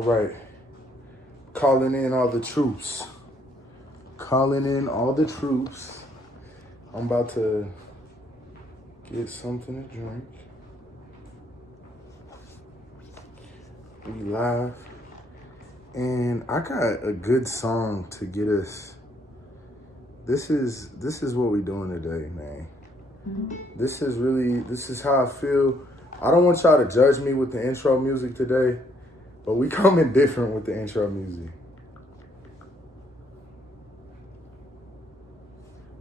All right. Calling in all the troops. Calling in all the troops. I'm about to get something to drink. We live. And I got a good song to get us. This is what we doing today, man. This is how I feel. I don't want y'all to judge me with the intro music today, but we coming different with the intro music.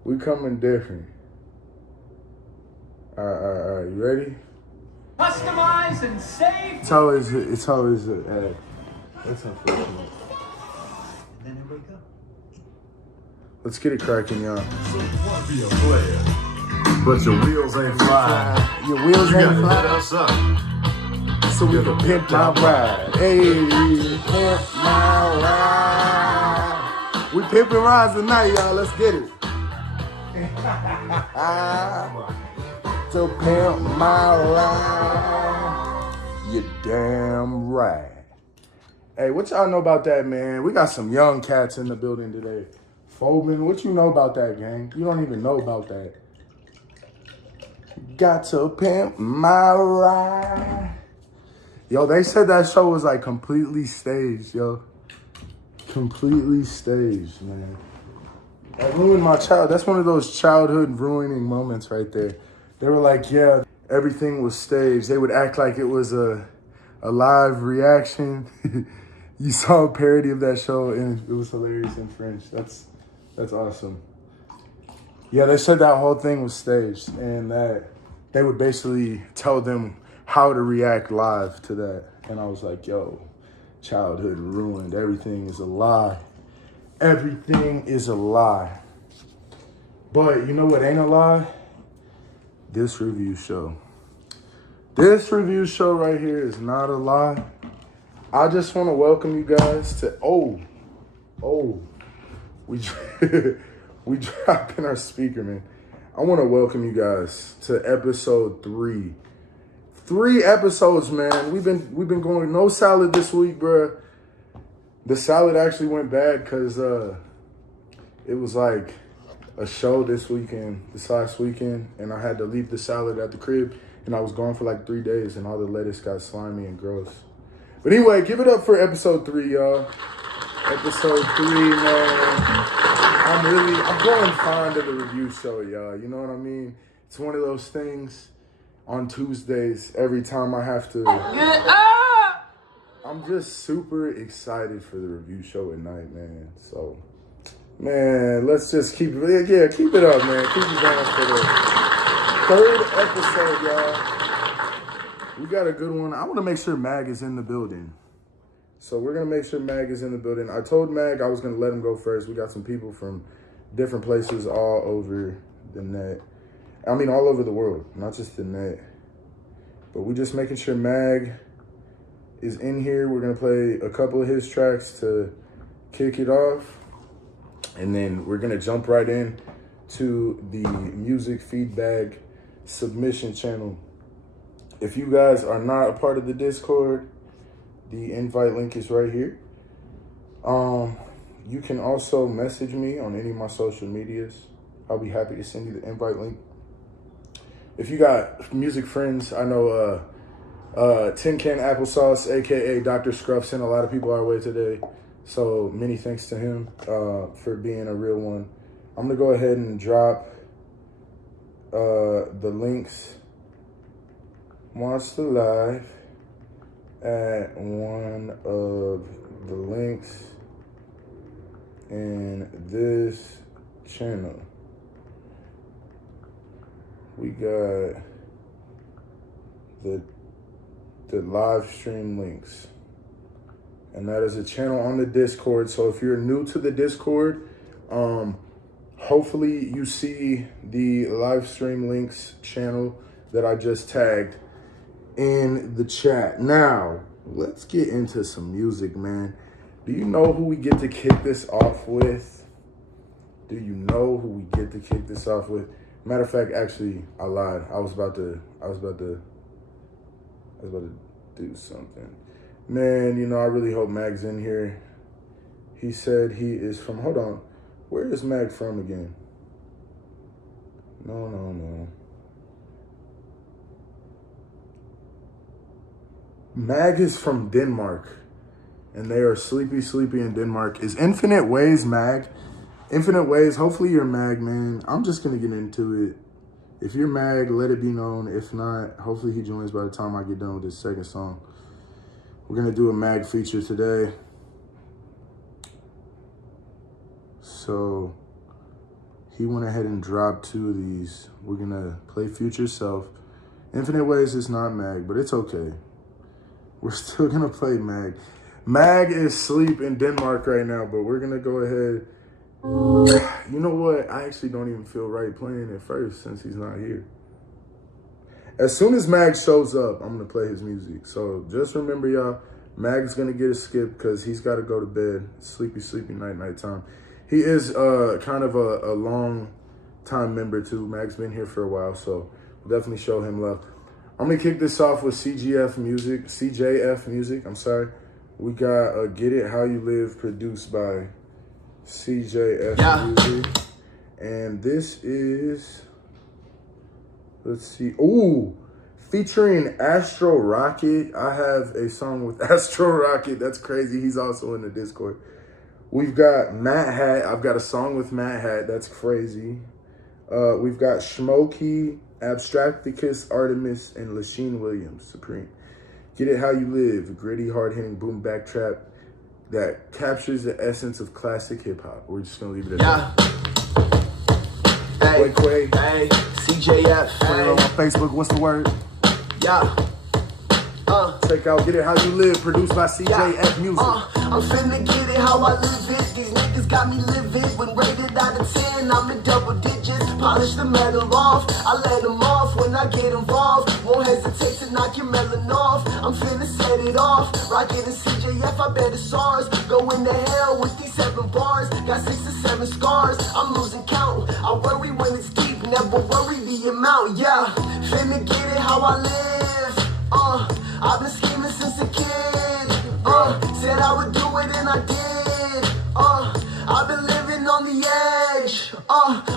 We coming different. All right. You ready? Customize and save. It's always that's unfortunate. And then I wake up. Let's get it cracking, y'all. So you want to be a player, but your wheels ain't flying. Your wheels You ain't gotta hit flying, us up. so we can pimp my ride. Hey, pimp my ride. We pimping rides tonight, y'all. Let's get it. So pimp my ride. You damn right. Hey, what y'all know about that, man? We got some young cats in the building today. Phobin, what you know about that, gang? You don't even know about that. Got to pimp my ride. Yo, they said that show was like completely staged, yo. Completely staged, man. That ruined my child. That's one of those childhood ruining moments right there. They were like, yeah, everything was staged. They would act like it was a live reaction. You saw a parody of that show and it was hilarious in French. That's awesome. Yeah, they said that whole thing was staged and that they would basically tell them how to react live to that. And I was like, yo, childhood ruined. Everything is a lie. Everything is a lie. But you know what ain't a lie? This review show. This review show right here is not a lie. I just want to welcome you guys to, we dropping our speaker, man. I want to welcome you guys to episode 3. 3 episodes, man. We've been going no salad this week, bruh. The salad actually went bad because it was like a show this last weekend, and I had to leave the salad at the crib, and I was gone for like 3 days, and all the lettuce got slimy and gross. But anyway, give it up for episode 3, y'all. Episode 3, man. I'm growing fond of the review show, y'all. You know what I mean? It's one of those things on Tuesdays, every time I have to. I'm just super excited for the review show at night, man. So, man, let's just keep it up, man. Keep it going for the 3rd episode, y'all. We got a good one. I want to make sure Mag is in the building. So we're going to make sure Mag is in the building. I told Mag I was going to let him go first. We got some people from different places all over the net. I mean, all over the world, not just the net. But we just making sure Mag is in here. We're going to play a couple of his tracks to kick it off. And then we're going to jump right in to the music feedback submission channel. If you guys are not a part of the Discord, the invite link is right here. You can also message me on any of my social medias. I'll be happy to send you the invite link. If you got music friends, I know Tin Can Applesauce, aka Dr. Scruff, sent a lot of people our way today. So many thanks to him for being a real one. I'm gonna go ahead and drop the links. Watch the live at one of the links in this channel. We got the live stream links. And that is a channel on the Discord. So if you're new to the Discord, hopefully you see the live stream links channel that I just tagged in the chat. Now, let's get into some music, man. Do you know who we get to kick this off with? Do you know who we get to kick this off with? Matter of fact, actually, I lied. I was about to do something. Man, you know, I really hope Mag's in here. He said he is from, hold on. Where is Mag from again? No. Mag is from Denmark. And they are sleepy in Denmark. Is Infinite Ways Mag? Infinite Ways, hopefully you're Mag, man. I'm just going to get into it. If you're Mag, let it be known. If not, hopefully he joins by the time I get done with this second song. We're going to do a Mag feature today. So he went ahead and dropped 2 of these. We're going to play Future Self. Infinite Ways is not Mag, but it's okay. We're still going to play Mag. Mag is asleep in Denmark right now, but we're going to go ahead. You know what? I actually don't even feel right playing it first since he's not here. As soon as Mag shows up, I'm going to play his music. So just remember, y'all, Mag's going to get a skip because he's got to go to bed. Sleepy night time. He is kind of a long time member too. Mag's been here for a while, so we'll definitely show him love. I'm going to kick this off with CJF music. I'm sorry. We got Get It How You Live, produced by CJF Music. And this is, let's see. Ooh, featuring Astro Rocket. I have a song with Astro Rocket. That's crazy. He's also in the Discord. We've got Matt Hat. I've got a song with Matt Hat. That's crazy. We've got Smokey, Abstracticus, Artemis, and Lasheen Williams, Supreme. Get It How You Live, a gritty, hard-hitting boom back trap that captures the essence of classic hip-hop. We're just going to leave it at that. Hey, Quay. hey, CJF. Put it on my Facebook. What's the word? Yeah. Check out Get It How You Live, produced by CJF Music. I'm finna get it how I live it. These niggas got me livid. When rated out of 10, I'm in double digits. Polish the metal off. I let them off when I get involved. Won't hesitate to knock your melon off. I'm finna set it off. Rocket and CJF, I bet it's ours. Go into hell with these 7 bars. Got 6 or 7 scars. I'm losing count. I worry when it's deep. Never worry the amount. Yeah. Finna get it how I live. I've been scheming since a kid. Said I would do it and I did. I've been living on the edge.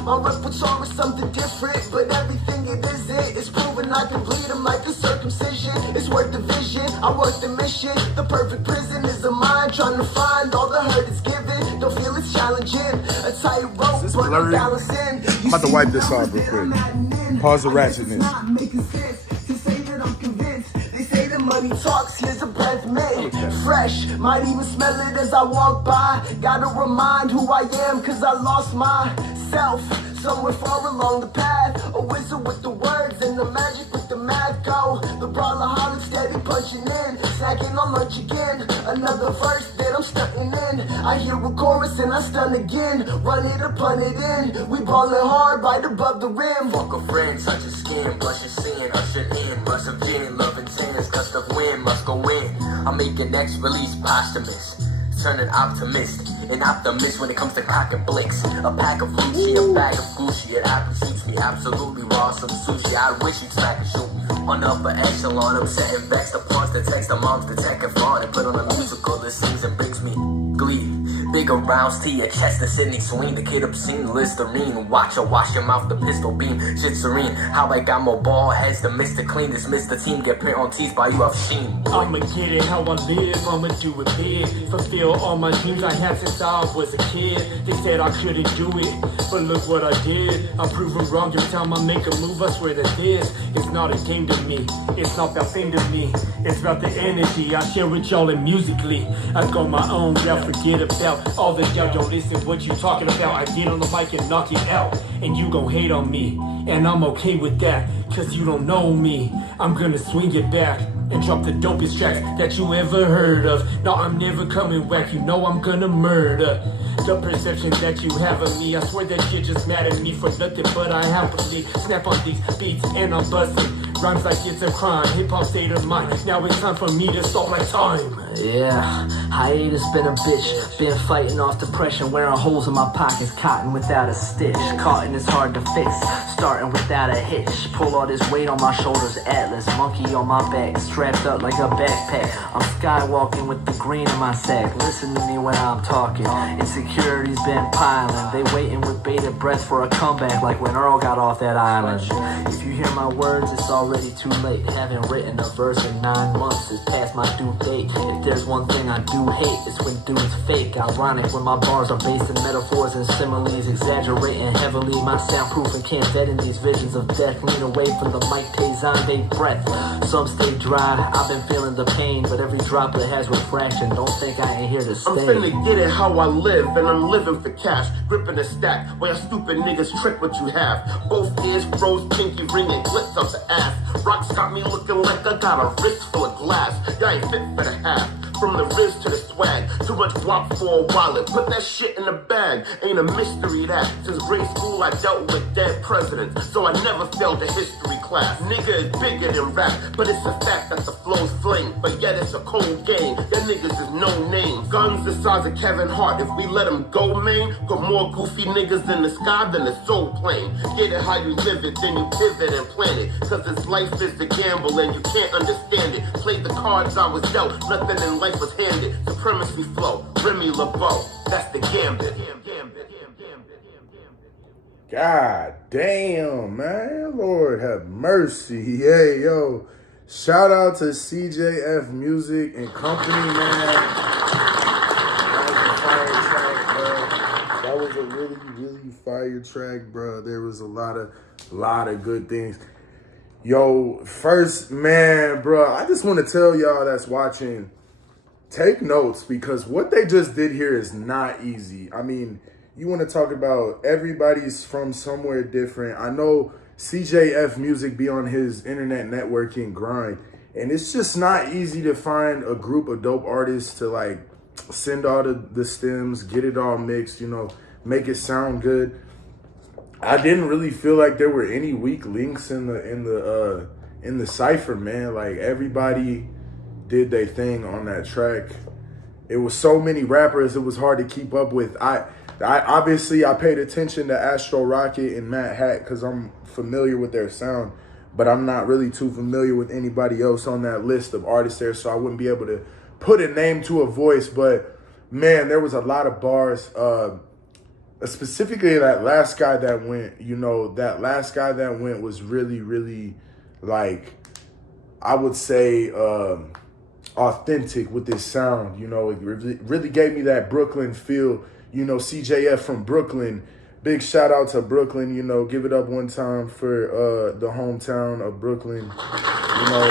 My repertoire is something different, but everything it isn't. It's proven I can bleed them like a circumcision. It's worth the vision, I work the mission. The perfect prison is a mind trying to find all the hurt it's given. Don't feel it's challenging. A tight rope, but I'm balancing. I'm about to wipe this off real quick. Pause the ratchetness. Making sense to say that I'm convinced. They say the money talks, here's a breath mint. Fresh, might even smell it as I walk by. Gotta remind who I am, cause I lost myself somewhere far along the path. A wizard with the words and the magic with the math go. The brawlaholic steady punching in, snacking on lunch again. Another verse that I'm stunting in. I hear a chorus and I stun again. Run it or punt it in. We ballin' hard right above the rim. Fuck a friend, touch your skin, brush your sin, usher in, rush of gin, love intense, gust of wind, must go in. I'm making next release posthumous, turning optimist, an optimist when it comes to cock and blicks. A pack of Gucci, a bag of Gucci, it happens suits me absolutely raw, some sushi. I wish you'd smack and shoot me on the upper echelon. I'm setting backs, the pawns, the text, the moms, the tech and fraud, and put on a musical that sings and brings me glee. Bigger rounds to your chest, the Sydney Swing, the kid obscene, Listerine. Watch her wash your mouth, the pistol beam, shit serene. How I got more ball heads, the Mr. Clean, dismiss the team, get print on tees by you, I've seen. I'ma get it how I live, I'ma do it big. Fulfill all my dreams I had since I was a kid. They said I couldn't do it, but look what I did. I'm proven wrong every time I make a move. I swear that this is not a game to me. It's not about fame to me, it's about the energy I share with y'all and musically. I go my own route, forget about all the doubt. Yo, listen what you talking about. I get on the mic and knock it out, and you gon' hate on me, and I'm okay with that, cause you don't know me. I'm gonna swing it back and drop the dopest tracks that you ever heard of. No, I'm never coming back, you know I'm gonna murder the perception that you have of me. I swear that you're just mad at me for nothing, but I happily snap on these beats and I'm busting Rhymes like it's a crime, hip-hop state of mind. Now it's time for me to stop like time. Yeah, hiatus been a bitch. Been fighting off depression, wearing holes in my pockets, cotton without a stitch. Cotton is hard to fix, starting without a hitch. Pull all this weight on my shoulders, Atlas, monkey on my back, strapped up like a backpack. I'm skywalking with the green in my sack. Listen to me when I'm talking. Insecurity's been piling. They waiting with bated breath for a comeback, like when Earl got off that island. If you hear my words, it's already too late. Haven't written a verse in 9 months, it's past my due date. If there's one thing I do hate, it's when dudes fake. Ironic when my bars are based in metaphors and similes, exaggerating heavily. My soundproofing can't deaden these visions of death. Lean away from the mic, Zombie breath. Some stay dry, I've been feeling the pain, but every droplet has refraction. Don't think I ain't here to stay. I'm finna get it how I live, and I'm living for cash. Gripping the stack, while stupid niggas trick what you have. Both ears froze, pinky ring and glitz up the ass. Rocks got me looking like I got a wrist full of glass. Y'all ain't fit for the half. From the Riz to the swag, too much guap for a wallet. Put that shit in the bag, ain't a mystery that. Since grade school I dealt with dead presidents, so I never failed a history class. Nigga is bigger than rap, but it's a fact that the flow's flame. But yet it's a cold game, that niggas is no name. Guns the size of Kevin Hart, if we let him go, man. Got more goofy niggas in the sky than the soul plane. Get it how you live it, then you pivot and plan it. Cause this life is a gamble and you can't understand it. Played the cards I was dealt, nothing in life was handed. Supremacy flow, Remy LeBeau, that's the gambit. God damn, man. Lord have mercy. Hey, yo. Shout out to CJF Music and Company, man. That was a really, really fire track, bro. There was a lot of good things. Yo, first, man, bro, I just want to tell y'all that's watching, take notes, because what they just did here is not easy. I mean, you want to talk about everybody's from somewhere different. I know CJF Music be on his internet networking grind, and it's just not easy to find a group of dope artists to like send all the stems, get it all mixed, you know, make it sound good. I didn't really feel like there were any weak links in the cypher, man. Like everybody did their thing on that track. It was so many rappers, it was hard to keep up with. I obviously paid attention to Astro Rocket and Matt Hack because I'm familiar with their sound, but I'm not really too familiar with anybody else on that list of artists there, so I wouldn't be able to put a name to a voice. But man, there was a lot of bars. Specifically that last guy that went, you know, that last guy that went was really, really, like, I would say authentic with this sound. You know, it really gave me that Brooklyn feel. You know, CJF from Brooklyn. Big shout out to Brooklyn. You know, give it up one time for the hometown of Brooklyn. You know,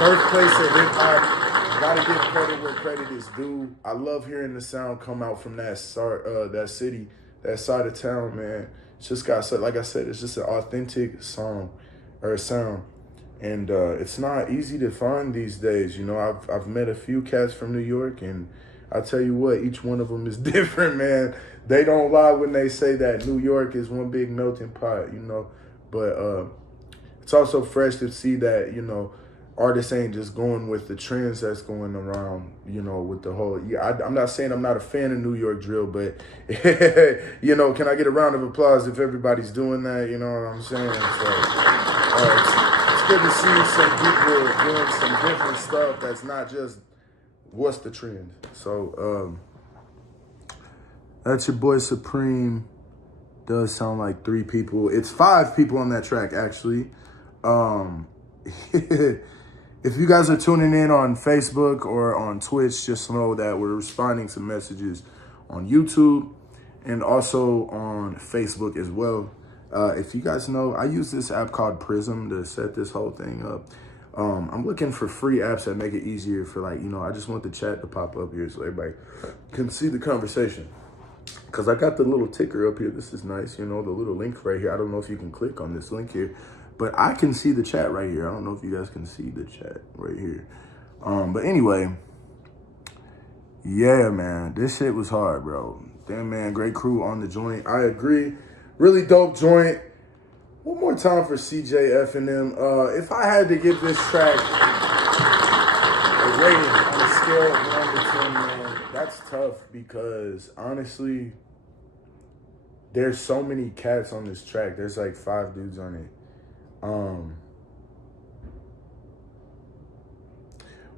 birthplace of hip hop. Gotta give credit where credit is due. I love hearing the sound come out from that city, that side of town, man. It's just got, like I said, it's just an authentic song or sound. And it's not easy to find these days. You know, I've met a few cats from New York, and I tell you what, each one of them is different, man. They don't lie when they say that New York is one big melting pot, you know. But it's also fresh to see that, you know, artists ain't just going with the trends that's going around, you know, with the whole, I'm not saying I'm not a fan of New York drill, but, you know, can I get a round of applause if everybody's doing that, you know what I'm saying? So, it's good to see some people doing some different stuff that's not just what's the trend. So, that's your boy Supreme. Does sound like 3 people. It's 5 people on that track, actually. If you guys are tuning in on Facebook or on Twitch, just know that we're responding to messages on YouTube and also on Facebook as well. If you guys know, I use this app called Prism to set this whole thing up. I'm looking for free apps that make it easier for, like, you know, I just want the chat to pop up here so everybody can see the conversation. Because I got the little ticker up here. This is nice, you know, the little link right here. I don't know if you can click on this link here, but I can see the chat right here. I don't know if you guys can see the chat right here. But anyway, yeah, man, this shit was hard, bro. Damn, man, great crew on the joint. I agree. Really dope joint. One more time for CJF and them. If I had to give this track a rating on a scale of 1 to 10, man, that's tough because honestly, there's so many cats on this track. There's like 5 dudes on it.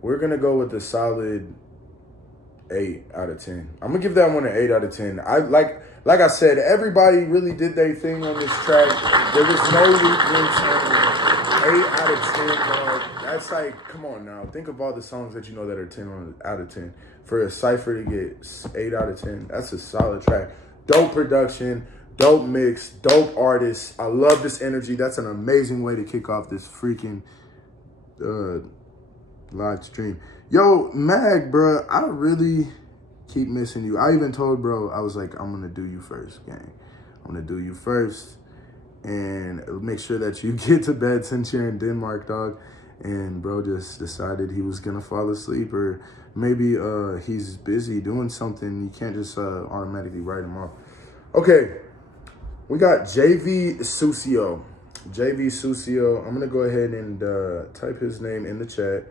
We're gonna go with a solid 8 out of 10. I'm gonna give that one an 8 out of 10. I like I said, everybody really did their thing on this track. There was no weak links on it. 8 out of 10, dog. That's like, come on now. Think of all the songs that you know that are 10 out of 10. For a Cypher to get 8 out of 10, that's a solid track. Dope production, dope mix, dope artist. I love this energy. That's an amazing way to kick off this freaking live stream. Yo, Mag, bro, I really keep missing you. I even told bro, I was like, I'm gonna do you first, gang. I'm gonna do you first and make sure that you get to bed since you're in Denmark, dog. And bro just decided he was gonna fall asleep, or maybe he's busy doing something. You can't just automatically write him off. Okay, we got JV Sucio. JV Sucio, I'm gonna go ahead and type his name in the chat.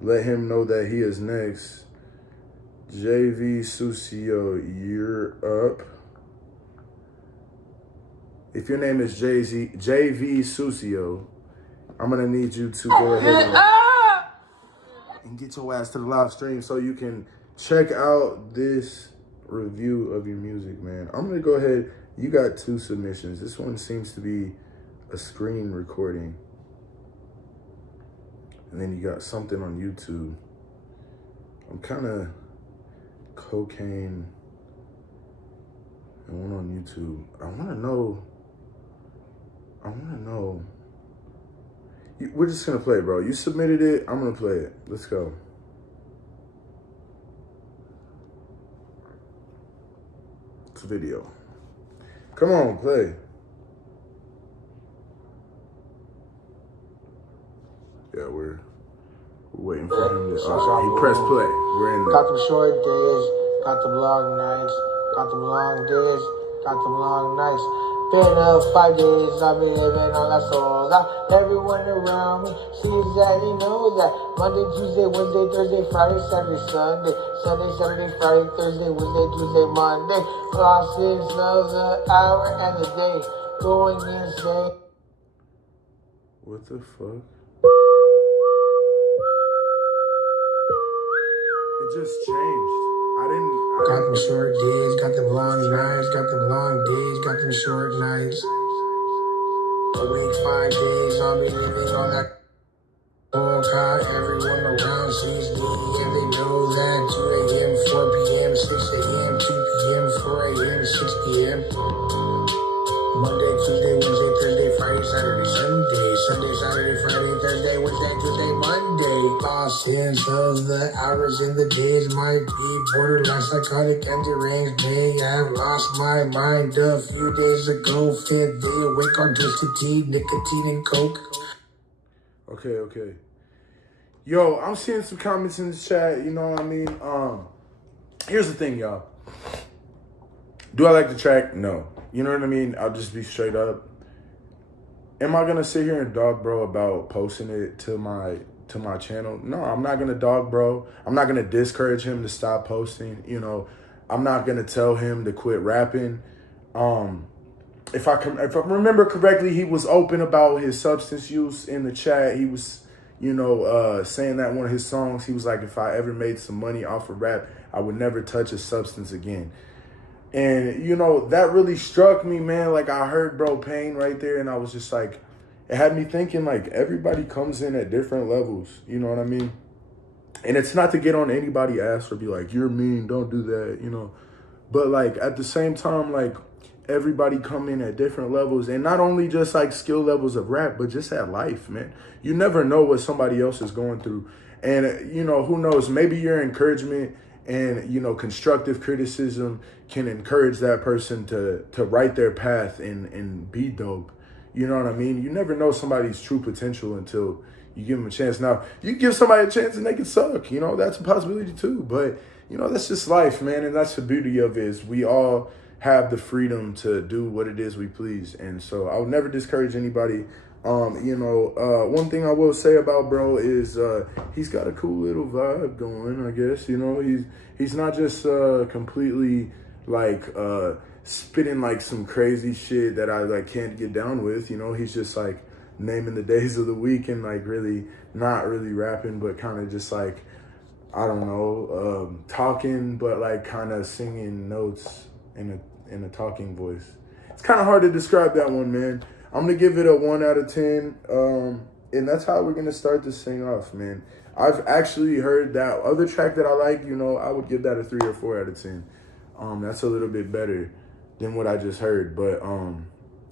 Let him know that he is next. JV Sucio, you're up. If your name is JV Sucio, I'm gonna need you to go ahead and get your ass to the live stream so you can check out this review of your music, man. I'm gonna go ahead. You got 2 submissions. This one seems to be a screen recording. And then you got something on YouTube. I'm kind of cocaine and one on YouTube. I want to know. We're just going to play it, bro. You submitted it. I'm going to play it. Let's go. It's a video. Come on, play. Yeah, we're waiting for him to. He pressed play. We're in there. Got them short days, got them long nights, got them long days, got them long nights. Been up 5 days, I've been living on that soul. Everyone around me sees that he knows that. Monday, Tuesday, Wednesday, Thursday, Friday, Saturday, Sunday. Sunday, Saturday, Friday, Thursday, Wednesday, Tuesday, Monday. Lost 6 of the hour and the day. Going insane. What the fuck? It just changed. Got them short days, got them long nights, got them long days, got them short nights. Awake 5 days, I'll be living on that phone call. Everyone around sees me, and they know that 2 a.m., 4 p.m., 6 a.m., 2 p.m., 4 a.m., 6 p.m. Monday, Tuesday, Wednesday, Thursday, Friday, Saturday, Sunday. Sunday, Saturday, Friday, Thursday, Wednesday, Tuesday, Monday. Lost sense of the hours and the days might be borderline psychotic and deranged. May have lost my mind a few days ago. 5th day awake on twisted tea, nicotine and coke. Okay. Yo, I'm seeing some comments in the chat, you know what I mean? Here's the thing, y'all. Do I like the track? No. You know what I mean? I'll just be straight up. Am I gonna sit here and dog bro about posting it to my channel? No, I'm not gonna dog bro. I'm not gonna discourage him to stop posting. You know, I'm not gonna tell him to quit rapping. If I remember correctly, he was open about his substance use in the chat. He was, saying that one of his songs, he was like, if I ever made some money off of rap, I would never touch a substance again. And, that really struck me, man. Like, I heard Bro Pain right there, and I was just like, it had me thinking, like, everybody comes in at different levels. You know what I mean? And it's not to get on anybody's ass or be like, you're mean, don't do that, But, like, at the same time, like, everybody come in at different levels. And not only just, like, skill levels of rap, but just at life, man. You never know what somebody else is going through. And, who knows? Maybe your encouragement and, constructive criticism can encourage that person to write their path and be dope. You know what I mean? You never know somebody's true potential until you give them a chance. Now, you give somebody a chance and they can suck. That's a possibility too. But, that's just life, man. And that's the beauty of it is we all have the freedom to do what it is we please. And so I would never discourage anybody. One thing I will say about bro is he's got a cool little vibe going, I guess. He's not just completely like spitting like some crazy shit that I like can't get down with. He's just like naming the days of the week and like really not really rapping, but kind of just like, I don't know, talking, but like kind of singing notes in a talking voice. It's kind of hard to describe that one, man. I'm going to give it a 1 out of 10. And that's how we're going to start this thing off, man. I've actually heard that other track that I like, I would give that a 3 or 4 out of 10. That's a little bit better than what I just heard. But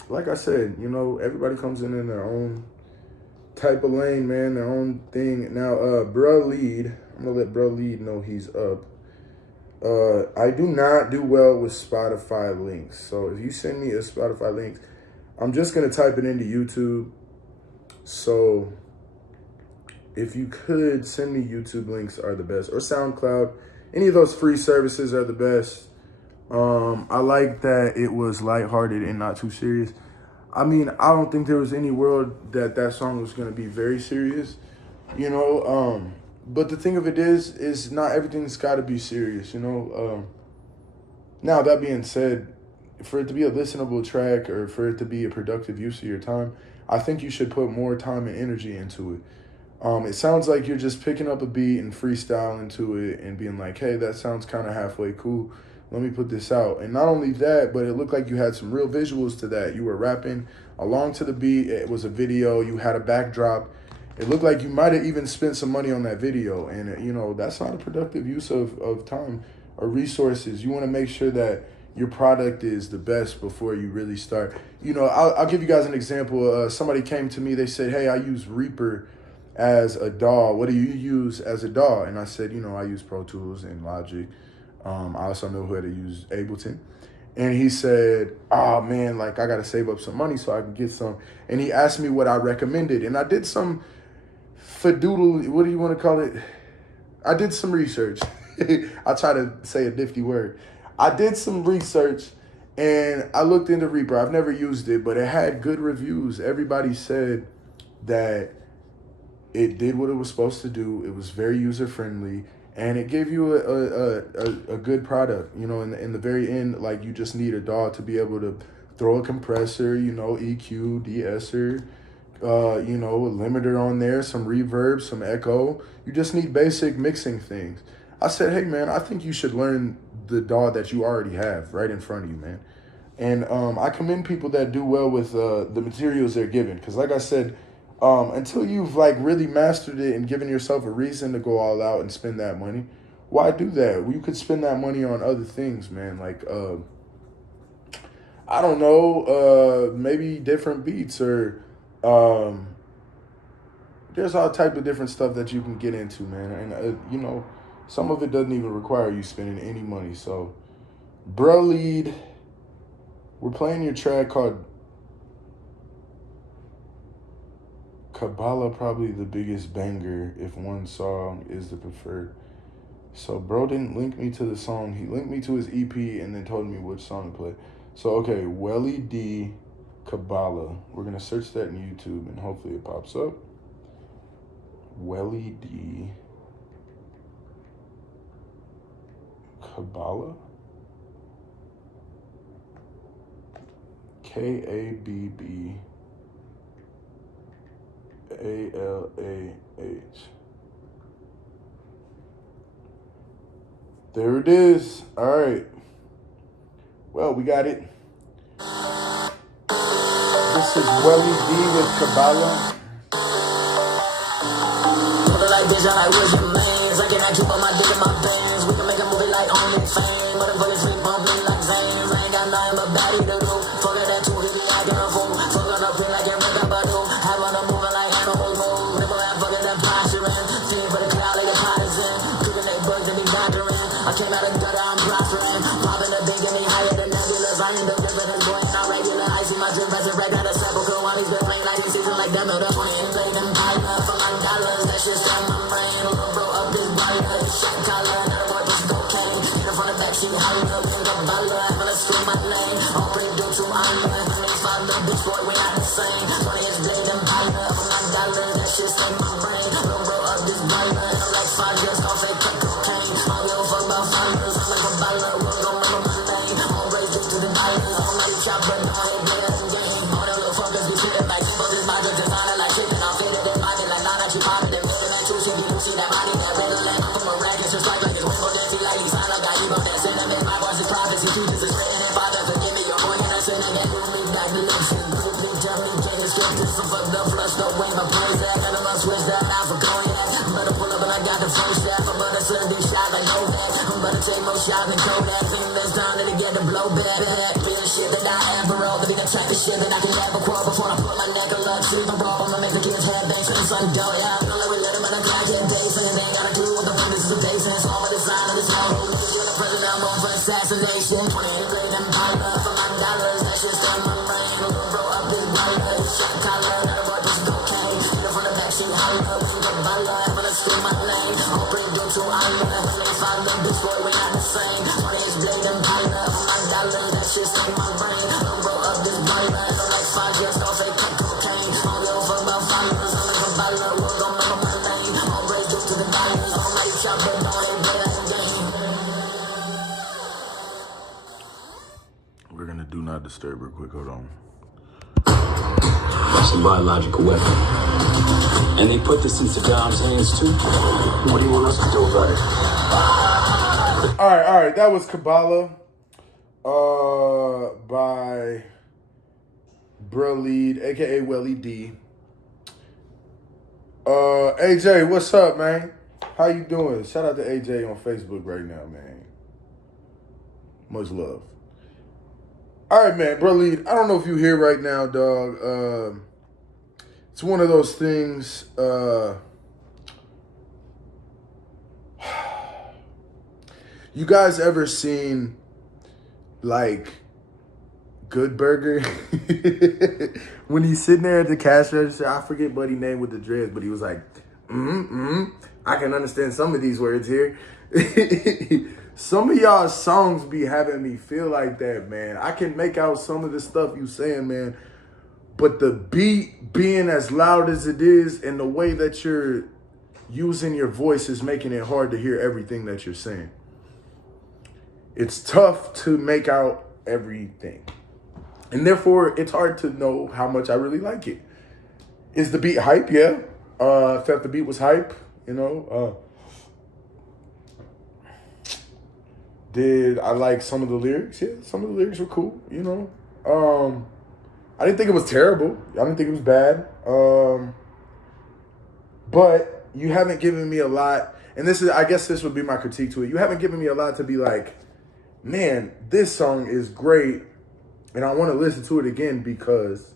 like I said, everybody comes in their own type of lane, man, their own thing. Now, Bruh Lead, I'm going to let Bruh Lead know he's up. I do not do well with Spotify links. So if you send me a Spotify link, I'm just going to type it into YouTube. So if you could send me YouTube links are the best, or SoundCloud. Any of those free services are the best. I like that it was lighthearted and not too serious. I mean, I don't think there was any world that song was going to be very serious, but the thing of it is not everything's got to be serious, Now, that being said, for it to be a listenable track or for it to be a productive use of your time, I think you should put more time and energy into it. It sounds like you're just picking up a beat and freestyling to it and being like, hey, that sounds kind of halfway cool. Let me put this out. And not only that, but it looked like you had some real visuals to that. You were rapping along to the beat. It was a video. You had a backdrop. It looked like you might have even spent some money on that video. And, that's not a productive use of time or resources. You want to make sure that your product is the best before you really start. I'll give you guys an example. Somebody came to me. They said, hey, I use Reaper as a DAW. What do you use as a DAW? And I said, I use Pro Tools and Logic. I also know how to use Ableton. And he said, oh, man, like I got to save up some money so I can get some. And he asked me what I recommended. And I did some fadoodle, what do you want to call it? I did some research. I try to say a nifty word. I did some research and I looked into Reaper. I've never used it, but it had good reviews. Everybody said that it did what it was supposed to do. It was very user-friendly, and it gave you a good product. In the very end, like you just need a DAW to be able to throw a compressor, EQ, de-esser, a limiter on there, some reverb, some echo. You just need basic mixing things. I said, hey, man, I think you should learn the DAW that you already have right in front of you, man. And I commend people that do well with the materials they're given. Because like I said, until you've like really mastered it and given yourself a reason to go all out and spend that money, why do that? Well, you could spend that money on other things, man. Like, I don't know, maybe different beats or there's all type of different stuff that you can get into, man. And, some of it doesn't even require you spending any money. So, Bruh Lead, we're playing your track called Kabbalah, probably the biggest banger if one song is the preferred. So, bro didn't link me to the song. He linked me to his EP and then told me which song to play. So, okay, Welly D Kabbalah. We're going to search that in YouTube and hopefully it pops up. Welly D Kabbalah, Kabbalah. There it is. All right. Well, we got it. This is Welly D with Kabbalah. Like bitch, I like where's your mains? I cannot keep up my dick in my veins. We can make a movie like OnlyFans. Motherfuckers sleep on me like Zayn. I ain't got nothing but body to do. Fuck that too, he be acting a fool. Fuck on the print like it make up a do. Have on the moving like animals move. Nipple and fucking them posturing. Feeding for the crowd like a partisan. Cooking they bugs and be doctoring. I came out of the gutter, I'm prospering. Popping the big and me higher than nebulas. I need the different as boy, not regular. I see my drip as a red dot, a sample. Cool, while he's been playing like this season like them. The money and play them high enough for my dollars. That shit's on my brain. Bro, up this body, like shit collar. Another boy, just cocaine. Get in front of back, see how you know, think of baller. I'm gonna scream my shit stay in my brain. Don't grow up this brain, and I'm like 5 years off, they take cocaine. I don't give a fuck about finals, I'm like a baller, world gon' remember my name. Always do to the diners, I'm like a chopper, no hate player in game. All the little fuckers be sitting back, people just my drink designer like shit, and I'm fitted in body like Nana, she poppin', they made it like two, she get you see that body, that riddle, and I'm from a rag, it's just like it's Wimbledon, see like he's signed, I got you up that cinnamon, my bars is prophecy, Jesus is written, and Father, forgive me, your boy, and I cinnamon, move me back to listen, move me, tell me, get the script, this is fucked up, flush, no way, my praise that, and I'm switch that, now for cognac, I'm better pull up, and I got the first step, I'm better serve these shots, I know that, I'm better take more shots than Kodak, think this time that I get the blowback, being shit that I ever roll, the bigger track of shit that I can never crawl, before I put my neck a love, see the roll, I'ma make the kids head bang, spend some dough, yeah, I feel like we let them in the clock, get days, and they ain't got a clue what the fuck this is a base, and it's all by design, and it's all who is the president, I'm on for assassination, 28 grade empire, for my dollars, that shit's in my brain, roll up this baller, shot collar, that boy pussy cocaine, you know from the backseat holler, we go baller, I'm gonna scream my name, all pretty good to honor, when they find me, bitch boy, we not the same, 28 grade empire, for my dollars, that shit's in my brain, roll up this baller, I'm like 5 years off, they take cocaine, I don't give a fuck about finals, I'm like a baller, world gon' remember my name, always do to the diners, I'm like a chopper, no hate player in game. We're gonna do not disturb real quick. Hold on. It's a biological weapon. And they put this in Saddam's hands too. What do you want us to do about it? All right. That was Kabbalah, by Bruh Lead, aka Welly D. AJ, what's up, man? How you doing? Shout out to AJ on Facebook right now, man. Much love. All right, man, Bruh Lead, I don't know if you here right now, dog. It's one of those things. You guys ever seen, like, Good Burger? When he's sitting there at the cash register, I forget buddy's name with the dreads, but he was like, I can understand some of these words here. Some of y'all songs be having me feel like that, man. I can make out some of the stuff you saying, man, but the beat being as loud as it is and the way that you're using your voice is making it hard to hear everything that you're saying. It's tough to make out everything. And therefore, it's hard to know how much I really like it. Is the beat hype? Yeah. I felt the beat was hype, you know. Did I like some of the lyrics? Yeah, some of the lyrics were cool, you know. I didn't think it was terrible. I didn't think it was bad. But you haven't given me a lot, and I guess this would be my critique to it. You haven't given me a lot to be like, man, this song is great, and I want to listen to it again because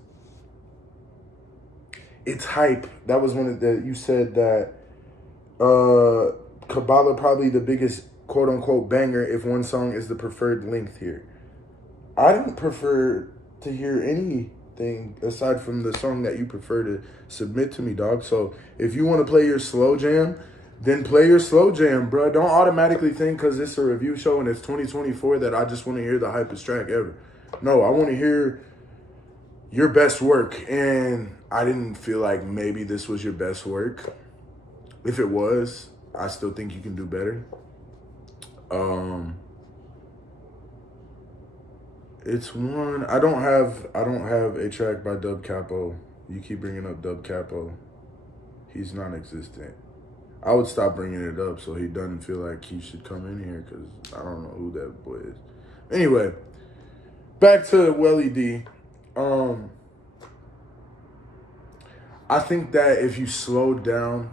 it's hype. That was one of the, you said that Kabbalah probably the biggest quote-unquote banger if one song is the preferred length here. I don't prefer to hear anything aside from the song that you prefer to submit to me, dog. So if you want to play your slow jam, then play your slow jam, bro. Don't automatically think because it's a review show and it's 2024 that I just want to hear the hypest track ever. No, I want to hear your best work, and I didn't feel like maybe this was your best work. If it was, I still think you can do better. It's one, I don't have a track by Dub Capo. You keep bringing up Dub Capo. He's non-existent. I would stop bringing it up so he doesn't feel like he should come in here because I don't know who that boy is. Anyway, back to Welly D. I think that if you slowed down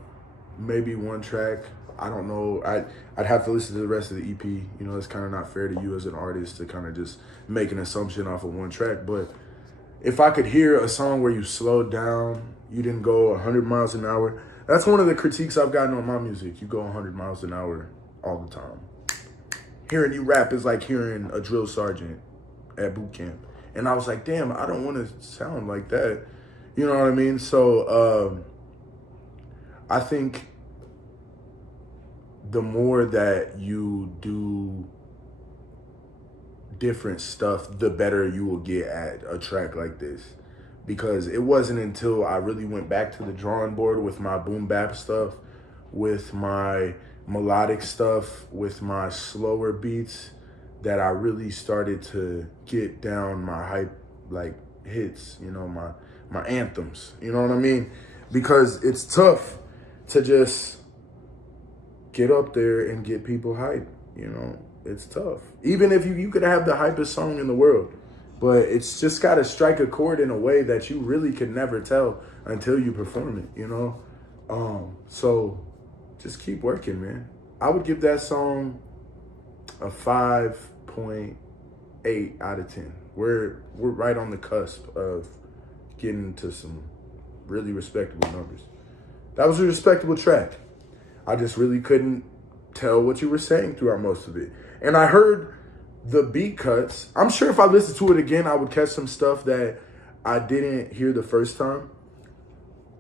maybe one track, I don't know, I'd have to listen to the rest of the EP. You know, it's kind of not fair to you as an artist to kind of just make an assumption off of one track. But if I could hear a song where you slowed down, you didn't go 100 miles an hour. That's one of the critiques I've gotten on my music. You go 100 miles an hour all the time. Hearing you rap is like hearing a drill sergeant at boot camp. And I was like, damn, I don't want to sound like that. You know what I mean? So I think the more that you do different stuff, the better you will get at a track like this. because it wasn't until I really went back to the drawing board with my boom bap stuff, with my melodic stuff, with my slower beats, that I really started to get down my hype, like hits, you know, my anthems, you know what I mean? Because it's tough to just get up there and get people hype, you know? It's tough. Even if you could have the hypest song in the world, but it's just got to strike a chord in a way that you really could never tell until you perform it, you know? So just keep working, man. I would give that song a 5.8 out of 10. We're right on the cusp of getting to some really respectable numbers. That was a respectable track. I just really couldn't tell what you were saying throughout most of it. And I heard the beat cuts. I'm sure if I listened to it again, I would catch some stuff that I didn't hear the first time.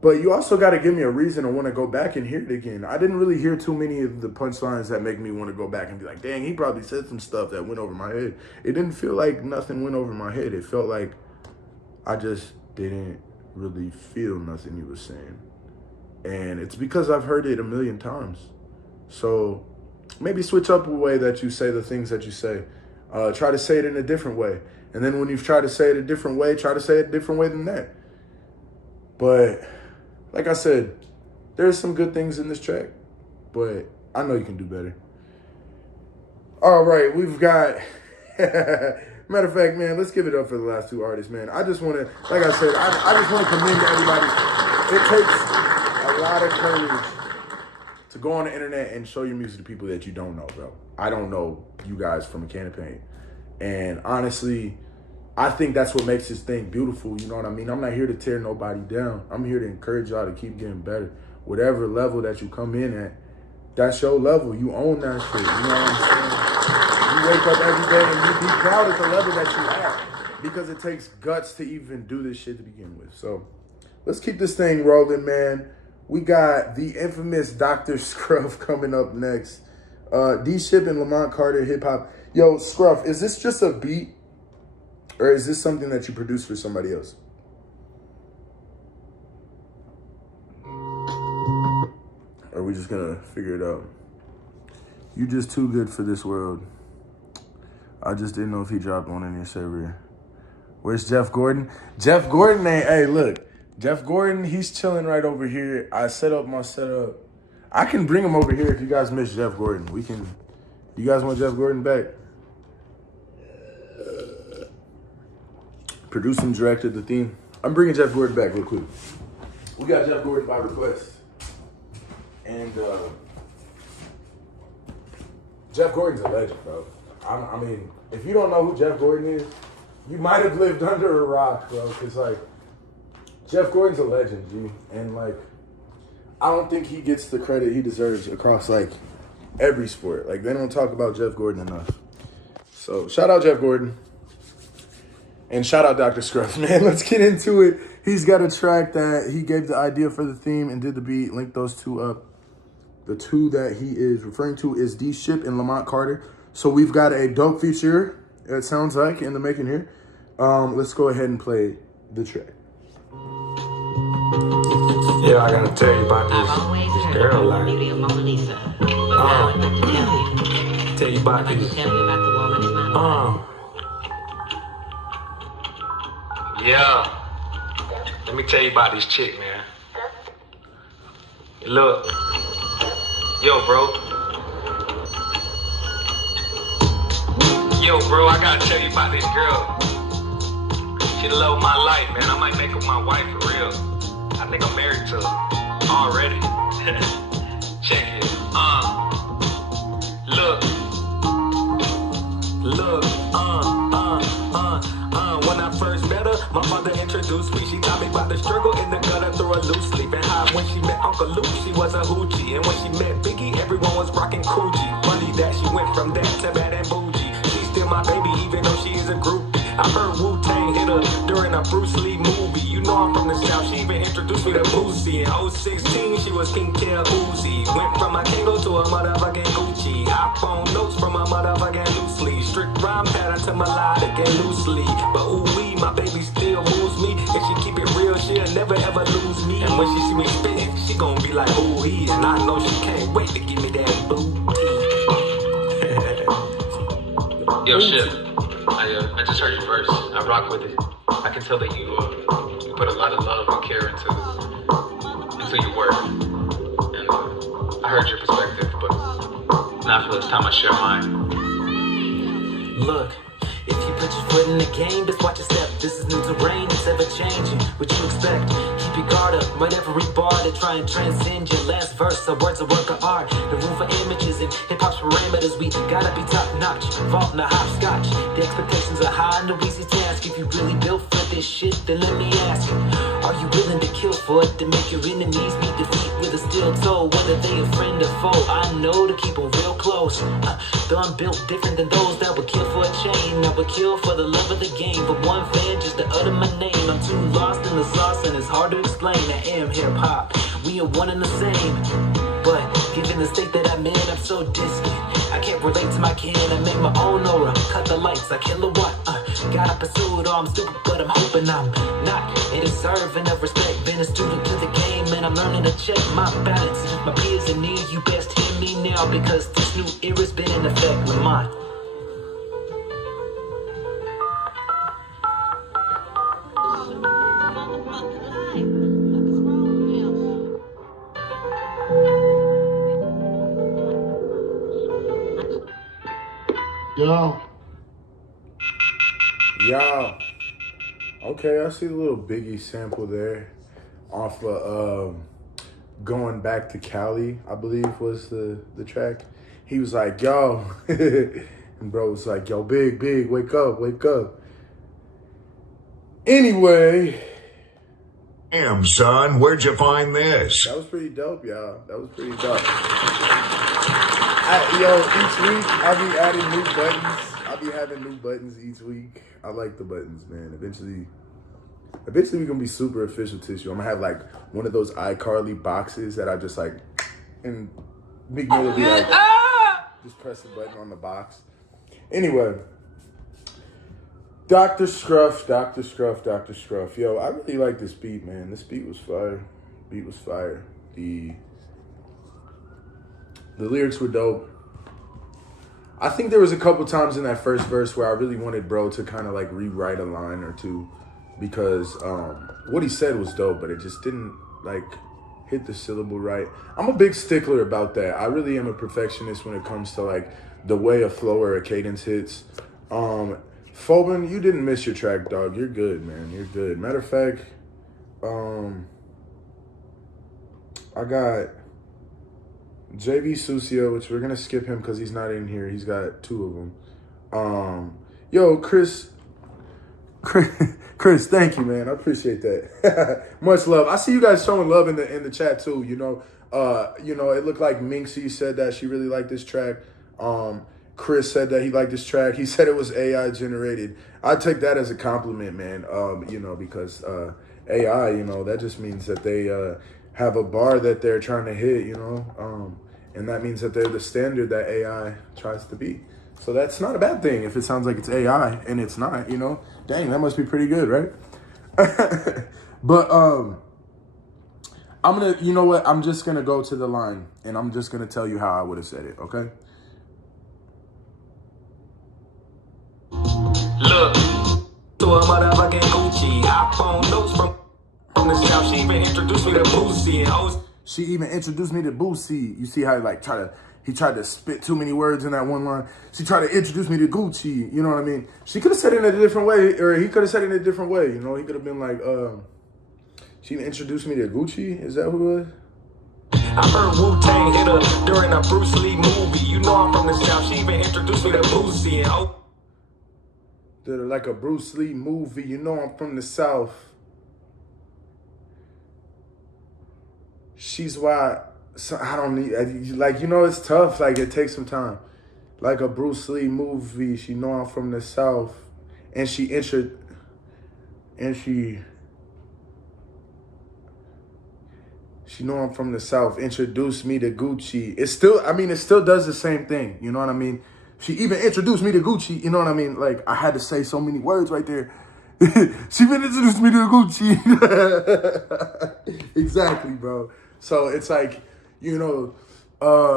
But you also got to give me a reason to want to go back and hear it again. I didn't really hear too many of the punchlines that make me want to go back and be like, dang, he probably said some stuff that went over my head. It didn't feel like nothing went over my head. It felt like I just didn't really feel nothing he was saying. And it's because I've heard it a million times. So maybe switch up a way that you say the things that you say. Try to say it in a different way. And then when you've tried to say it a different way, try to say it a different way than that. But like I said, there's some good things in this track, but I know you can do better. All right, we've got, matter of fact, man, let's give it up for the last two artists, man. I just want to, like I said, I just want to commend everybody. It takes a lot of courage to go on the internet and show your music to people that you don't know, bro. I don't know you guys from a can of paint. And honestly, I think that's what makes this thing beautiful, you know what I mean? I'm not here to tear nobody down. I'm here to encourage y'all to keep getting better. Whatever level that you come in at, that's your level. You own that shit, you know what I'm saying? You wake up every day and you be proud at the level that you at, because it takes guts to even do this shit to begin with. So let's keep this thing rolling, man. We got the infamous Dr. Scruff coming up next. D-Ship and Lamont Carter, hip-hop. Yo, Scruff, is this just a beat? Or is this something that you produce for somebody else? Or are we just gonna figure it out? You just too good for this world. I just didn't know if he dropped one in your server. Where's Jeff Gordon? Jeff Gordon ain't, hey, look. Jeff Gordon, he's chilling right over here. I set up my setup. I can bring him over here if you guys miss Jeff Gordon. We can, you guys want Jeff Gordon back? Produced and directed the theme. I'm bringing Jeff Gordon back real quick. We got Jeff Gordon by request. And Jeff Gordon's a legend, bro. I mean, if you don't know who Jeff Gordon is, you might have lived under a rock, bro. Because, like, Jeff Gordon's a legend, G. And, like, I don't think he gets the credit he deserves across, like, every sport. Like, they don't talk about Jeff Gordon enough. So, shout out Jeff Gordon. And shout out Dr. Scruff, man. Let's get into it. He's got a track that he gave the idea for the theme and did the beat. Link those two up. The two that he is referring to is D-Ship and Lamont Carter. So we've got a dope feature, it sounds like, in the making here. Let's go ahead and play the track. Yeah, I gotta tell you about this girl, like, tell you about this, yeah, let me tell you about this chick, man. Look, yo, bro, I gotta tell you about this girl. She the love of my life, man. I might make her my wife for real. I think I'm married to her already. Check it. When I first met her, my mother introduced me. She taught me about the struggle in the gutter through a loose sleep. And how when she met Uncle Luke, she was a hoochie. And when she met Biggie, everyone was rocking Coochie. Funny that she went from that to bad and bougie. She's still my baby, even though she is a groupie. I heard Wu-Tang hit her during a Bruce Lee movie. You know I'm from the South, she even introduced me to Boosie. In 016, she was King Kid Uzi. Went from a Kango to a motherfucking Gucci. iPhone notes from a motherfucking loose leaf. Strict rhyme pattern to melodic and loosely. But ooh-wee, My baby still moves me. If she keep it real, she'll never ever lose me. And when she see me spitting, she gon' be like, ooh, he. And I know she can't wait to give me that booty. Yo, Ship, I just heard your verse. I rock with it. I can tell that you put a lot of love and care into your work. And I heard your perspective, but now I feel it's time I share mine. Look, if you put your foot in the game, just watch your step. This is new terrain, it's ever changing. What you expect? Keep your guard up, right every bar to try and transcend your last verse. So words a work of art, the room for images and hip hop's parameters. We gotta be top notch, involved in the hopscotch. The expectations are high, no easy task. If you really built for this shit, then let me ask you, are you willing to kill for it? To make your enemies meet defeat with a steel toe, whether they a friend or foe. I know to keep them real close. Though I'm built different than those that would kill for a chain. I would kill for the love of the game, but one fan just to utter my name. I'm too lost in the sauce and it's hard to explain. I am hip-hop, we are one and the same. But given the state that I'm in, I'm so distant. I can't relate to my kin, I make my own aura. Cut the lights, I kill a what? Gotta pursue it, I'm stupid, but I'm hoping I'm not. It is serving of respect, been a student to the game, and I'm learning to check my balance. My peers in need, you best hear me now, because this new era's been in effect, Lamont. Yo. Okay, I see a little Biggie sample there off of Going Back to Cali, I believe was the track. He was like, yo. And bro was like, yo, Big, wake up, wake up. Anyway. Damn, son, where'd you find this? That was pretty dope, y'all. That was pretty dope. Each week I'll be adding new buttons. I'll be having new buttons each week. I like the buttons, man. Eventually we're gonna be super official tissue. I'm gonna have like one of those iCarly boxes that I just like, and Meek Mill will be like, just press the button on the box. Anyway, Dr. Scruff. Yo, I really like this beat, man. This beat was fire. The lyrics were dope. I think there was a couple times in that first verse where I really wanted bro to kind of like rewrite a line or two, because what he said was dope, but it just didn't like hit the syllable right. I'm a big stickler about that. I really am a perfectionist when it comes to like the way a flow or a cadence hits. Phobin, you didn't miss your track, dog. You're good, man. You're good. Matter of fact, I got JB Sucio, which we're going to skip him because he's not in here. He's got two of them. Yo, Chris, thank you, man. I appreciate that. Much love. I see you guys showing love in the chat too, you know. It looked like Minxie said that she really liked this track. Chris said that he liked this track. He said it was AI generated. I take that as a compliment, man. Because AI, that just means that they have a bar that they're trying to hit, and that means that they're the standard that AI tries to be. So that's not a bad thing if it sounds like it's AI and it's not, Dang, that must be pretty good, right? But I'm gonna, you know what? I'm just gonna go to the line and I'm just gonna tell you how I would have said it, okay? Look, to a motherfucking Gucci. Hop on those from the south. She even introduced me to Boosie and She even introduced me to Boosie. You see how he tried to spit too many words in that one line. She tried to introduce me to Gucci. You know what I mean? She could have said it in a different way, or he could have said it in a different way. He could have been like, she introduced me to Gucci. Is that who it was? I heard Wu-Tang hit her during a Bruce Lee movie. I'm from the south. She even introduced me to Boosie and Did like a Bruce Lee movie. I'm from the South. She's why. So I don't need, it's tough. Like, it takes some time. Like a Bruce Lee movie. She know I'm from the South. And she know I'm from the South. Introduced me to Gucci. It still does the same thing. You know what I mean? She even introduced me to Gucci. You know what I mean? Like, I had to say so many words right there. She been introduced me to Gucci. Exactly, bro. So it's like, you know,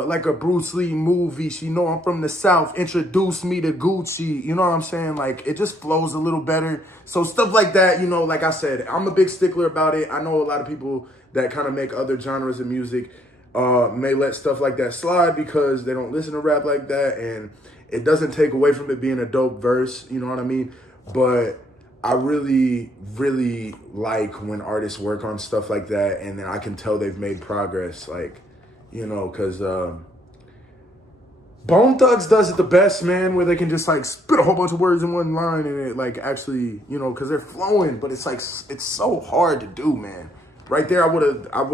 like a Bruce Lee movie. She know I'm from the South. Introduce me to Gucci. You know what I'm saying? Like, it just flows a little better. So stuff like that, you know, like I said, I'm a big stickler about it. I know a lot of people that kind of make other genres of music may let stuff like that slide because they don't listen to rap like that. And it doesn't take away from it being a dope verse. You know what I mean? But I really, really like when artists work on stuff like that and then I can tell they've made progress, like, you know, because Bone Thugs does it the best, man, where they can just, like, spit a whole bunch of words in one line and it, like, actually, you know, because they're flowing, but it's, like, it's so hard to do, man. Right there, I would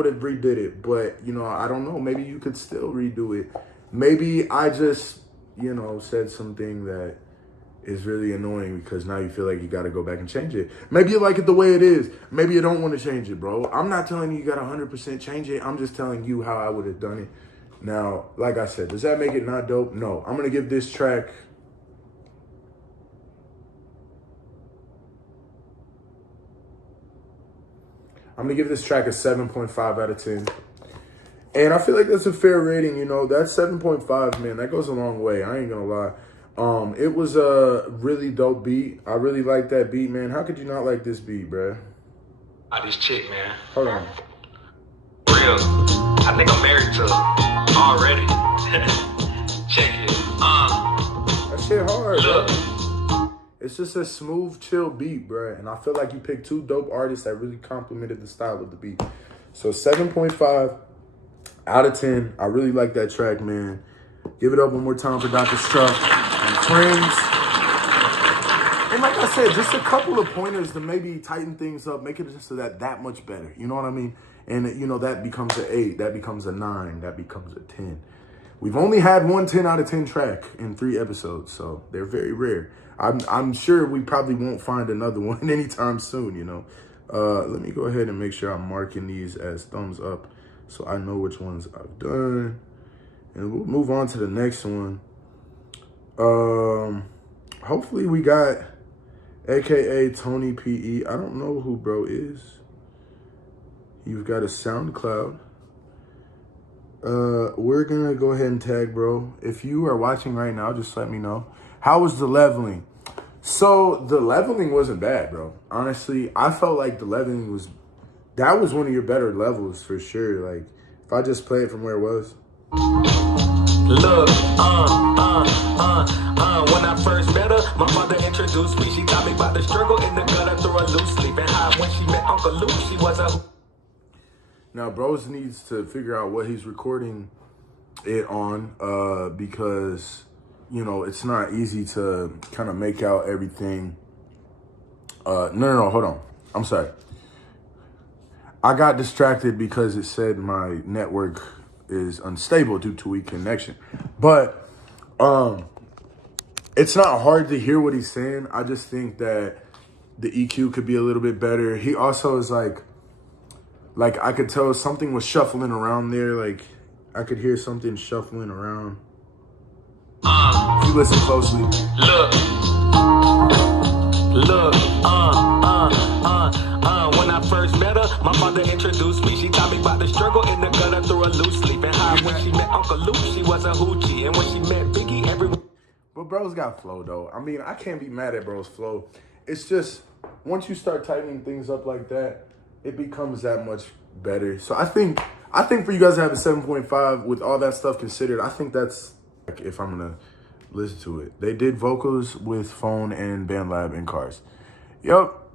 have redid it, but, you know, I don't know. Maybe you could still redo it. Maybe I just, you know, said something that is really annoying because now you feel like you got to go back and change it. Maybe you like it the way it is. Maybe you don't want to change it, bro. I'm not telling you got to 100% change it. I'm just telling you how I would have done it. Now, like I said, does that make it not dope? No. I'm going to give this track... I'm going to give this track a 7.5 out of 10. And I feel like that's a fair rating, you know. That 7.5, man, that goes a long way. I ain't going to lie. It was a really dope beat. I really like that beat, man. How could you not like this beat, bruh? This chick, man. Hold on. Real. I think I'm married to her already. Check it. That shit hard, Look. bro. It's just a smooth, chill beat, bruh. And I feel like you picked two dope artists that really complemented the style of the beat. So 7.5 out of 10. I really like that track, man. Give it up one more time for Dr. Struck and friends. And like I said, just a couple of pointers to maybe tighten things up, make it just so that much better. You know what I mean? And, you know, that becomes an 8. That becomes a 9. That becomes a 10. We've only had one 10 out of 10 track in 3 episodes, so they're very rare. I'm sure we probably won't find another one anytime soon, you know. Let me go ahead and make sure I'm marking these as thumbs up so I know which ones I've done. And we'll move on to the next one. Hopefully we got AKA Tony P.E. I don't know who bro is. You've got a SoundCloud. We're gonna go ahead and tag bro. If you are watching right now, just let me know. How was the leveling? So the leveling wasn't bad, bro. Honestly, I felt like the leveling was, that was one of your better levels for sure. Like, if I just play it from where it was. Look, when I first met her, my mother introduced me. She taught me about the struggle in the gutter through a loose sleep. And how when she met Uncle Luke, she was a... Now, bros needs to figure out what he's recording it on because, you know, it's not easy to kind of make out everything. No, hold on. I'm sorry. I got distracted because it said my network is unstable due to weak connection. But it's not hard to hear what he's saying. I just think that the EQ could be a little bit better. He also is like I could tell something was shuffling around there. Like I could hear something shuffling around. If you listen closely. Look, when I first met her, my mother introduced me. She taught me about the struggle in the gutter through a loose sleep. And how when she met Uncle Luke, she was a hoochie. And when she met Biggie, everyone... But bro's got flow, though. I mean, I can't be mad at bro's flow. It's just, once you start tightening things up like that, it becomes that much better. So I think for you guys to have a 7.5 with all that stuff considered, I think that's, like, if I'm going to listen to it. They did vocals with phone and BandLab in cars. Yup.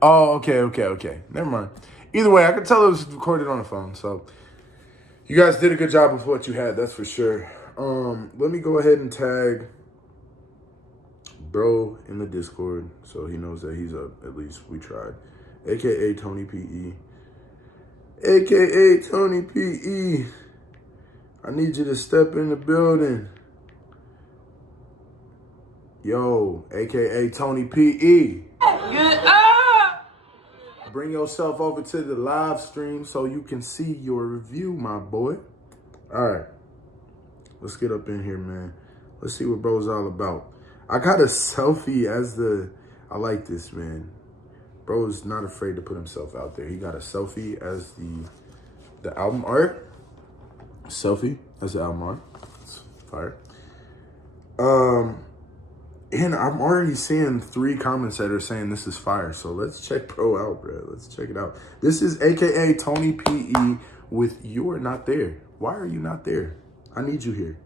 Oh, okay. Never mind. Either way, I could tell it was recorded on a phone. So you guys did a good job with what you had, that's for sure. Let me go ahead and tag bro in the Discord so he knows that he's up. At least we tried. AKA Tony P.E. AKA Tony P.E. I need you to step in the building. Yo, AKA Tony P.E. Bring yourself over to the live stream so you can see your review, my boy. All right. Let's get up in here, man. Let's see what bro's all about. I got a selfie as the I like this, man. Bro's not afraid to put himself out there. He got a selfie as the album art. Selfie as the album art. It's fire. And I'm already seeing 3 comments that are saying this is fire. So let's check Bro out, bro. Let's check it out. This is AKA Tony P.E. with You're Not There. Why are you not there? I need you here.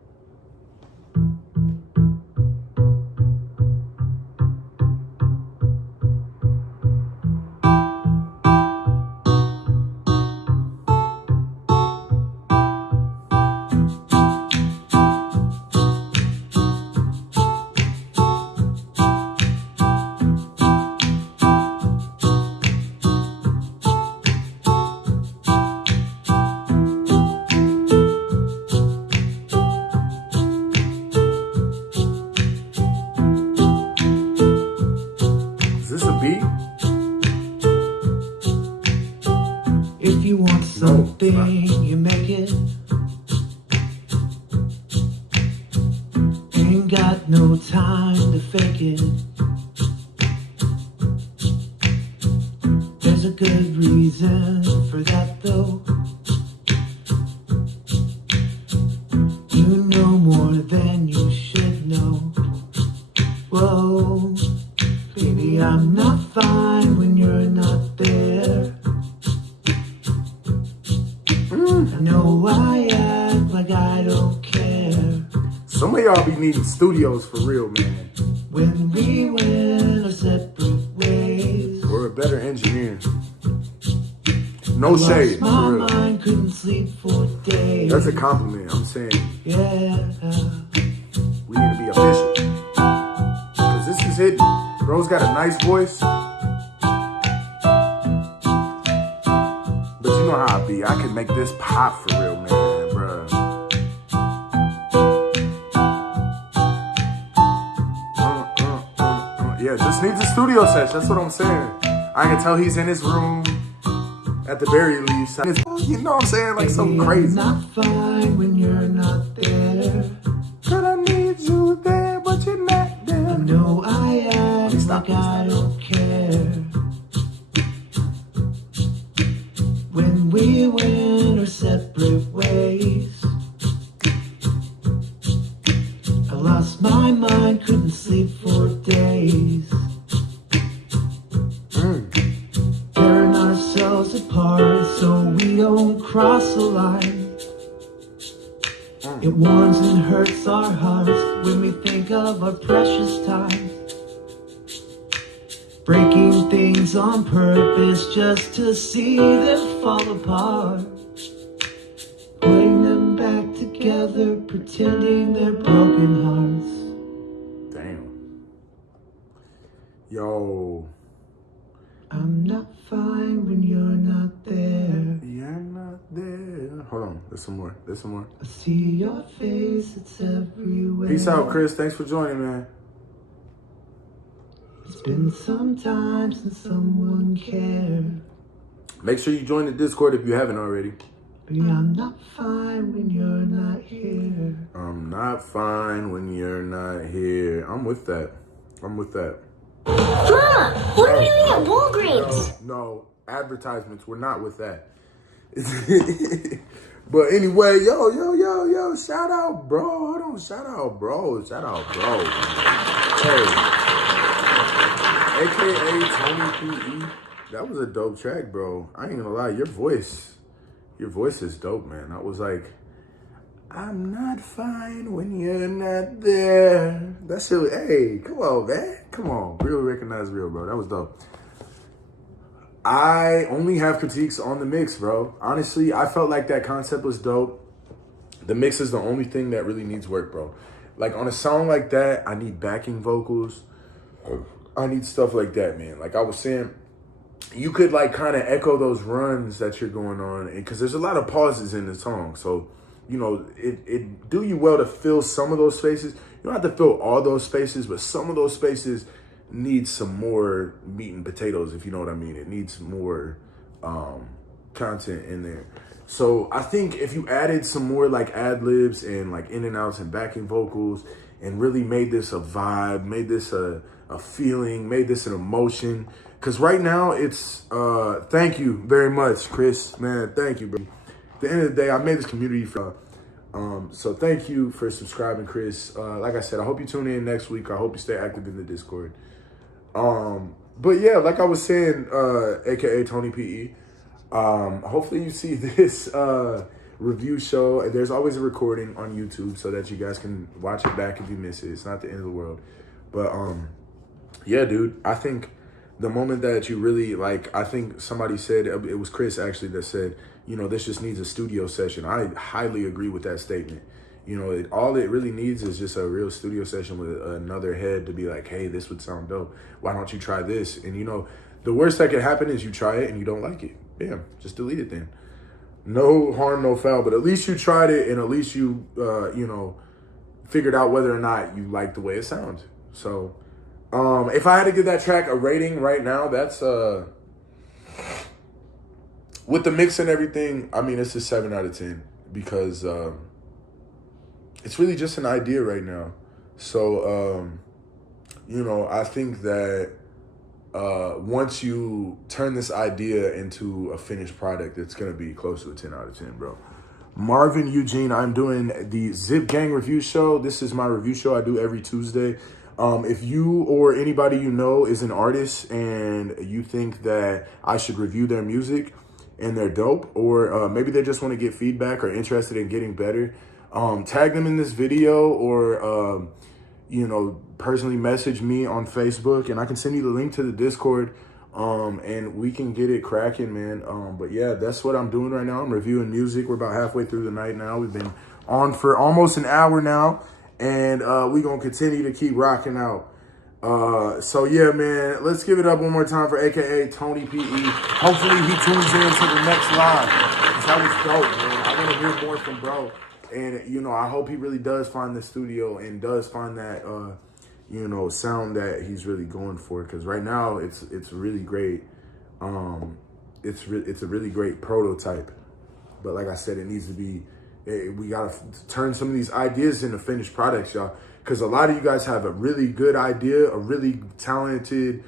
If you want something, you make it. Ain't got no time to fake it. There's a good reason for that though. You know more than you should know. Whoa, baby, I'm not fine when you're not there. I know I act like I don't care. Some of y'all be needing studios for real, man. When we went our separate ways. Or a better engineer. No shade, my for real. mind, couldn't sleep for days. That's a compliment, I'm saying. Yeah. We need to be official. Because this is hidden. Bro's got a nice voice. But you know how I be. I can make this pop for real, man, bruh. Yeah, this needs a studio session. That's what I'm saying. I can tell he's in his room at the very least. You know what I'm saying? Like something crazy. I'm not fine when you're not there. But I need you there, but you're not there. I know I act like I don't care. When we went our separate ways, I lost my mind, couldn't sleep for days. Tearing ourselves apart so we don't cross a line. It warms and hurts our hearts when we think of our precious time. Breaking things on purpose just to see them fall apart. Putting them back together, pretending they're broken hearts. Damn. Yo. I'm not fine when you're not there. You're not there. Hold on, there's some more. There's some more. I see your face, it's everywhere. Peace out, Chris. Thanks for joining, man. It's been some time since someone cared. Make sure you join the Discord if you haven't already. Baby, I'm not fine when you're not here. I'm not fine when you're not here. I'm with that. I'm with that. Mama, what are we doing at Walgreens? No, advertisements. We're not with that. But anyway, yo, shout out, bro. Hold on, shout out, bro. Shout out, bro. Hey, AKA Tony P.E. That was a dope track, bro. I ain't gonna lie, your voice is dope, man. I was like, I'm not fine when you're not there. That shit, hey, come on, man. Come on, real recognize real, bro. That was dope. I only have critiques on the mix, bro. Honestly, I felt like that concept was dope. The mix is the only thing that really needs work, bro. Like on a song like that, I need backing vocals. I need stuff like that, man. Like I was saying, you could like kind of echo those runs that you're going on, because there's a lot of pauses in the song. So, you know, it do you well to fill some of those spaces. You don't have to fill all those spaces, but some of those spaces need some more meat and potatoes, if you know what I mean. It needs more content in there. So I think if you added some more like ad libs and like in and outs and backing vocals and really made this a vibe, made this a a feeling, made this an emotion. Because right now it's, thank you very much, Chris. Man, thank you, bro. At the end of the day, I made this community for, so thank you for subscribing, Chris. Like I said, I hope you tune in next week. I hope you stay active in the Discord. But yeah, like I was saying, aka Tony PE, hopefully you see this review show. There's always a recording on YouTube so that you guys can watch it back if you miss it. It's not the end of the world. But yeah, dude, I think the moment that you really, like, I think somebody said, it was Chris actually that said, you know, this just needs a studio session. I highly agree with that statement. You know, all it really needs is just a real studio session with another head to be like, hey, this would sound dope. Why don't you try this? And, you know, the worst that could happen is you try it and you don't like it. Bam, just delete it then. No harm, no foul. But at least you tried it, and at least you, you know, figured out whether or not you like the way it sounds. So, if I had to give that track a rating right now, that's, with the mix and everything, I mean, it's a 7 out of 10 because, it's really just an idea right now. So, you know, I think that once you turn this idea into a finished product, it's going to be close to a 10 out of 10, bro. Marvin Eugene, I'm doing the Zip Gang review show. This is my review show I do every Tuesday. If you or anybody you know is an artist and you think that I should review their music and they're dope, or maybe they just want to get feedback or interested in getting better, tag them in this video, or, you know, personally message me on Facebook and I can send you the link to the Discord, and we can get it cracking, man. But yeah, that's what I'm doing right now. I'm reviewing music. We're about halfway through the night now. We've been on for almost an hour now, and we're going to continue to keep rocking out. So yeah, man, let's give it up one more time for AKA Tony PE. Hopefully he tunes in to the next live. That was dope, man. I want to hear more from bro. And, you know, I hope he really does find the studio and does find that, you know, sound that he's really going for. Because right now it's really great. It's a really great prototype. But like I said, it needs to be, we got to turn some of these ideas into finished products, y'all. Because a lot of you guys have a really good idea, a really talented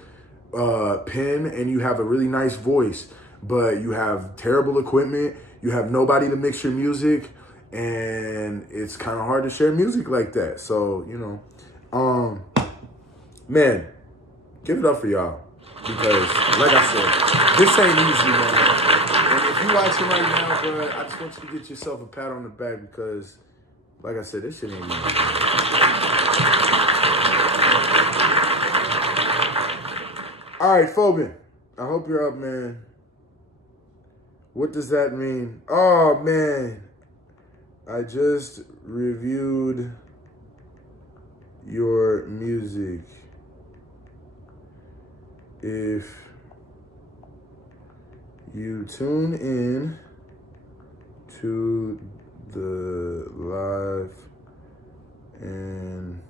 pen, and you have a really nice voice. But you have terrible equipment. You have nobody to mix your music. And it's kind of hard to share music like that. So, you know, man, give it up for y'all. Because, like I said, this ain't easy, man. And if you're watching right now, bro, I just want you to get yourself a pat on the back because, like I said, this shit ain't easy. All right, Phobin, I hope you're up, man. What does that mean? Oh, man. I just reviewed your music. If you tune in to the live and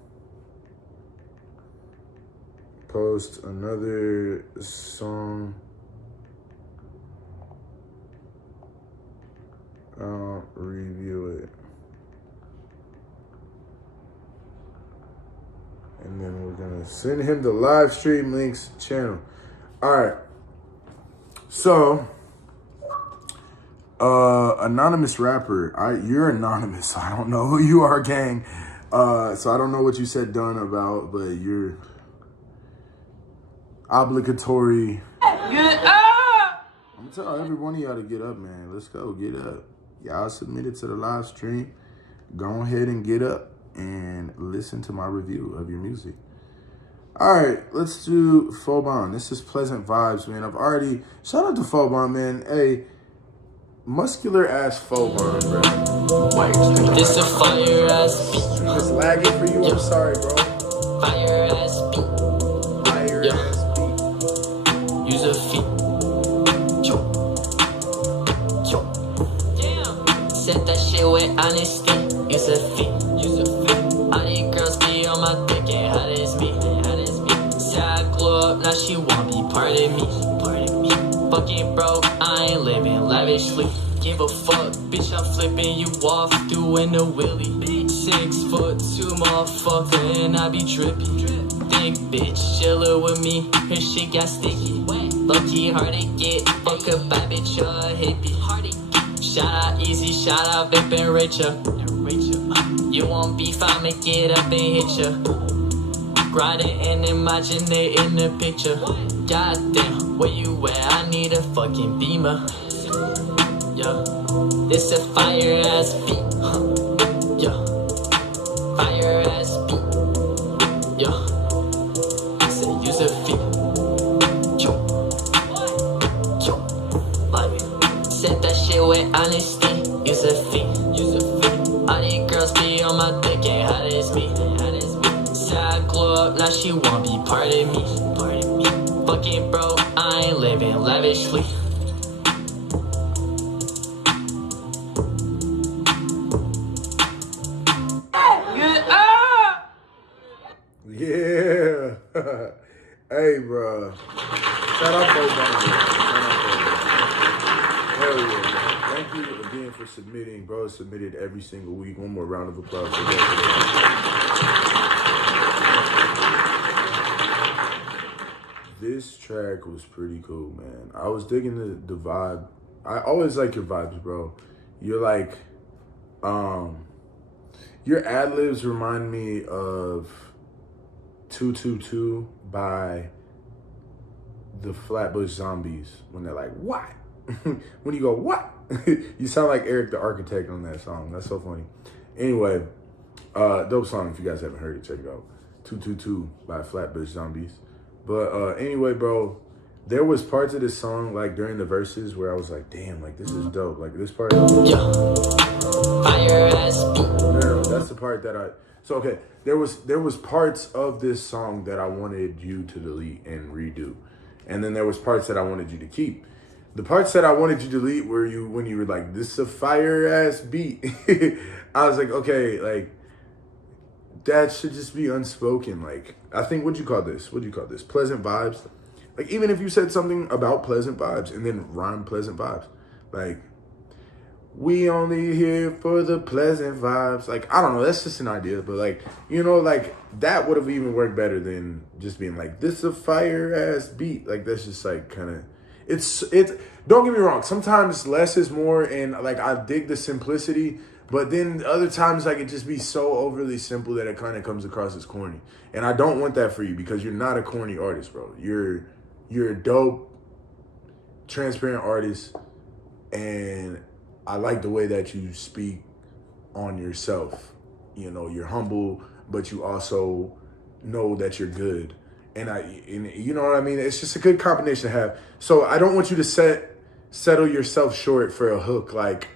post another song, I'll review it. And then we're gonna send him the live stream links channel. All right. So, anonymous rapper, you're anonymous. So I don't know who you are, gang. So I don't know what you said done about, but you're obligatory. Get up! I'm telling every one of y'all to get up, man. Let's go, get up. Y'all submitted to the live stream. Go ahead and get up and listen to my review of your music. All right, let's do Phobon. This is Pleasant Vibes, man. I've already, shout out to Phobon, man. Hey, muscular ass Phobon, bro. It's a fire ass beat. It's lagging for you, I'm sorry, bro. Fire ass beat. Fire ass beat. Use a feet. Damn. Said that shit with honesty. Use a feet. All these girls be on my dick and how this me. Say I glow up, now she want be part of me. Fucking broke, I ain't living lavishly. Give a fuck, bitch, I'm flipping you off, doing a wheelie. 6'2", motherfucker, and I be trippy. thick bitch, chillin' with me, her shit got sticky. Low-key hard to get, fuck a bad bitch or a hippie. Shout out Easy, shout out Vip and Rachel. You want beef, I'ma get up and hit ya. Grinding and imaginating the picture. Goddamn, where you at? I need a fucking beamer. Yeah, this a fire ass beat. Yeah, fire ass beat. Yeah, I said use a feet. Said that shit with honesty. Use a feet. All these girls be on my dick, ain't hot as me. Said I glow up, now she wanna be part of me. Fucking bro, I ain't living lavishly. Yeah. Hey, bro. Shout out Bo Bundles. Hell yeah, man. Thank you again for submitting, bro. Submitted every single week. One more round of applause for that. This track was pretty cool, man. I was digging the vibe. I always like your vibes, bro. You're like, your ad-libs remind me of 222 by the Flatbush Zombies when they're like, what? When you go, what? You sound like Eric the Architect on that song. That's so funny. Anyway, dope song. If you guys haven't heard it, check it out. 222 by Flatbush Zombies. But anyway, bro, there was parts of this song, like during the verses, where I was like, damn, like this is dope. Like this part. No, that's the part that so okay, there was parts of this song that I wanted you to delete and redo. And then there was parts that I wanted you to keep. The parts that I wanted you to delete were when you were like, this is a fire ass beat. I was like, okay, like that should just be unspoken. Like, I think, what'd you call this? Pleasant vibes. Like, even if you said something about pleasant vibes and then rhyme pleasant vibes, like, we only here for the pleasant vibes. Like, I don't know, that's just an idea, but like, you know, like that would have even worked better than just being like, this is a fire ass beat. Like, that's just like kind of, it's, don't get me wrong. Sometimes less is more, and like, I dig the simplicity, but then other times like it just be so overly simple that it kind of comes across as corny. And I don't want that for you, because you're not a corny artist, bro. You're a dope, transparent artist, and I like the way that you speak on yourself. You know, you're humble, but you also know that you're good. And you know what I mean? It's just a good combination to have. So I don't want you to settle yourself short for a hook like,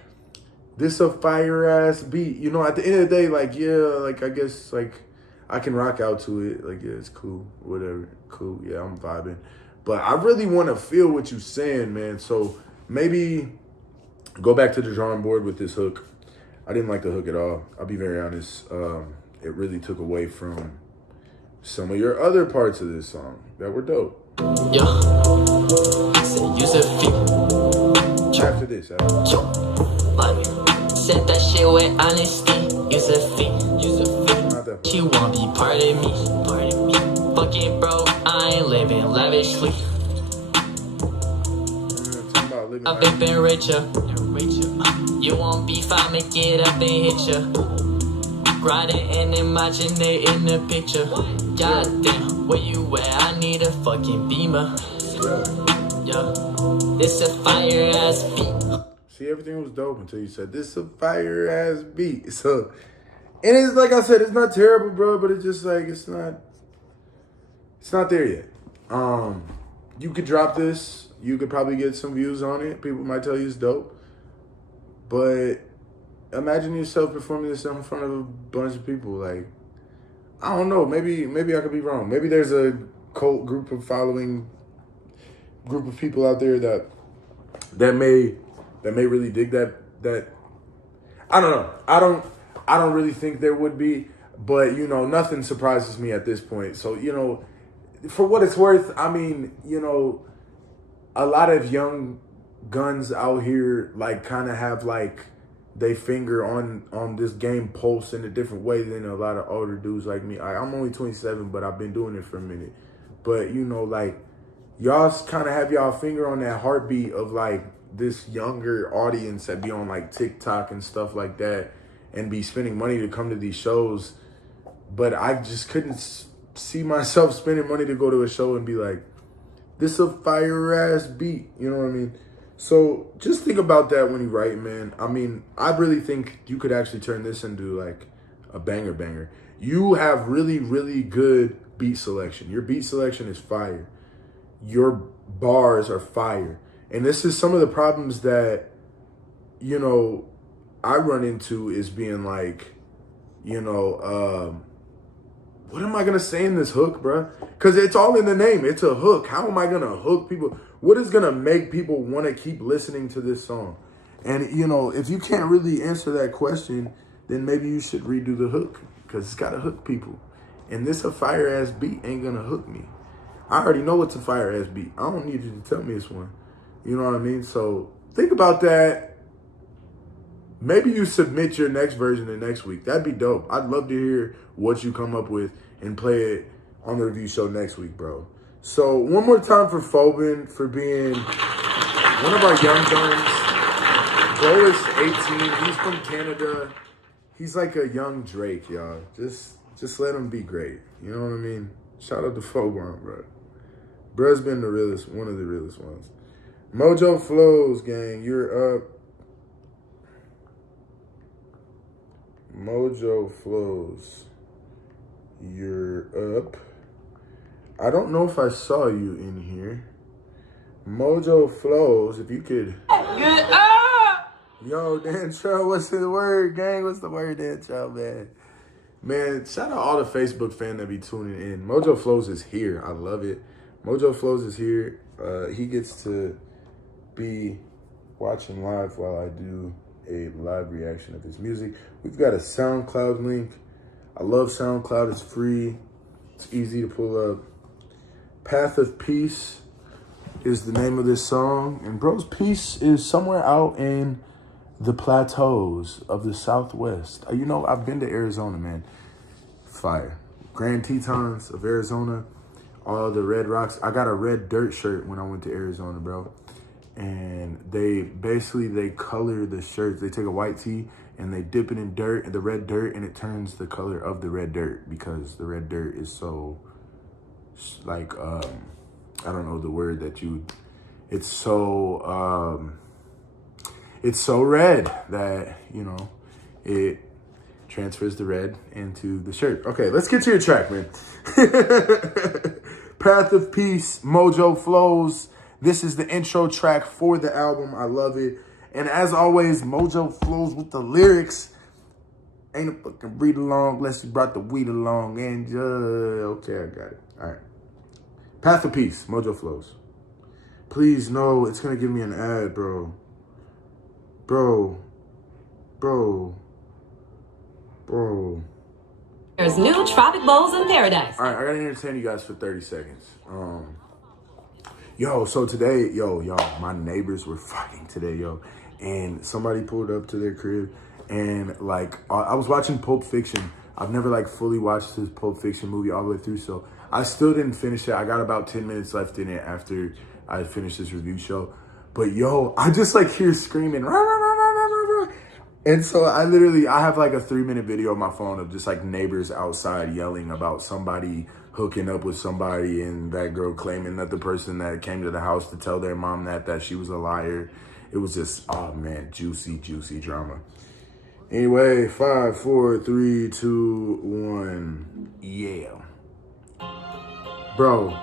this a fire ass beat. You know, at the end of the day, like, yeah, like, I guess, like, I can rock out to it. Like, yeah, it's cool. Whatever. Cool. Yeah, I'm vibing. But I really want to feel what you're saying, man. So maybe go back to the drawing board with this hook. I didn't like the hook at all. I'll be very honest. It really took away from some of your other parts of this song that were dope. Yeah. After this, said that shit with honesty. Use a feet. She wanna be part of me. Fucking bro, I ain't living lavishly. I've been richer. You want beef, I'ma get up and hit ya. Grinding and imaginating the picture. Goddamn, where you at? I need a fucking beamer. Yeah, this a fire ass beat. See, everything was dope until you said, this a fire ass beat. So, and it's like I said, it's not terrible, bro, but it's just like, it's not there yet. You could drop this. You could probably get some views on it. People might tell you it's dope. But imagine yourself performing this in front of a bunch of people. Like, I don't know. Maybe I could be wrong. Maybe there's a cult group of people out there that may really dig that. I don't know. I don't really think there would be. But, you know, nothing surprises me at this point. So, you know, for what it's worth, I mean, you know, a lot of young guns out here, like, kind of have, like, they finger on this game pulse in a different way than a lot of older dudes like me. I'm only 27, but I've been doing it for a minute. But, you know, like, y'all kind of have y'all finger on that heartbeat of, like, this younger audience that be on, like, TikTok and stuff like that and be spending money to come to these shows. But I just couldn't see myself spending money to go to a show and be like, this a fire-ass beat. You know what I mean? So just think about that when you write, man. I mean, I really think you could actually turn this into, like, a banger. You have really, really good beat selection. Your beat selection is fire. Your bars are fire. And this is some of the problems that, you know, I run into is being like, you know, what am I going to say in this hook, bro? Because it's all in the name. It's a hook. How am I going to hook people? What is going to make people want to keep listening to this song? And, you know, if you can't really answer that question, then maybe you should redo the hook because it's got to hook people. And this a fire-ass beat ain't going to hook me. I already know it's a fire-ass beat. I don't need you to tell me it's one. You know what I mean? So think about that. Maybe you submit your next version the next week. That'd be dope. I'd love to hear what you come up with and play it on the review show next week, bro. So one more time for Phobin for being one of our young guns. Bro is 18. He's from Canada. He's like a young Drake, y'all. Just let him be great. You know what I mean? Shout out to Phobon, bro. Bro's been the realest, one of the realest ones. Mojo Flows, gang, you're up. Mojo Flows, you're up. I don't know if I saw you in here. Mojo Flows, if you could. Get up! Yo, Dan Troll, what's the word, gang? What's the word, Dan Troll, man? Man, shout out all the Facebook fan that be tuning in. Mojo Flows is here. I love it. Mojo Flows is here. He gets to be watching live while I do a live reaction of his music. We've got a SoundCloud link. I love SoundCloud. It's free. It's easy to pull up. Path of Peace is the name of this song. And Bro's Peace is somewhere out in the plateaus of the Southwest. You know, I've been to Arizona, man. Fire. Grand Tetons of Arizona. All the red rocks. I got a red dirt shirt when I went to Arizona, bro. And they color the shirts. They take a white tee and they dip it in dirt, the red dirt, and it turns the color of the red dirt because the red dirt is so, like, I don't know the word that you, it's so red that, you know, it transfers the red into the shirt. Okay, let's get to your track, man. Path of Peace, Mojo Flows. This is the intro track for the album. I love it. And as always, Mojo Flows with the lyrics. Ain't a fucking breed along unless you brought the weed along. And okay, I got it. All right. Path of Peace, Mojo Flows. Please, no, it's going to give me an ad, bro. Bro. There's new tropic bowls in paradise. All right, I got to entertain you guys for 30 seconds. Yo, so today, y'all, my neighbors were fighting today, yo. And somebody pulled up to their crib and, like, I was watching Pulp Fiction. I've never, like, fully watched this Pulp Fiction movie all the way through, so I still didn't finish it. I got about 10 minutes left in it after I finished this review show. But, yo, I just, like, hear screaming, rah, rah, rah, rah, rah, rah. And so I have, like, a 3-minute video on my phone of just, like, neighbors outside yelling about somebody hooking up with somebody and that girl claiming that the person that came to the house to tell their mom that she was a liar. It was just, oh man, juicy drama. Anyway, 5, 4, 3, 2, 1. Yeah. Bro.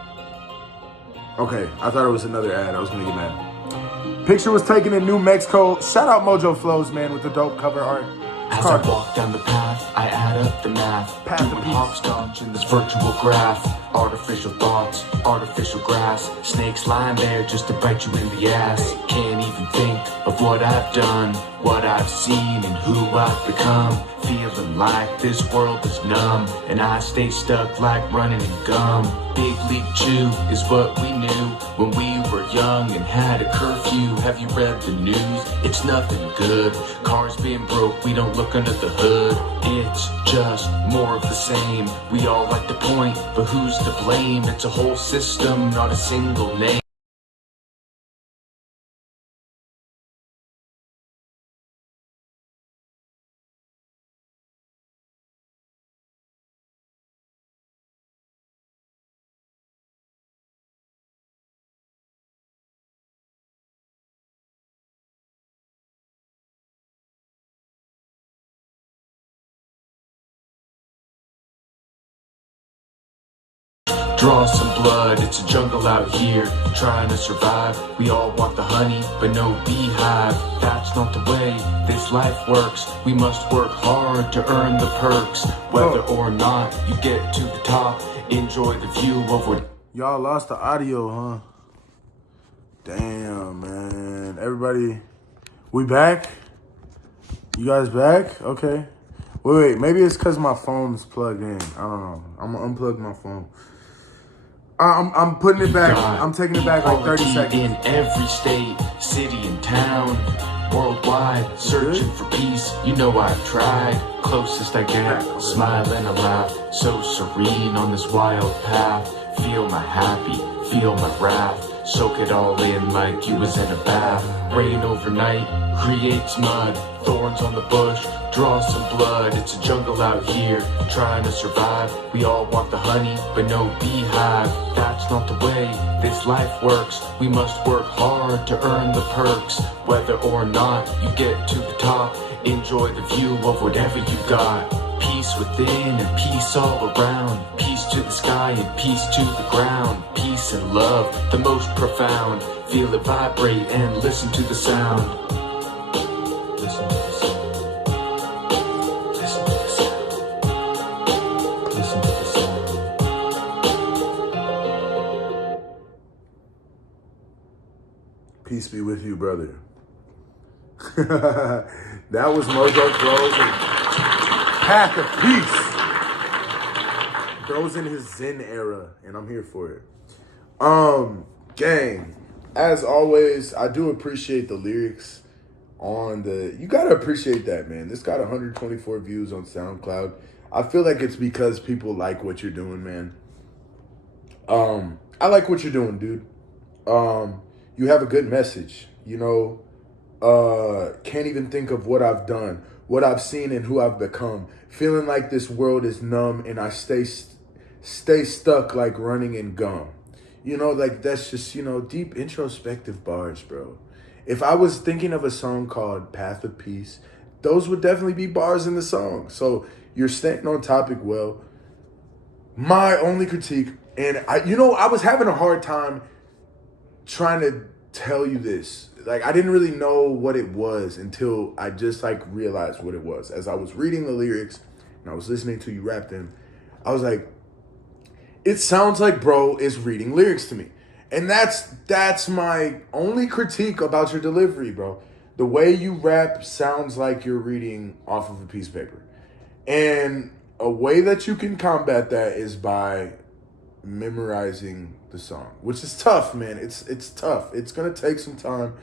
Okay, I thought it was another ad. I was gonna get mad. Picture was taken in New Mexico. Shout out Mojo Flows, man, with the dope cover art. As I walk down the path, I add up the math. Doing hopscotch in this virtual graph. Artificial thoughts, artificial grass. Snakes lying there just to bite you in the ass. Can't even think of what I've done, what I've seen, and who I've become. Feeling like this world is numb, and I stay stuck like running in gum. Big League Chew is what we knew when we were young and had a curfew. Have you read the news? It's nothing good. Cars being broke, we don't look under the hood. It's just more of the same. We all like to point, but who's to blame? It's a whole system, not a single name. Draw some blood, it's a jungle out here, trying to survive. We all want the honey, but no beehive. That's not the way this life works. We must work hard to earn the perks. Whether or not you get to the top, enjoy the view of what... Y'all lost the audio, huh? Damn, man. Everybody, we back? You guys back? Okay. Wait, maybe it's because my phone's plugged in. I don't know. I'm going to unplug my phone. I'm putting it back. I'm taking it back like 30 seconds. In every state, city, and town, worldwide, searching for peace. You know I've tried. Closest I get, smile and a laugh. So serene on this wild path. Feel my happy, feel my wrath. Soak it all in like you was in a bath. Rain overnight creates mud. Thorns on the bush, draw some blood. It's a jungle out here, trying to survive. We all want the honey, but no beehive. That's not the way this life works. We must work hard to earn the perks. Whether or not you get to the top, enjoy the view of whatever you got. Peace within and peace all around. Peace to the sky and peace to the ground. Peace and love, the most profound. Feel it vibrate and listen to the sound. Listen to the sound. Listen to the sound. Listen to the sound. Peace be with you, brother. That was Mojo Throws and Path of Peace. Throws in his Zen era, and I'm here for it. Gang, as always, I do appreciate the lyrics on the... You gotta appreciate that, man. This got 124 views on SoundCloud. I feel like it's because people like what you're doing, man. I like what you're doing, dude. You have a good message, you know. Can't even think of what I've done, what I've seen, and who I've become. Feeling like this world is numb and I stay stuck like running in gum. You know, like that's just, you know, deep introspective bars, bro. If I was thinking of a song called Path of Peace, those would definitely be bars in the song. So you're staying on topic well. My only critique, and I was having a hard time trying to tell you this. Like, I didn't really know what it was until I just, like, realized what it was. As I was reading the lyrics and I was listening to you rap them, I was like, it sounds like bro is reading lyrics to me. And that's my only critique about your delivery, bro. The way you rap sounds like you're reading off of a piece of paper. And a way that you can combat that is by memorizing the song, which is tough, man. It's tough. It's going to take some time.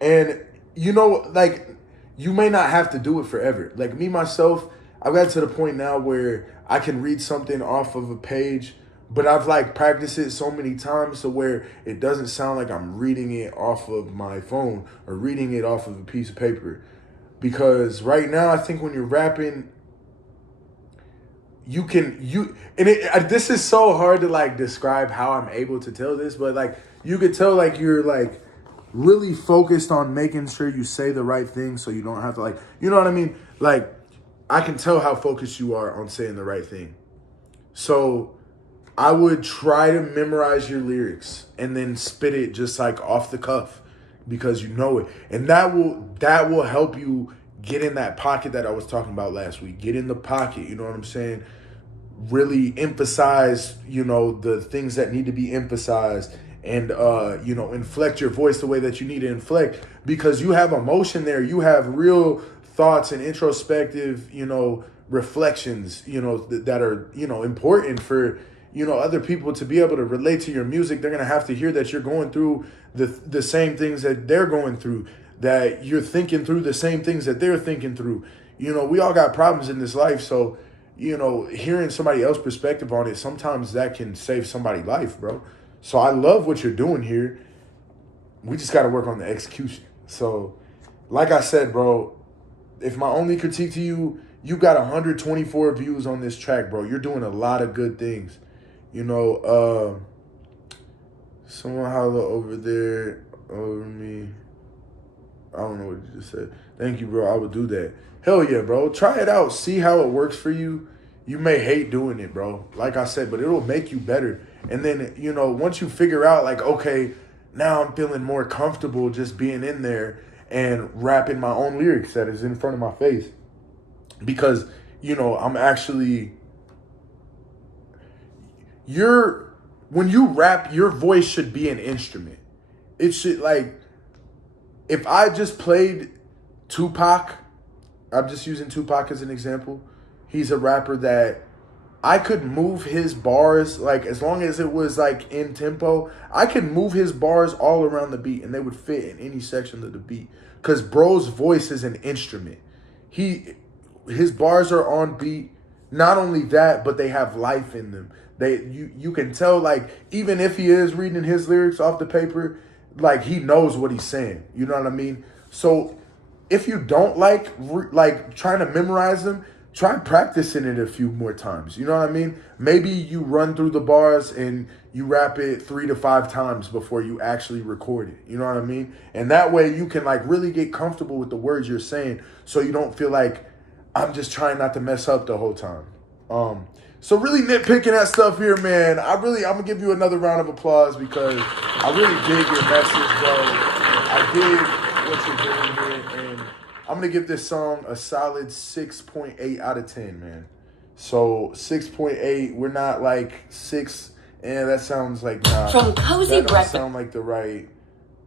And, you know, like, you may not have to do it forever. Like, me, myself, I've got to the point now where I can read something off of a page, but I've, like, practiced it so many times to where it doesn't sound like I'm reading it off of my phone or reading it off of a piece of paper. Because right now, I think when you're rapping, this is so hard to, like, describe how I'm able to tell this, but, like, you could tell, like, you're, like, really focused on making sure you say the right thing so you don't have to, like, you know what I mean? Like, I can tell how focused you are on saying the right thing. So I would try to memorize your lyrics and then spit it just like off the cuff because you know it. And that will help you get in that pocket that I was talking about last week. Get in the pocket, you know what I'm saying? Really emphasize, you know, the things that need to be emphasized. And, you know, inflect your voice the way that you need to inflect because you have emotion there. You have real thoughts and introspective, you know, reflections, you know, that are, you know, important for, you know, other people to be able to relate to your music, they're going to have to hear that you're going through the same things that they're going through, that you're thinking through the same things that they're thinking through. You know, we all got problems in this life, so, you know, hearing somebody else's perspective on it, sometimes that can save somebody's life, bro. So I love what you're doing here. We just got to work on the execution. So, like I said, bro, if my only critique to you, you got 124 views on this track, bro. You're doing a lot of good things. You know, someone holla over there over me. I don't know what you just said. Thank you, bro. I would do that. Hell yeah, bro. Try it out. See how it works for you. You may hate doing it, bro. Like I said, but it'll make you better. And then, you know, once you figure out, like, okay, now I'm feeling more comfortable just being in there and rapping my own lyrics that is in front of my face. Because, you know, I'm actually... When you rap, your voice should be an instrument. It should, like... If I just played Tupac, I'm just using Tupac as an example. He's a rapper that I could move his bars, like, as long as it was, like, in tempo, I could move his bars all around the beat, and they would fit in any section of the beat. Because bro's voice is an instrument. His bars are on beat. Not only that, but they have life in them. You can tell, like, even if he is reading his lyrics off the paper, like, he knows what he's saying. You know what I mean? So if you don't like trying to memorize them, try practicing it a few more times. You know what I mean? Maybe you run through the bars and you rap it 3 to 5 times before you actually record it. You know what I mean? And that way you can, like, really get comfortable with the words you're saying, so you don't feel like I'm just trying not to mess up the whole time. So really nitpicking that stuff here, man. I'm gonna give you another round of applause because I really dig your message, bro. I dig what you're doing here, and I'm gonna give this song a solid 6.8 out of 10, man. So 6.8. We're not like 6. And that sounds like From Cozy that don't Breakfast. sound like the right.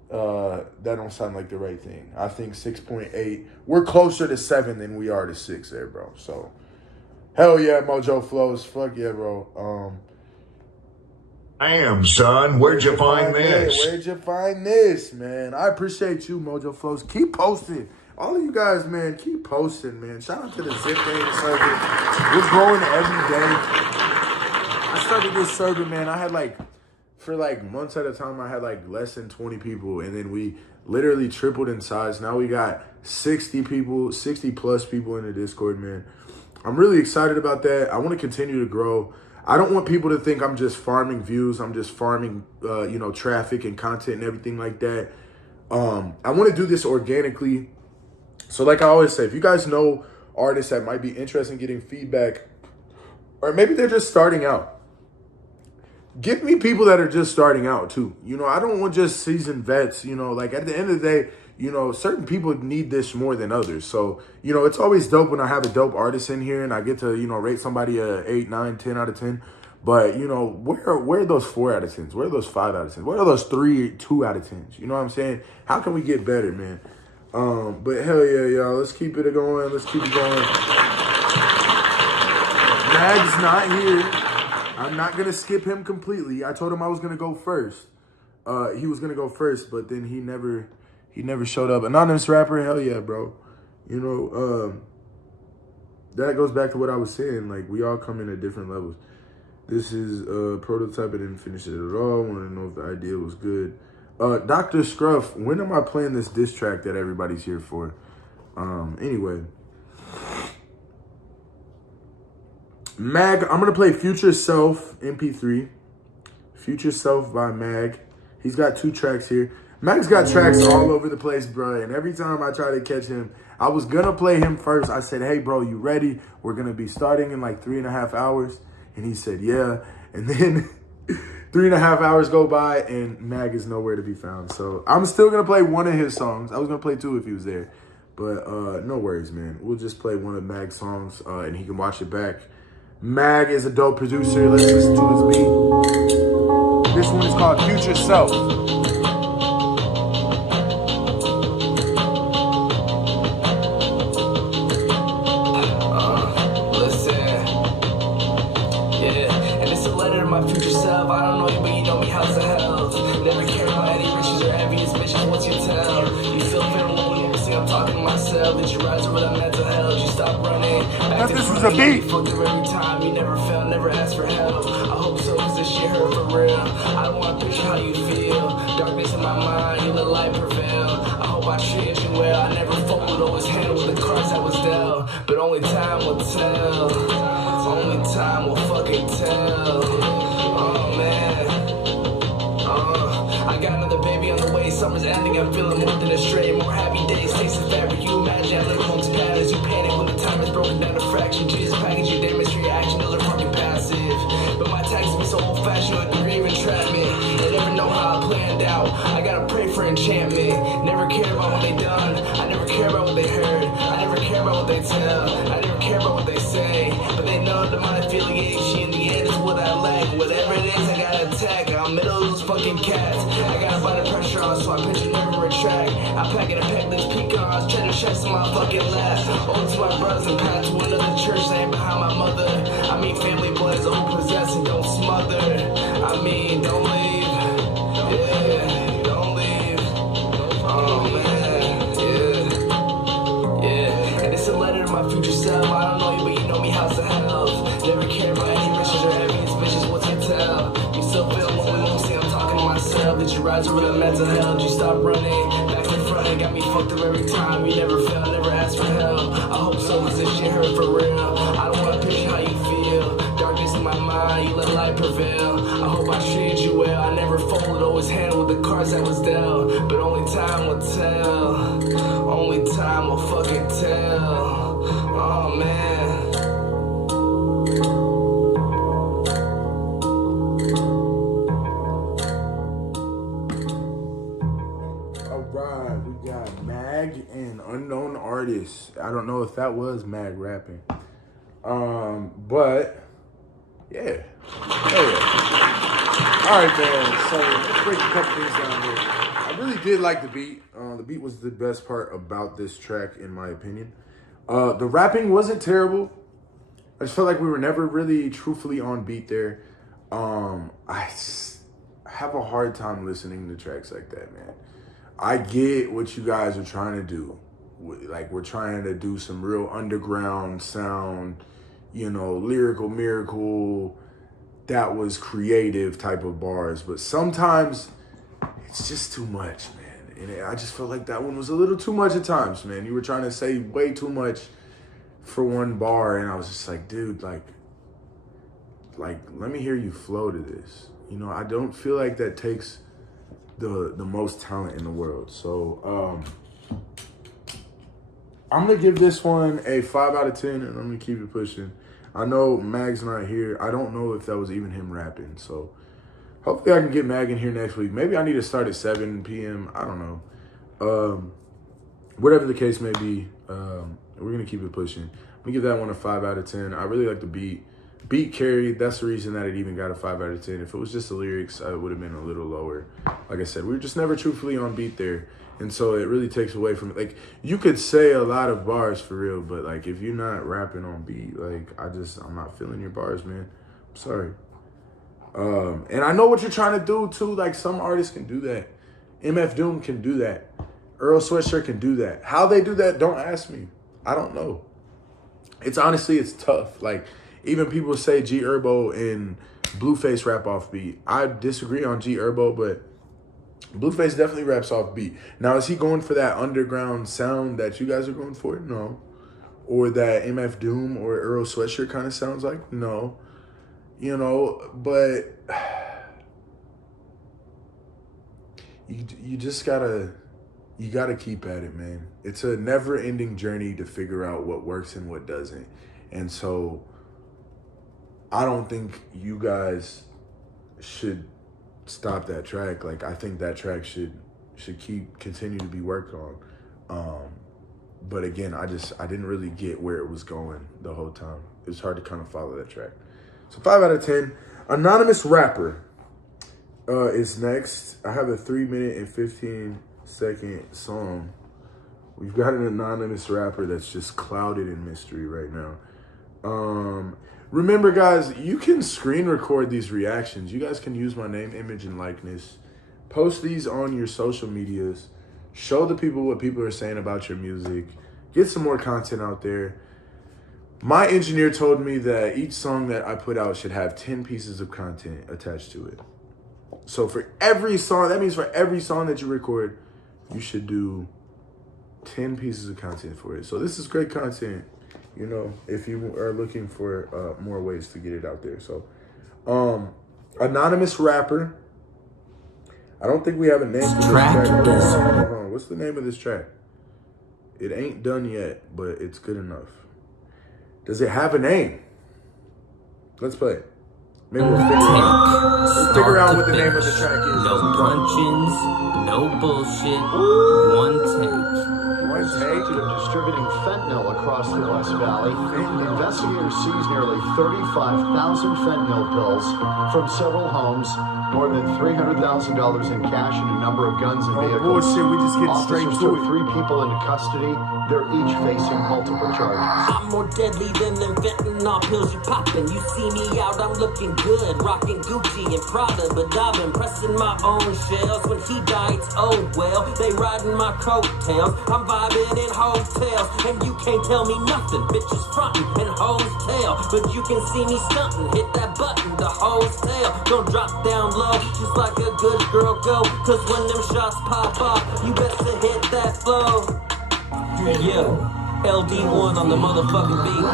That don't sound like the right thing. I think 6.8. We're closer to 7 than we are to 6 there, bro. So. Hell yeah, Mojo Flows. Fuck yeah, bro. Damn, son, where'd you find this? Where'd you find this, man? I appreciate you, Mojo Flows. Keep posting. All of you guys, man, keep posting, man. Shout out to the Zip Game server. We're growing every day. I started this server, man. I had for months at a time, I had less than 20 people. And then we literally tripled in size. Now we got 60 people, 60 plus people in the Discord, man. I'm really excited about that. I want to continue to grow. I don't want people to think I'm just farming views. I'm just farming, traffic and content and everything like that. I want to do this organically. So like I always say, if you guys know artists that might be interested in getting feedback, or maybe they're just starting out, give me people that are just starting out too. You know, I don't want just seasoned vets. You know, like at the end of the day, you know, certain people need this more than others. So, you know, it's always dope when I have a dope artist in here and I get to, you know, rate somebody a 8, 9, 10 out of 10. But, you know, where are those 4 out of 10s? Where are those 5 out of 10s? Where are those 2 out of 10s? You know what I'm saying? How can we get better, man? But hell yeah, y'all. Let's keep it going. Let's keep it going. Mag's not here. I'm not going to skip him completely. I told him I was going to go first. He was going to go first, but then he never showed up. Anonymous rapper, hell yeah, bro. You know, that goes back to what I was saying. Like, we all come in at different levels. This is a prototype. I didn't finish it at all. I want to know if the idea was good. Dr. Scruff, when am I playing this diss track that everybody's here for? Anyway. Mag, I'm going to play Future Self MP3. Future Self by Mag. He's got 2 tracks here. Mag's got tracks all over the place, bro. And every time I try to catch him, I was going to play him first. I said, hey, bro, you ready? We're going to be starting in like 3.5 hours. And he said, yeah. And then 3.5 hours go by and Mag is nowhere to be found. So I'm still going to play one of his songs. I was going to play 2 if he was there. But no worries, man. We'll just play one of Mag's songs and he can watch it back. Mag is a dope producer. Let's listen to his beat. This one is called Future Self. you rise over the mental health, you stop running. Back this is a beat. Fucked up every time, you never felt, never asked for help. I hope so, cause this shit hurt for real. I don't wanna picture how you feel. Darkness in my mind, you let light prevail. I hope I treated you well, I never folded, always handled the cards that was dealt. But only time will tell. Only time will fucking tell. Oh man. I got another baby on the way, summer's ending, I'm feeling more than a stray. More happy days, tasting fabric, you imagine I live amongst patterns. You panic when the time is broken down to fraction. Jesus package, your damage reaction, those are fucking passive. But my tactics be so old fashioned, like the grave entrapment. They never know how I planned out, I gotta pray for enchantment. Never cared about what they done, I never care about what they heard. I never care about what they tell, I never care about what they say. But they know that my affiliation in the end is what I lack. Whatever it is, I gotta attack, I'm middle of those fucking cats. I got a lot of pressure on, so I pitch and never retract. I'm packing a pack these pecans, cheddar checks in my fucking lap. Old to my brothers and path to another church, laying behind my mother. I mean, family blood is all possessed and don't smother. I mean, don't leave, yeah, don't leave. Oh man, yeah. And it's a letter to my future self. I don't know you, but you know me, how's the health? Never care about any riches or envious bitches, what's your tell? You still feel lonely, see I'm talking to myself. Did you rise over the mental health? Did you stop running? Back in front, it got me fucked up every time. You never felt, never asked for help. I hope so, cause this shit hurt for real. I don't wanna picture how you feel. Darkness in my mind, you let light prevail. I hope I treated you well, I never folded, always handled the cards that was dealt. But only time will tell. Only time will fucking tell. Oh man. Alright, we got Mag and Unknown Artist. I don't know if that was Mag rapping. But yeah. Alright, man. So let's break a couple things down here. I really did like the beat. The beat was the best part about this track, in my opinion. The rapping wasn't terrible. I just felt like we were never really truthfully on beat there. I have a hard time listening to tracks like that, man. I get what you guys are trying to do. Like, we're trying to do some real underground sound, you know, lyrical miracle, that was creative type of bars. But sometimes it's just too much, man. And I just felt like that one was a little too much at times, man. You were trying to say way too much for one bar, and I was just like, dude, like let me hear you flow to this. You know, I don't feel like that takes the most talent in the world. So I'm gonna give this one a 5 out of 10, and I'm gonna keep it pushing. I know Mag's not here. I don't know if that was even him rapping. So hopefully I can get Mag in here next week. Maybe I need to start at 7 p.m. I don't know. Whatever the case may be, we're gonna keep it pushing. I'm gonna give that one a 5 out of 10. I really like the beat. Beat carried. That's the reason that it even got a 5 out of 10. If it was just the lyrics, I would have been a little lower. Like I said, we were just never truthfully on beat there. And so it really takes away from it. Like, you could say a lot of bars for real, but like, if you're not rapping on beat, like, I'm not feeling your bars, man. I'm sorry. And I know what you're trying to do too. Like, some artists can do that. MF Doom can do that. Earl Sweatshirt can do that. How they do that, don't ask me. I don't know. It's honestly, it's tough. Like, even people say G Herbo and Blueface rap off beat. I disagree on G Herbo, but Blueface definitely raps off beat. Now, is he going for that underground sound that you guys are going for? No. Or that MF Doom or Earl Sweatshirt kind of sounds like? No. You know, but you just gotta keep at it, man. It's a never-ending journey to figure out what works and what doesn't. And so I don't think you guys should stop that track. Like, I think that track should continue to be worked on. But again, I didn't really get where it was going the whole time. It was hard to kind of follow that track. So 5 out of 10. Anonymous Rapper is next. I have a 3-minute and 15-second song. We've got an anonymous rapper that's just clouded in mystery right now. Remember, guys, you can screen record these reactions. You guys can use my name, image, and likeness. Post these on your social medias. Show the people what people are saying about your music. Get some more content out there. My engineer told me that each song that I put out should have 10 pieces of content attached to it. So for every song, that means for every song that you record, you should do 10 pieces of content for it. So this is great content, you know, if you are looking for more ways to get it out there. So, Anonymous Rapper. I don't think we have a name for this track. Hold on. What's the name of this track? It ain't done yet, but it's good enough. Does it have a name? Let's play it. Maybe we'll figure out what the name of the track is. No punchins, no bullshit, one take. Convicted of distributing fentanyl across the West Valley, investigators seized nearly 35,000 fentanyl pills from several homes, more than $300,000 in cash, and a number of guns and vehicles. Bullshit, we just get straight Officers to took it. 3 people into custody. They're each facing multiple charges. I'm more deadly than them fentanyl pills you poppin'. You see me out, I'm looking good, rocking Gucci and Prada, but I've been pressing my own shells. When he died, oh well, they riding my coattails. I'm vibing in hotels, and you can't tell me nothing. Bitches frontin' and hoes tail, but you can see me stuntin'. Hit that button, the hoes tail. Don't drop down low, just like a good girl go. Cause when them shots pop off, you better hit that flow. Yeah, LD1 on the motherfucking beat.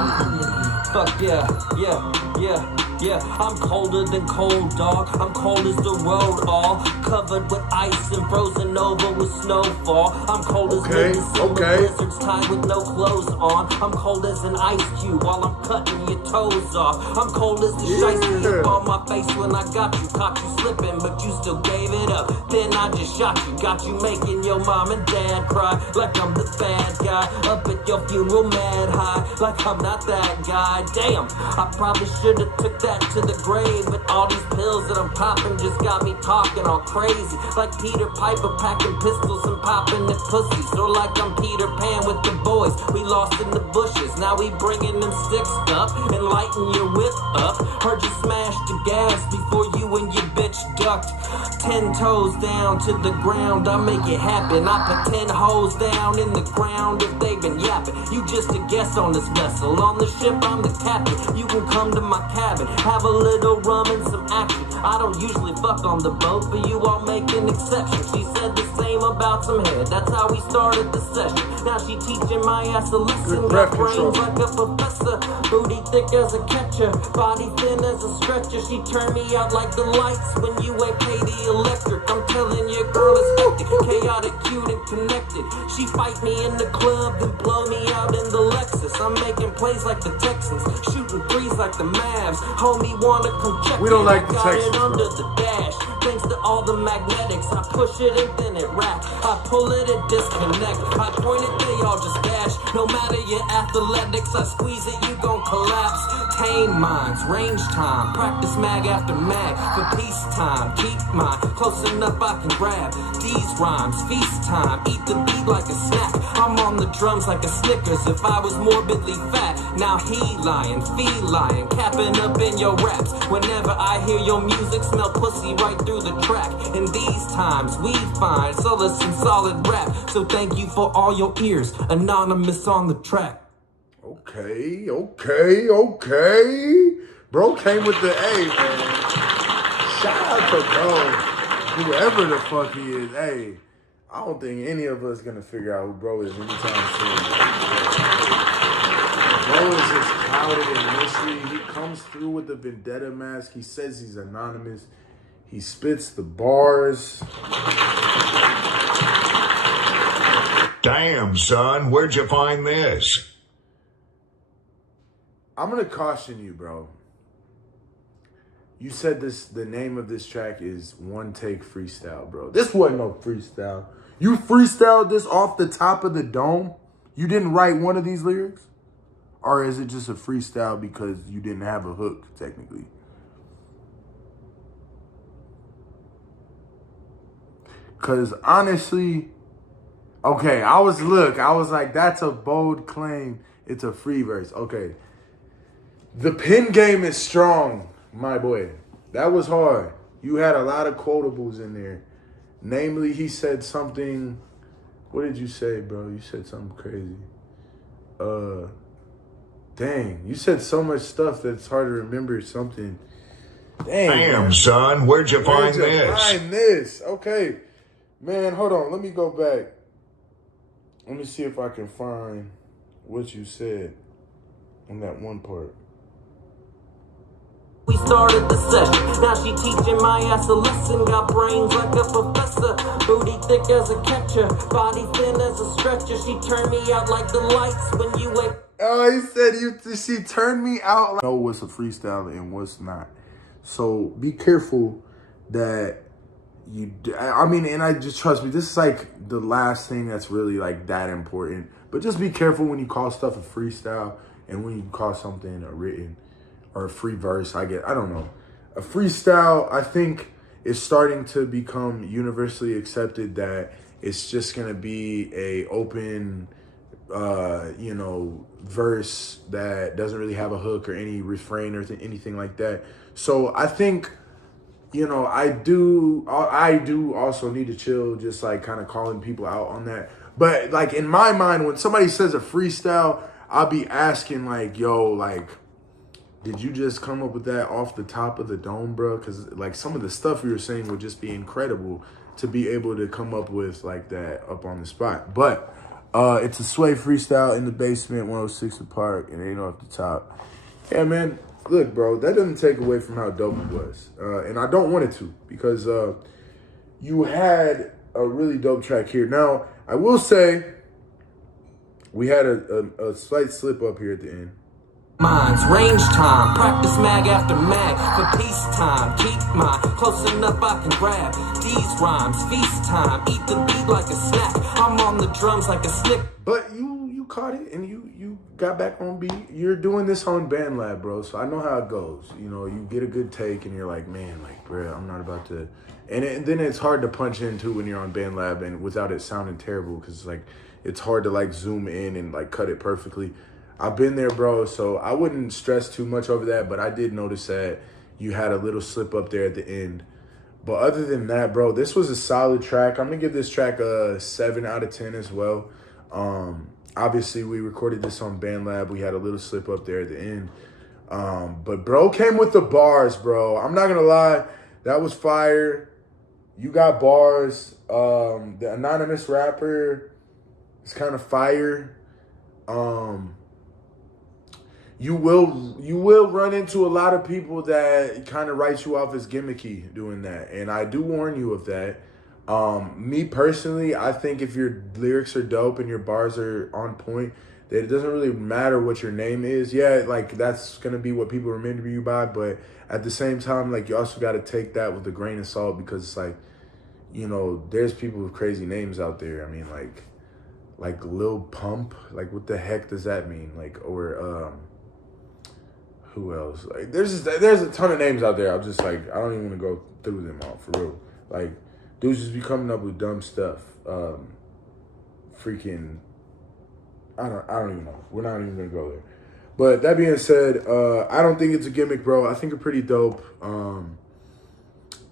Fuck yeah, yeah, yeah. Yeah, I'm colder than cold, dog. I'm cold as the road, all covered with ice and frozen over with snowfall. I'm cold as Minnesota blizzards tied with no clothes on. I'm cold as an ice cube while I'm cutting your toes off. I'm cold as the shiesty you on my face when I got you. Caught you slipping, but you still gave it up. Then I just shot you, got you making your mom and dad cry like I'm the bad guy. Up at your funeral mad high like I'm not that guy. Damn, I probably should've took that to the grave, but all these pills that I'm popping just got me talking all crazy, like Peter Piper packing pistols and popping at pussies, or like I'm Peter Pan with the boys we lost in the bushes. Now we bringing them sticks up and lighting your whip up. Heard you smashed the gas before you and your bitch ducked. 10 toes down to the ground, I make it happen. I put 10 hoes down in the ground if they've been yapping. You just a guest on this vessel. On the ship, I'm the captain. You can come to my cabin, have a little rum and some action. I don't usually fuck on the boat, but you all make an exception. She said the same about some head. That's how we started the session. Now she teaching my ass a lesson. Got brains like a professor, booty thick as a catcher, body thin as a stretcher. She turned me out like the lights when you ain't pay the electric. I'm telling you, girl, it's hectic, chaotic, cute, and connected. She fight me in the club, then blow me out in the Lexus. I'm making plays like the Texans, shooting threes like the Mavs. Homie wanna come check we don't it. like I the got Texans, it under the dash. Thanks to all the magnetics, I push it and then it rack. I pull it and disconnect. I point it, they all just dash. No matter your athletics, I squeeze it, you gon' collapse. Tame minds, range time, practice mag after mag. For peacetime, keep mine close enough I can grab these rhymes. Feast time, eat the beat like a snack. I'm on the drums like a Snickers if I was morbidly fat. Now he lying, feline, capping up in your raps. Whenever I hear your music, smell pussy right through the track. In these times, we find solace in solid rap. So thank you for all your ears, Anonymous on the track. Okay. Bro came with the A, man. Shout out to bro. Whoever the fuck he is. Hey, I don't think any of us gonna figure out who bro is anytime soon. Bro is just clouded in mystery. He comes through with the vendetta mask. He says he's anonymous. He spits the bars. Damn, son, where'd you find this? I'm gonna caution you, bro. You said the name of this track is One Take Freestyle, bro. This wasn't no freestyle. You freestyled this off the top of the dome? You didn't write one of these lyrics? Or is it just a freestyle because you didn't have a hook, technically? Because honestly, okay, I was like, that's a bold claim. It's a free verse. Okay. The pen game is strong, my boy. That was hard. You had a lot of quotables in there. Namely, he said something. What did you say, bro? You said something crazy. Dang, you said so much stuff that it's hard to remember something. Dang, Damn, son, where'd you find this? Okay, man, hold on. Let me go back. Let me see if I can find what you said on that one part. We started the session. Now she teaching my ass a lesson. Got brains like a professor. Booty thick as a catcher. Body thin as a stretcher. She turned me out like the lights when you wake. Oh, he said she turned me out. Like, know what's a freestyle and what's not. So be careful that you. I mean, and I just trust me. This is like the last thing that's really like that important. But just be careful when you call stuff a freestyle and when you call something a written or a free verse. I don't know. A freestyle, I think, is starting to become universally accepted that it's just gonna be a open, verse that doesn't really have a hook or any refrain or anything like that. So I think, I do also need to chill, just like kind of calling people out on that. But like in my mind, when somebody says a freestyle, I'll be asking like, yo, like, did you just come up with that off the top of the dome, bro? Because like some of the stuff you were saying would just be incredible to be able to come up with like that up on the spot. But it's a Sway freestyle in the basement, 106 & Park, and ain't off the top. Yeah, man. Look, bro, that doesn't take away from how dope it was. And I don't want it to, because you had a really dope track here. Now, I will say we had a slight slip up here at the end. Minds, range time, practice mag after mag for peacetime. Keep mine close enough I can grab these rhymes. Feast time, eat the beat like a snack. I'm on the drums like a snip. But you caught it and you got back on beat. You're doing this on BandLab, bro. So I know how it goes. You get a good take and you're like, man, like, bro, I'm not about to. And then it's hard to punch into when you're on BandLab and without it sounding terrible, because like it's hard to like zoom in and like cut it perfectly. I've been there, bro, so I wouldn't stress too much over that, but I did notice that you had a little slip up there at the end. But other than that, bro, this was a solid track. I'm going to give this track a 7 out of 10 as well. Obviously, we recorded this on BandLab. We had a little slip up there at the end. But bro came with the bars, bro. I'm not going to lie. That was fire. You got bars. The anonymous rapper is kind of fire. You will run into a lot of people that kind of write you off as gimmicky doing that. And I do warn you of that. Me personally, I think if your lyrics are dope and your bars are on point, that it doesn't really matter what your name is. Yeah, like that's going to be what people remember you by. But at the same time, like you also got to take that with a grain of salt, because it's like, there's people with crazy names out there. I mean, like Lil Pump, like what the heck does that mean? Like, or, who else? Like, there's a ton of names out there. I'm just like, I don't even want to go through them all for real. Like, dudes just be coming up with dumb stuff. Freaking, I don't even know. We're not even gonna go there. But that being said, I don't think it's a gimmick, bro. I think it's pretty dope.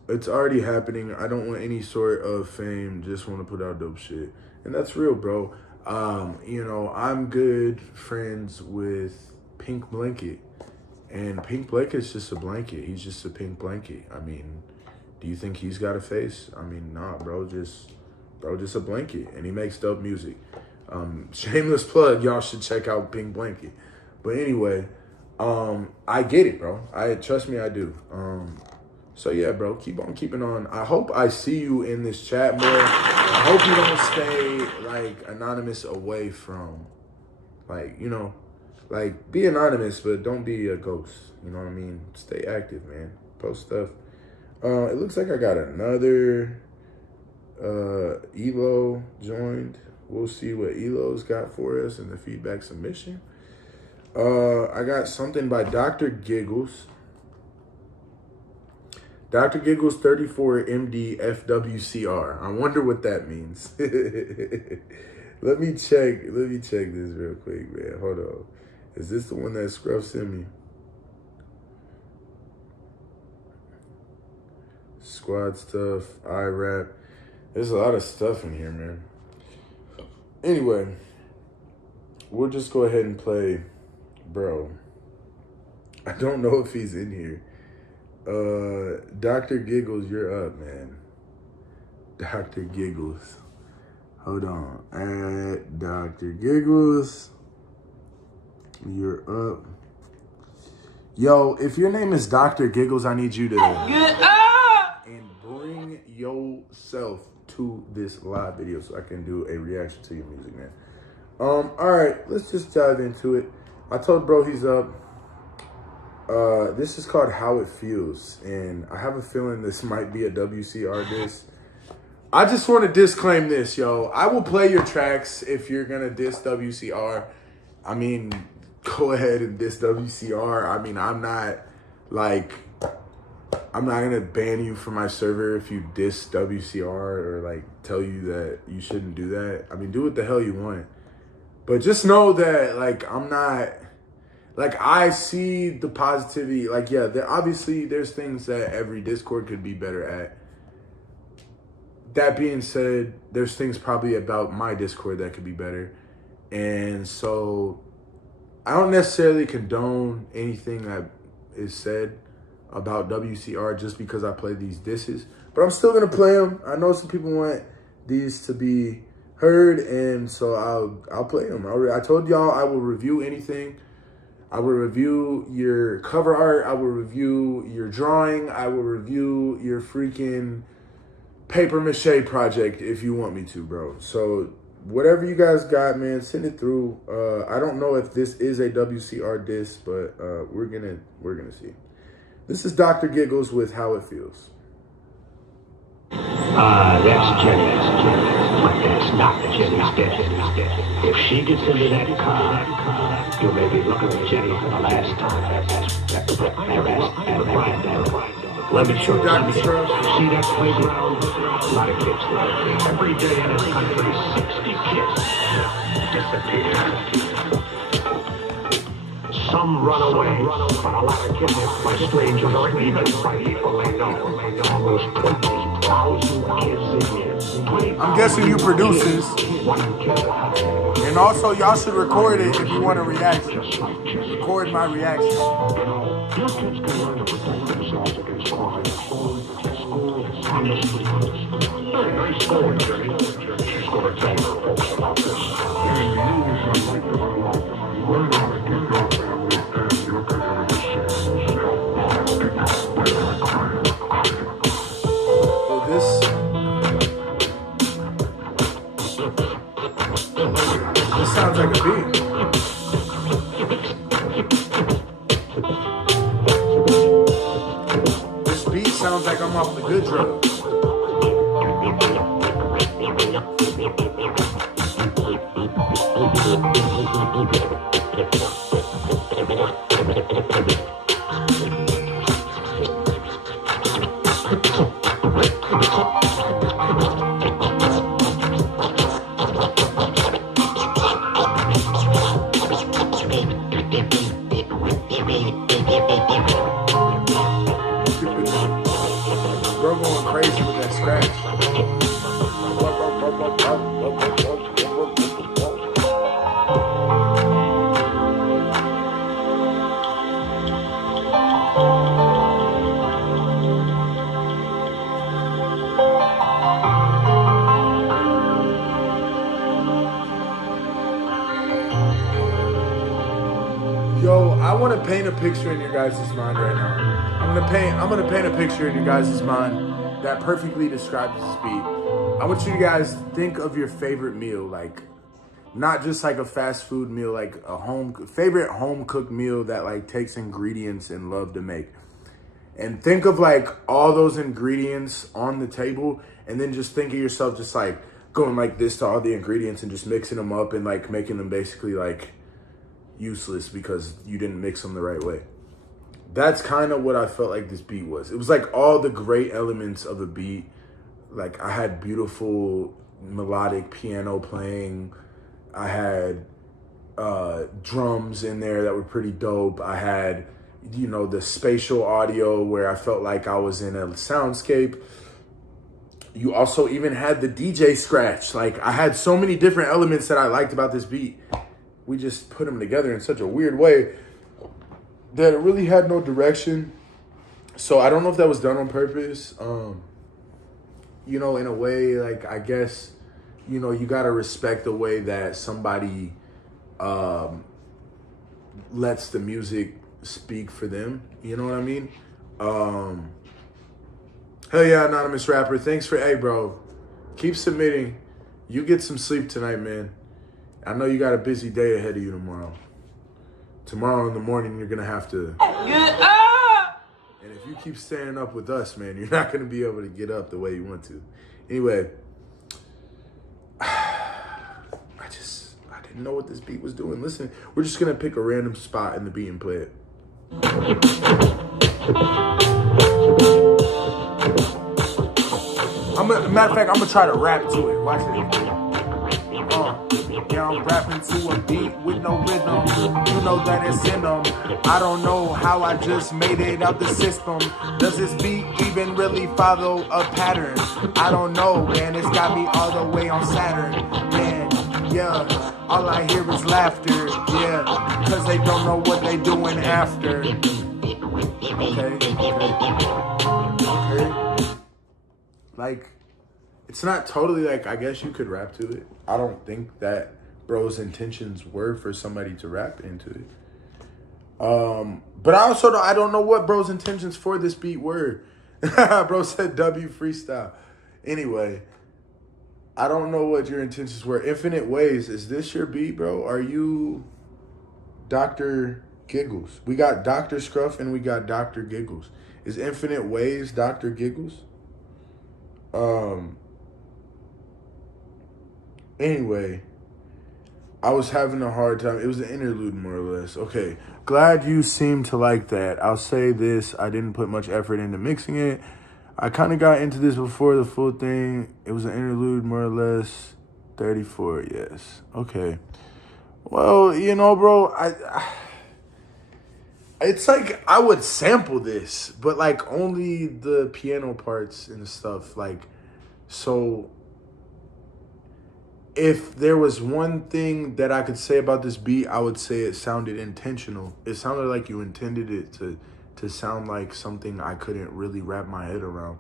It's already happening. I don't want any sort of fame. Just want to put out dope shit, and that's real, bro. I'm good friends with Pink Blanket. And Pink Blanket's just a blanket. He's just a pink blanket. I mean, do you think he's got a face? I mean, nah, bro, just a blanket. And he makes dope music. Shameless plug, y'all should check out Pink Blanket. But anyway, I get it, bro. Trust me, I do. So yeah, bro, keep on keeping on. I hope I see you in this chat more. I hope you don't stay like anonymous away from, like, like, be anonymous, but don't be a ghost. You know what I mean? Stay active, man. Post stuff. It looks like I got another Elo joined. We'll see what Elo's got for us in the feedback submission. I got something by Dr. Giggles. Dr. Giggles 34 MD FWCR. I wonder what that means. Let me check this real quick, man. Hold on. Is this the one that Scruff sent me? Squad stuff, iRap. There's a lot of stuff in here, man. Anyway, we'll just go ahead and play, bro. I don't know if he's in here. Dr. Giggles, you're up, man. Dr. Giggles. Hold on. Dr. Giggles, you're up. Yo, if your name is Dr. Giggles, I need you to and bring yourself to this live video so I can do a reaction to your music, man. All right, let's just dive into it. I told bro he's up. This is called How It Feels, and I have a feeling this might be a WCR diss. I just want to disclaim this, yo. I will play your tracks if you're gonna diss WCR. I mean, go ahead and diss WCR. I mean, I'm not gonna ban you from my server if you diss WCR or like tell you that you shouldn't do that. I mean, do what the hell you want. But just know that like I'm not like I see the positivity. Like, yeah, obviously there's things that every Discord could be better at. That being said, there's things probably about my Discord that could be better. And so I don't necessarily condone anything that is said about WCR just because I play these disses. But I'm still going to play them. I know some people want these to be heard, and so I'll play them. I told y'all I will review anything. I will review your cover art. I will review your drawing. I will review your freaking paper mache project if you want me to, bro. So whatever you guys got, man, send it through. I don't know if this is a WCR diss, but we're gonna see. This is Dr. Giggles with How It Feels. That's Jenny. But that's not Jenny's dead. If she gets into that car, you may be looking at Jenny for the last time. Let me show you. See that playground? A lot of kids. Every day in this country, 60 kids disappear. Some run away, but a lot of kidnapped by strangers or even by people they know. Almost 20,000 kids a year. I'm guessing you produce this. And also, y'all should record it if you want to react. Record my reaction. Your kids can learn to protect themselves against crime at home, at school, honestly. Very nice going, Jenny. She's going to tell her folks about this. And the rules I like to learn how to get your family and your community safe. So this sounds like a beat. This beat sounds like I'm off the good drugs. Bro going crazy with that scratch. Yo, I want to paint a picture in your guys' mind right now. I'm gonna paint a picture in your guys' mind that perfectly describes this beat. I want you guys to think of your favorite meal, like not just like a fast food meal, like a favorite home cooked meal that like takes ingredients and love to make. And think of like all those ingredients on the table, and then just think of yourself just like going like this to all the ingredients and just mixing them up and like making them basically like useless because you didn't mix them the right way. That's kind of what I felt like this beat was. It was like all the great elements of a beat. Like I had beautiful melodic piano playing. I had drums in there that were pretty dope. I had, you know, the spatial audio where I felt like I was in a soundscape. You also even had the DJ scratch. Like I had so many different elements that I liked about this beat. we just put them together in such a weird way that it really had no direction. So I don't know if that was done on purpose. You know, in a way, like, I guess, you know, you got to respect the way that somebody lets the music speak for them. You know what I mean? Hell yeah, anonymous rapper. Thanks for, hey, bro. Keep submitting. You get some sleep tonight, man. I know you got a busy day ahead of you tomorrow. Tomorrow in the morning, you're going to have to... And if you keep staying up with us, man, you're not going to be able to get up the way you want to. Anyway, I didn't know what this beat was doing. Listen, we're just going to pick a random spot in the beat and play it. Matter of fact, I'm going to try to rap to it. Watch it. Yeah, I'm rapping to a beat with no rhythm. You know that it's in them. I don't know how I just made it out the system. Does this beat even really follow a pattern? I don't know, man. It's got me all the way on Saturn. Man, yeah. All I hear is laughter. Yeah, cause they don't know what they doing after. Okay. Like, it's not totally like, I guess you could rap to it. I don't think that bro's intentions were for somebody to rap into it. But I don't know what bro's intentions for this beat were. Bro said W freestyle. Anyway, I don't know what your intentions were. Infinite Ways, is this your beat, bro? Are you Dr. Giggles? We got Dr. Scruff and we got Dr. Giggles. Is Infinite Ways Dr. Giggles? Anyway, I was having a hard time. It was an interlude, more or less. Okay, glad you seem to like that. I'll say this. I didn't put much effort into mixing it. I kind of got into this before the full thing. It was an interlude, more or less. 34, yes. Okay. Well, you know, bro, it's like I would sample this, but like only the piano parts and stuff. Like, so if there was one thing that I could say about this beat, I would say it sounded intentional. It sounded like you intended it to sound like something I couldn't really wrap my head around,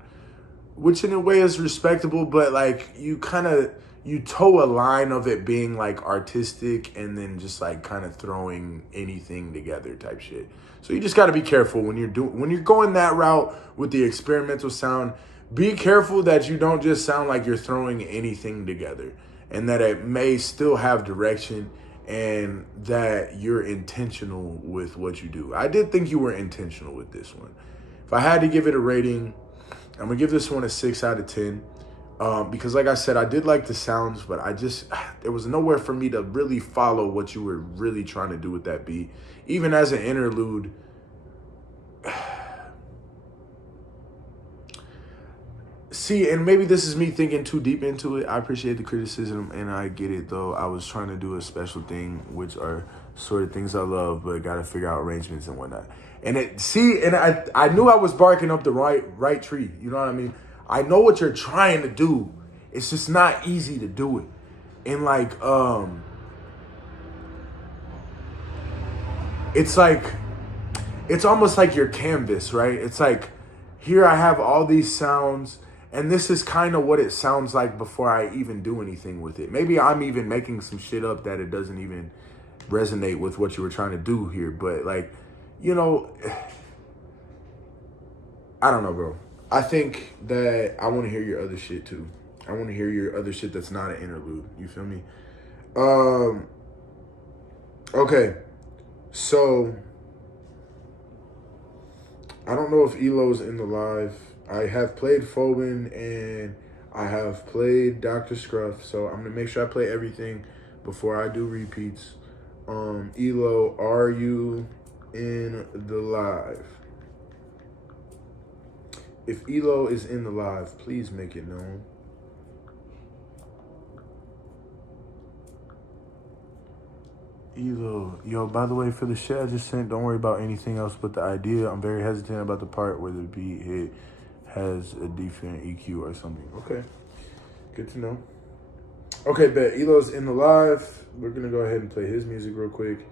which in a way is respectable, but like you toe a line of it being like artistic and then just like kind of throwing anything together type shit. So you just got to be careful when you're going that route with the experimental sound. Be careful that you don't just sound like you're throwing anything together, and that it may still have direction and that you're intentional with what you do. I did think you were intentional with this one. If I had to give it a rating, I'm gonna give this one a 6 out of 10. Because like I said, I did like the sounds, but there was nowhere for me to really follow what you were really trying to do with that beat. Even as an interlude, see, and maybe this is me thinking too deep into it. I appreciate the criticism, and I get it, though. I was trying to do a special thing, which are sort of things I love, but got to figure out arrangements and whatnot. And I knew I was barking up the right tree. You know what I mean? I know what you're trying to do. It's just not easy to do it. And like, it's almost like your canvas, right? It's like, here I have all these sounds, and this is kind of what it sounds like before I even do anything with it. Maybe I'm even making some shit up that it doesn't even resonate with what you were trying to do here. But like, you know, I don't know, bro. I think that I want to hear your other shit too. I want to hear your other shit that's not an interlude. You feel me? Okay. So I don't know if Elo's in the live. I have played Phobin and I have played Dr. Scruff. So I'm going to make sure I play everything before I do repeats. Elo, are you in the live? If Elo is in the live, please make it known. Elo, yo, by the way, for the shit I just sent, don't worry about anything else but the idea. I'm very hesitant about the part where the beat hit has a different EQ or something. Okay, good to know. Okay, bet. Elo's in the live. We're going to go ahead and play his music real quick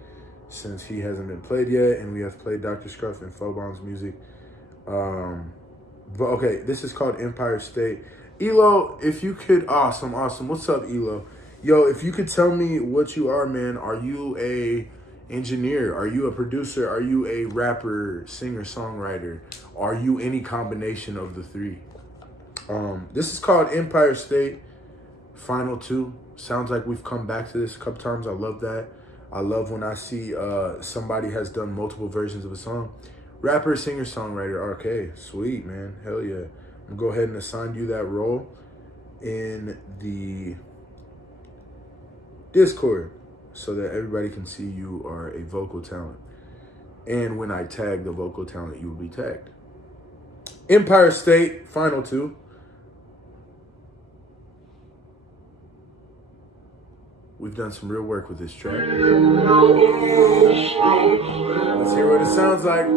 since he hasn't been played yet. And we have played Dr. Scruff and Fobomb's music. But okay, this is called Empire State. Elo, if you could, awesome. What's up, Elo? Yo, if you could tell me what you are, man. Are you a engineer? Are you a producer? Are you a rapper, singer, songwriter? Are you any combination of the three? This is called Empire State Final 2. Sounds like we've come back to this a couple times. I love that. I love when I see somebody has done multiple versions of a song. Rapper, singer, songwriter. Okay, sweet, man. Hell yeah. I'm gonna go ahead and assign you that role in the Discord so that everybody can see you are a vocal talent. And when I tag the vocal talent, you will be tagged. Empire State, Final 2. We've done some real work with this track. Let's hear what it sounds like.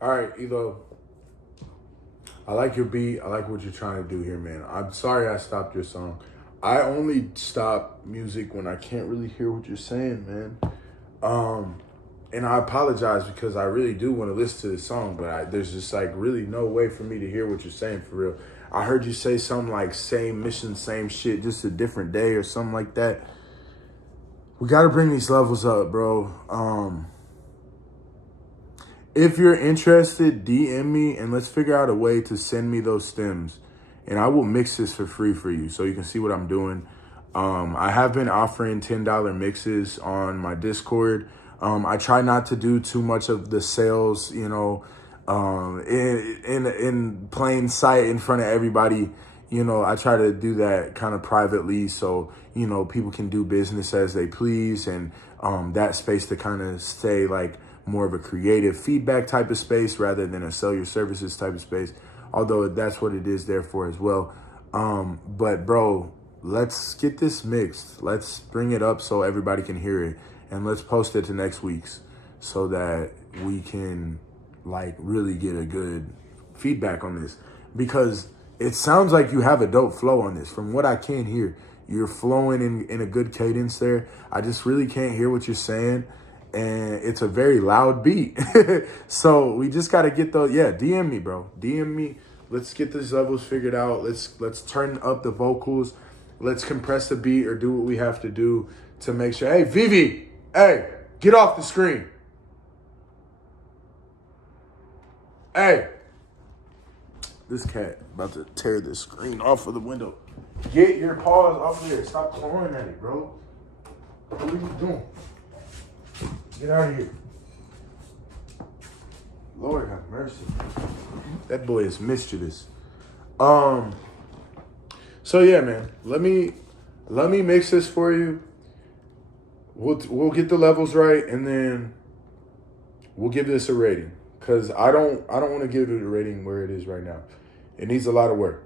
All right, Elo. I like your beat. I like what you're trying to do here, man. I'm sorry I stopped your song. I only stop music when I can't really hear what you're saying, man. And I apologize because I really do want to listen to this song, but there's just like really no way for me to hear what you're saying for real. I heard you say something like same mission, same shit, just a different day or something like that. We got to bring these levels up, bro. If you're interested, DM me and let's figure out a way to send me those stems. And I will mix this for free for you so you can see what I'm doing. I have been offering $10 mixes on my Discord. I try not to do too much of the sales, you know, in plain sight in front of everybody. You know, I try to do that kind of privately so, you know, people can do business as they please. And that space to kind of stay like more of a creative feedback type of space rather than a sell your services type of space. Although that's what it is there for as well. But bro, let's get this mixed. Let's bring it up so everybody can hear it. And let's post it to next week's so that we can like really get a good feedback on this. Because it sounds like you have a dope flow on this. From what I can hear, you're flowing in a good cadence there. I just really can't hear what you're saying. And it's a very loud beat. So we just got to get those. Yeah, DM me, bro. DM me. Let's get these levels figured out. Let's turn up the vocals. Let's compress the beat or do what we have to do to make sure. Hey, Vivi. Hey, get off the screen. Hey. This cat about to tear the screen off of the window. Get your paws off of there. Stop clawing at it, bro. What are you doing? Get out of here. Lord have mercy. That boy is mischievous. So yeah, man. Let me mix this for you. we'll get the levels right, and then we'll give this a rating. Cause I don't want to give it a rating where it is right now. It needs a lot of work.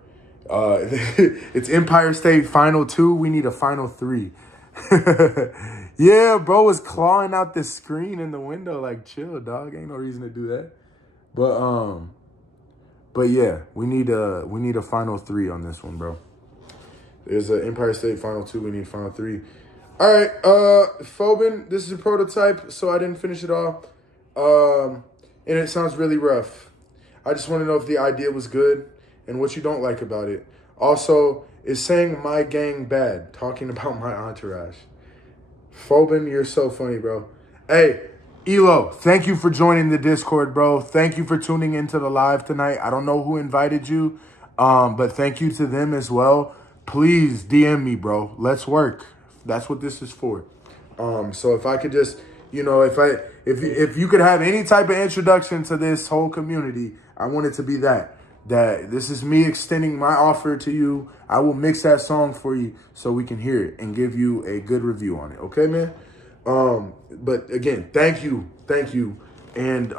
It's Empire State Final 2. We need a Final 3. Yeah, bro was clawing out the screen in the window. Like, chill, dog. Ain't no reason to do that. But yeah, we need a Final 3 on this one, bro. There's an Empire State Final 2. We need Final 3. All right, Phobin, this is a prototype, so I didn't finish it all. And it sounds really rough. I just want to know if the idea was good and what you don't like about it. Also, is saying my gang bad, talking about my entourage. Phobin, you're so funny, bro. Hey, Elo, thank you for joining the Discord, bro. Thank you for tuning into the live tonight. I don't know who invited you, but thank you to them as well. Please DM me, bro. Let's work. That's what this is for. So if I could just, you know, if you could have any type of introduction to this whole community, I want it to be that this is me extending my offer to you. I will mix that song for you so we can hear it and give you a good review on it. Okay, man? But again, thank you. And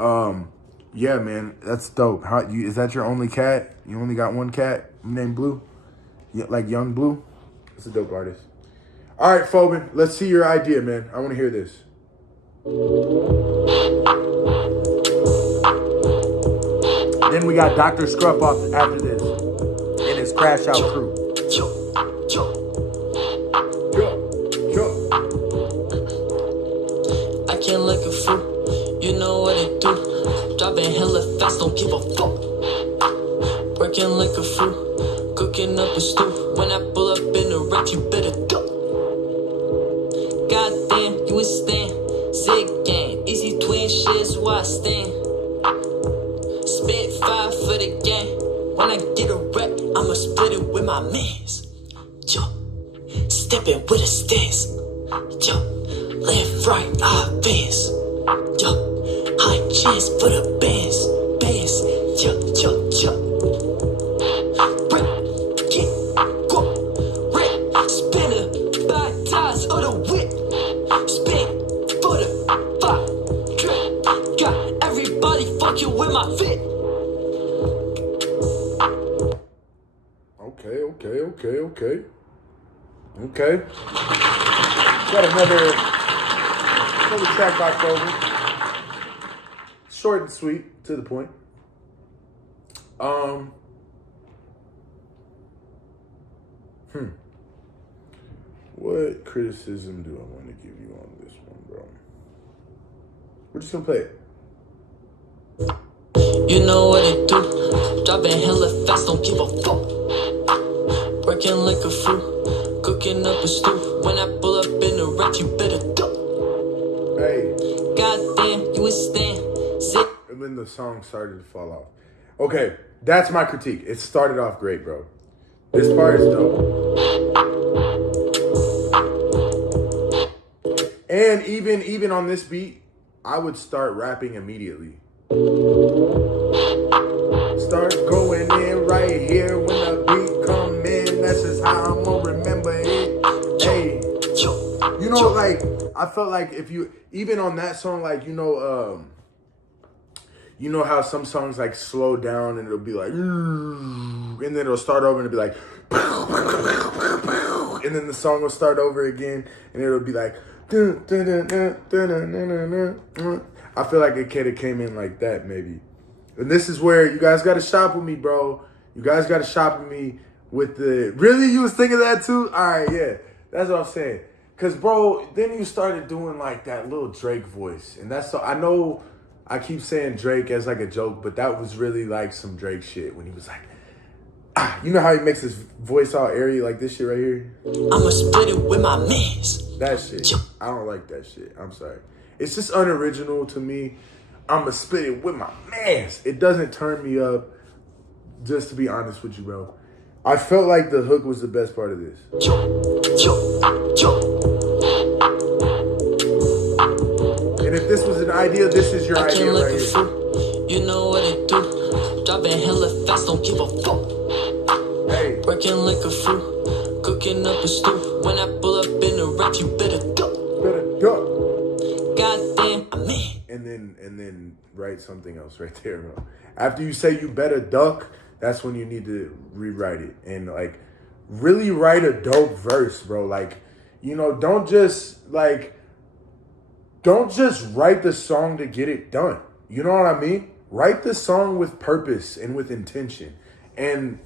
yeah, man, that's dope. Is that your only cat? You only got one cat named Blue? Yeah, like Young Blue? That's a dope artist. All right, Phobin, let's see your idea, man. I want to hear this. Then we got Dr. Scruff off after this and his Crash Out crew. I can't like a fool, you know what it do. Driving hella fast, don't give a fuck. Working like a fool, cooking up a stew. When I pull up in the wreck, you better duck. Goddamn, you a stand. Zig gang, easy twin shit's why I stand. Spit 5 for the game. When I get a wreck, I'ma split it with my mans. Yo, stepping with a stance. Yo, left, right, offense. Yo, high chance for the bands. Yo. Break, get, go, rip, spinner, buy ties of the whip. Spin for the 5 trip. Got everybody fucking with my fit. Okay. Got another track by Phobin. Short and sweet, to the point. What criticism do I want to give you on this one, bro? We're just gonna play it. You know what it do. Driving hella fast, don't give a fuck. Working like a fool, cooking up a stew. When I pull up in the wreck, you better duck. Hey. Goddamn, you a stand. Zip. And then the song started to fall off. Okay, that's my critique. It started off great, bro. This part is dope. And even on this beat, I would start rapping immediately. Start going in right here when the beat come in. That's just how I'm gonna remember it. Hey, you know, like, I felt like if you, even on that song, like, you know how some songs like slow down and it'll be like, and then it'll start over and it'll be like, and then the song will start over again and it'll be like, I feel like it could have came in like that maybe. And this is where you guys got to shop with me, bro. You guys got to shop with me with the, really? You was thinking of that too? All right, yeah. That's what I'm saying. Because, bro, then you started doing like that little Drake voice. And that's so, I know I keep saying Drake as like a joke, but that was really like some Drake shit when he was like, you know how he makes his voice all airy like this shit right here? I'ma split it with my mans. That shit. I don't like that shit. I'm sorry. It's just unoriginal to me. I'ma split it with my mans. It doesn't turn me up, just to be honest with you, bro. I felt like the hook was the best part of this. And if this was an idea, this is your idea right here. You know what it do. Driving hella fast, don't give a fuck. Hey. Working like a fool, cooking up a stew. When I pull up in the wreck, you better duck. and then write something else right there, bro. After you say you better duck, that's when you need to rewrite it and like really write a dope verse, bro. Like, you know, don't just write the song to get it done. You know what I mean? Write the song with purpose and with intention, and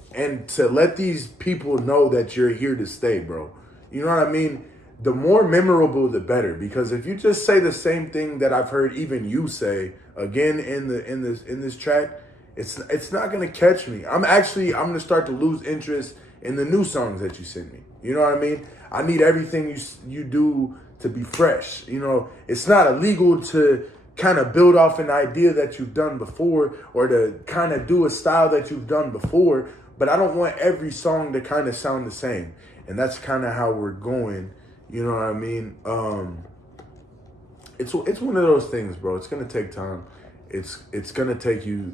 to let these people know that you're here to stay, bro. You know what I mean? The more memorable, the better. Because if you just say the same thing that I've heard even you say again in this track, it's not gonna catch me. I'm gonna start to lose interest in the new songs that you send me. You know what I mean? I need everything you do to be fresh. You know, it's not illegal to kind of build off an idea that you've done before or to kind of do a style that you've done before, but I don't want every song to kind of sound the same. And that's kind of how we're going. You know what I mean? It's one of those things, bro. It's gonna take time. It's gonna take you,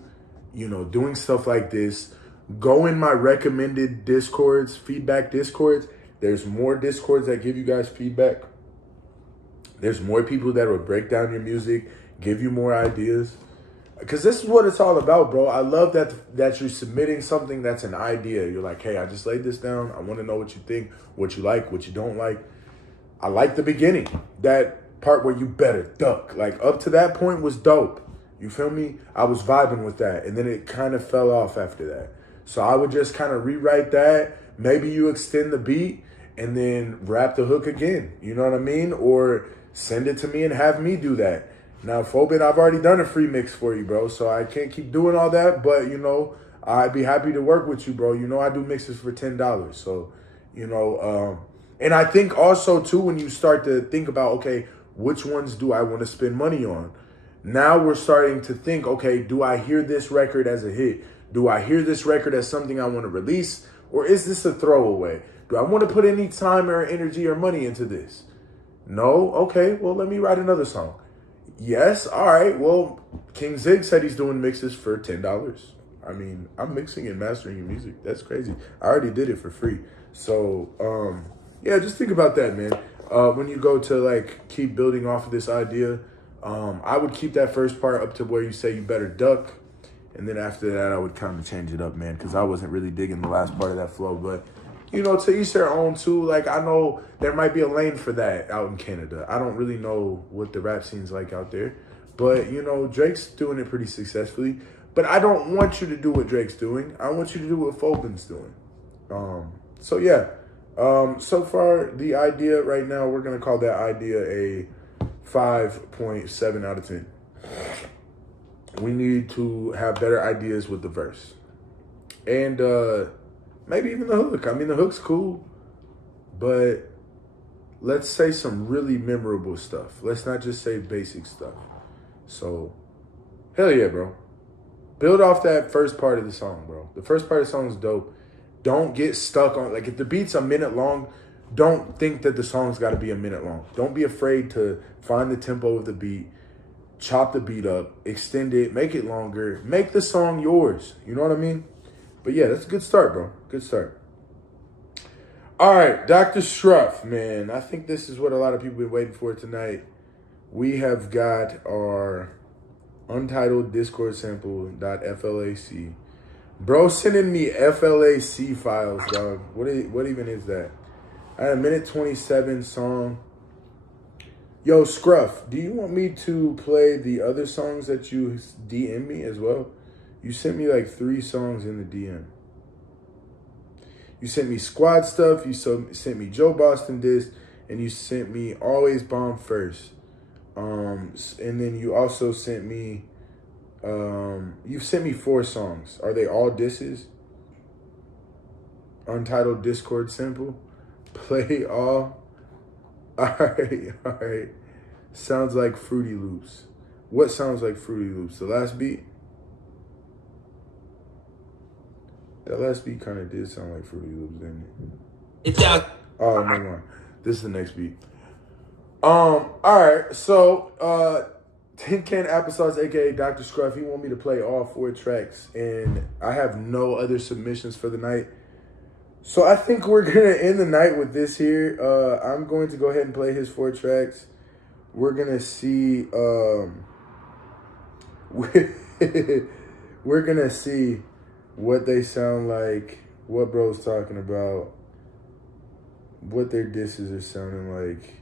you know, doing stuff like this. Go in my recommended Discords, feedback Discords. There's more Discords that give you guys feedback. There's more people that will break down your music, give you more ideas. Because this is what it's all about, bro. I love that you're submitting something that's an idea. You're like, hey, I just laid this down. I want to know what you think, what you like, what you don't like. I like the beginning. That part where you better duck. Like, up to that point was dope. You feel me? I was vibing with that. And then it kind of fell off after that. So I would just kind of rewrite that. Maybe you extend the beat and then rap the hook again. You know what I mean? Or send it to me and have me do that. Now, Phobin, I've already done a free mix for you, bro. So I can't keep doing all that. But, you know, I'd be happy to work with you, bro. You know I do mixes for $10. So, you know, and I think also, too, when you start to think about, okay, which ones do I want to spend money on? Now we're starting to think, okay, do I hear this record as a hit? Do I hear this record as something I want to release? Or is this a throwaway? Do I want to put any time or energy or money into this? No? Okay, well, let me write another song. Yes? All right, well, King Zig said he's doing mixes for $10. I mean, I'm mixing and mastering your music. That's crazy. I already did it for free. So, yeah, just think about that, man. When you go to, like, keep building off of this idea, I would keep that first part up to where you say you better duck. And then after that, I would kind of change it up, man, because I wasn't really digging the last part of that flow. But, you know, to each their own, too. Like, I know there might be a lane for that out in Canada. I don't really know what the rap scene's like out there. But, you know, Drake's doing it pretty successfully. But I don't want you to do what Drake's doing. I want you to do what Phobin's doing. So, yeah. So far, the idea right now, we're going to call that idea a 5.7 out of 10. We need to have better ideas with the verse. And maybe even the hook. I mean, the hook's cool. But let's say some really memorable stuff. Let's not just say basic stuff. So, hell yeah, bro. Build off that first part of the song, bro. The first part of the song is dope. Don't get stuck on, like, if the beat's a minute long, don't think that the song's got to be a minute long. Don't be afraid to find the tempo of the beat, chop the beat up, extend it, make it longer, make the song yours. You know what I mean? But yeah, that's a good start, bro. Good start. All right, Dr. Shruff, man. I think this is what a lot of people have been waiting for tonight. We have got our untitled Discord sample.flac. Bro sending me FLAC files, dog. What even is that? I had a minute 27 song. Yo, Scruff, do you want me to play the other songs that you DM me as well? You sent me like 3 songs in the DM. You sent me Squad Stuff, you sent me Joe Boston Disc, and you sent me Always Bomb First. And then you also sent me, you've sent me 4 songs. Are they all disses? Untitled Discord sample. Play all. All right. Sounds like Fruity Loops. What sounds like Fruity Loops? The last beat? That last beat kind of did sound like Fruity Loops, didn't it? It's out. Oh, never mind. This is the next beat. All right. So, Tin Can Applesauce, aka Dr. Scruff, he want me to play all 4 tracks, and I have no other submissions for the night. So I think we're gonna end the night with this here. I'm going to go ahead and play his 4 tracks. We're gonna see we're gonna see what they sound like, what bro's talking about, what their disses are sounding like.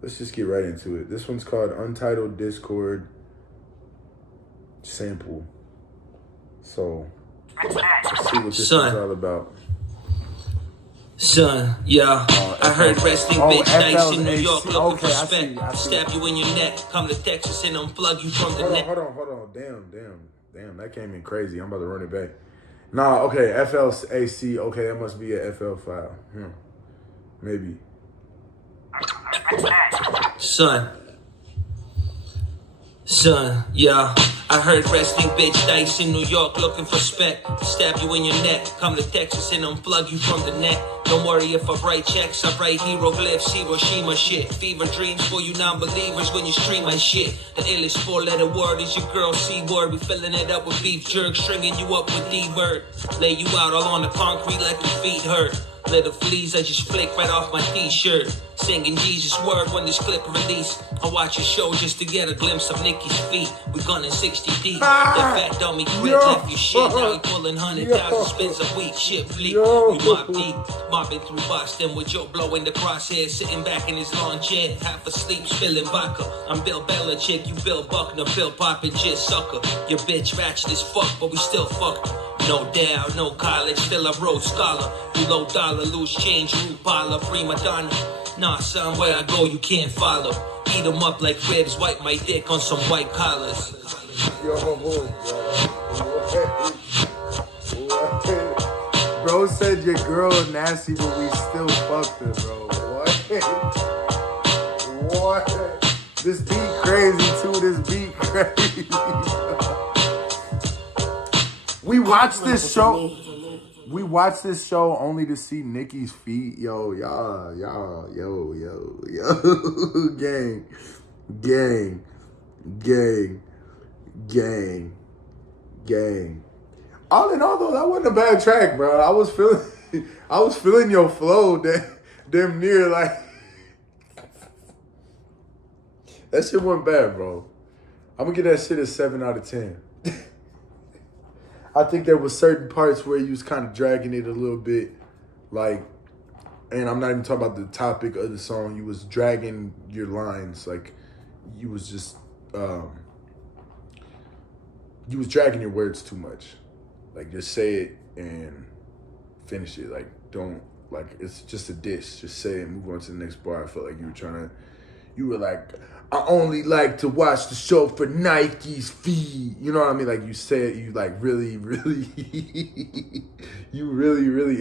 Let's just get right into it. This one's called Untitled Discord Sample. So, let's see what this is all about. Son, yeah, I heard resting bitch nights in New York looking Okay, for I spec. see. Stab you in your neck, come to Texas and unplug you from the neck. Hold on. Damn, that came in crazy. I'm about to run it back. Nah, okay, FLAC, okay, that must be a FL file. Maybe. Son, yeah, I heard resting bitch dice in New York looking for spec. Stab you in your neck, come to Texas and unplug you from the net. Don't worry if I write checks, I write hieroglyphs, Hiroshima shit. Fever dreams for you non-believers when you stream my shit. The illest four-letter word is your girl C-word. We filling it up with beef jerk, stringing you up with D-word. Lay you out all on the concrete like your feet hurt. Little fleas I just flick right off my t-shirt. Singing Jesus' word when this clip release. I watch your show just to get a glimpse of Nicki's feet. We gunning 60 deep. That fat dummy quit, left your shit. Now he pulling 100,000 spins a week. Shit fleet. We mob deep. Mobbing through Boston with Joe blowing the crosshairs. Sitting back in his lawn chair. Half asleep, spilling vodka. I'm Bill Belichick, you Bill Buckner. Bill poppin' shit sucker. Your bitch ratchet as fuck, but we still fuck. No doubt, no college, still a Rhodes Scholar. You low dollar, loose change, root parlor, prima donna. Nah, son, where I go, you can't follow. Eat them up like ribs, wipe my dick on some white collars. Bro said your girl nasty, but we still fucked her, bro. What? This beat crazy, too. This beat crazy. We watched this show. We watched this show only to see Nicki's feet. Yo, gang. All in all, though, that wasn't a bad track, bro. I was feeling your flow, damn near like. That shit wasn't bad, bro. I'm gonna give that shit a 7 out of 10. I think there was certain parts where you was kind of dragging it a little bit, like, and I'm not even talking about the topic of the song. You was dragging your lines, like, you was just, you was dragging your words too much. Like, just say it and finish it. Like, don't, like, it's just a diss. Just say it and move on to the next bar. I felt like you were like, I only like to watch the show for Nike's feet. You know what I mean? Like, you said, you like really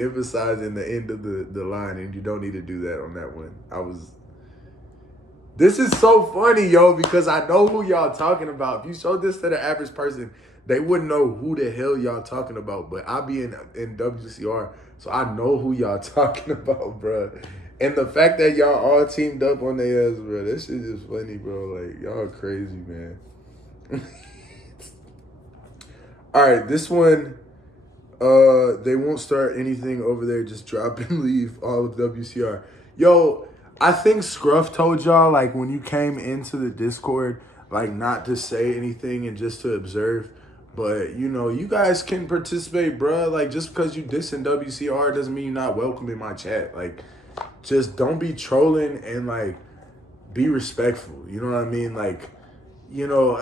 emphasized in the end of the line, and you don't need to do that on that one. This is so funny, yo, because I know who y'all talking about. If you showed this to the average person, they wouldn't know who the hell y'all talking about. But I be in WCR, so I know who y'all talking about, bro. And the fact that y'all all teamed up on their ass, bro, that shit is funny, bro. Like, y'all crazy, man. All right, this one, they won't start anything over there. Just drop and leave all of WCR. Yo, I think Scruff told y'all, like, when you came into the Discord, like, not to say anything and just to observe. But, you know, you guys can participate, bro. Like, just because you dissing WCR doesn't mean you're not welcome in my chat. Like, just don't be trolling and, like, be respectful. You know what I mean? Like, you know,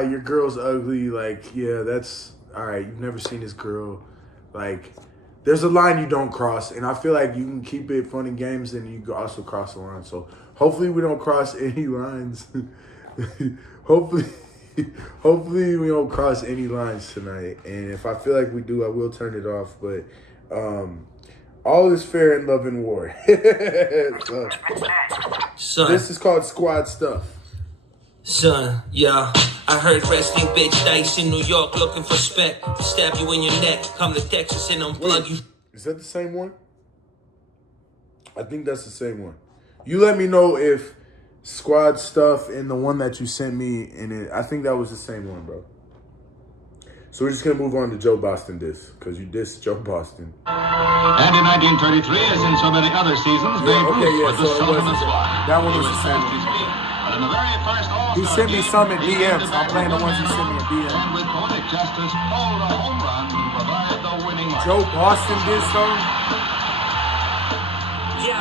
your girl's ugly. Like, yeah, that's, all right, you've never seen this girl. Like, there's a line you don't cross. And I feel like you can keep it fun and games and you can also cross the line. So, hopefully we don't cross any lines. Hopefully we don't cross any lines tonight. And if I feel like we do, I will turn it off. But, all is fair in love and war. So, this is called Squad Stuff. Son, yeah, I heard resting bitch dice in New York looking for spec. Stab you in your neck, come to Texas and unplug you. Is that the same one? I think that's the same one. You let me know if Squad Stuff and the one that you sent me in it, I think that was the same one, bro. So we're just going to move on to Joe Boston diss, because you dissed Joe Boston. And in 1933, as in so many other seasons, Babe Ruth was the Sullivan Squad. That one was the same one. But in the very first He sent me some in DMs. I'm playing the ones he sent me in DMs. And with poetic justice, pulled a home run to provide the winning mark. Joe Boston did so. Yo,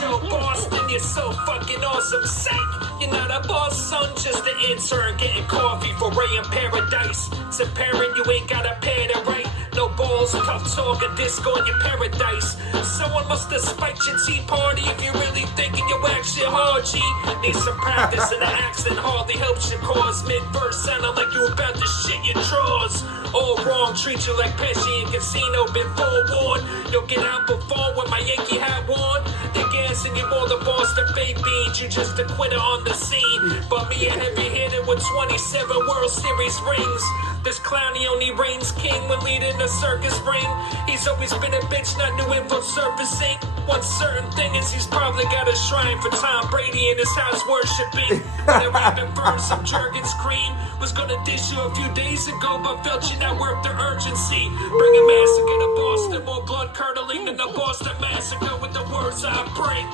Joe Boston, you're so fucking awesome. Psych, you're not a boss, son, just an intern getting coffee for Ray in Paradise. It's apparent you ain't got a pad to write. No balls, tough talk, a disco in your paradise. Someone must have spiked your tea party if you're really thinking you act shit hard, G. Need some practice and the accent hardly helps your cause. Mid-verse sounding like you about to shit your drawers. All wrong, treat you like Pesci in Casino, been forewarned. You'll get outperformed with my Yankee hat on. They're gassing you more than Boston fake beans. You just a quitter on the scene. But me a heavy hitter with 27 World Series rings. This clown, he only reigns king when leading a circus ring. He's always been a bitch, not new info surfacing. One certain thing is he's probably got a shrine for Tom Brady in his house worshiping. They're rapping for some Jergens cream. Was gonna dish you a few days ago, but felt you not worth the urgency. Bring a massacre to Boston, more blood curdling than the Boston Massacre with the words I bring.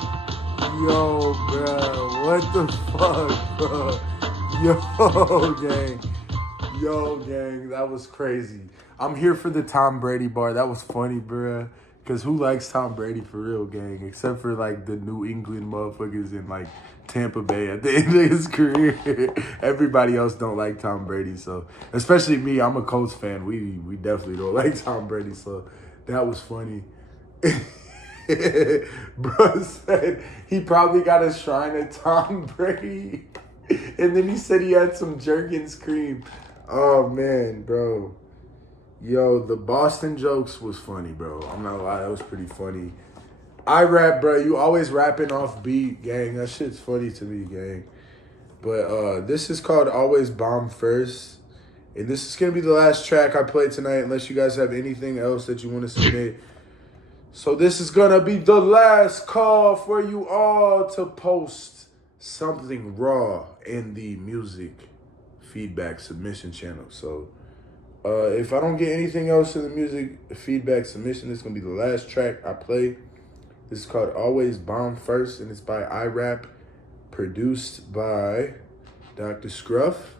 Yo, bro, what the fuck, bro? Yo, gang. Yo, gang, that was crazy. I'm here for the Tom Brady bar. That was funny, bro. Because who likes Tom Brady for real, gang? Except for, like, the New England motherfuckers in, like, Tampa Bay at the end of his career. Everybody else don't like Tom Brady, so. Especially me, I'm a Colts fan. We definitely don't like Tom Brady, so that was funny. Bro said he probably got a shrine at Tom Brady. And then he said he had some Jergens cream. Oh, man, bro. Yo, the Boston jokes was funny, bro. I'm not gonna lie, that was pretty funny. I rap, bro. You always rapping off beat, gang. That shit's funny to me, gang. But this is called Always Bomb First. And this is going to be the last track I play tonight, unless you guys have anything else that you want to submit. So this is going to be the last call for you all to post something raw in the music feedback submission channel. So if I don't get anything else in the music feedback submission, this is going to be the last track I play. This is called Always Bomb First, and it's by iRap, produced by Dr. Scruff.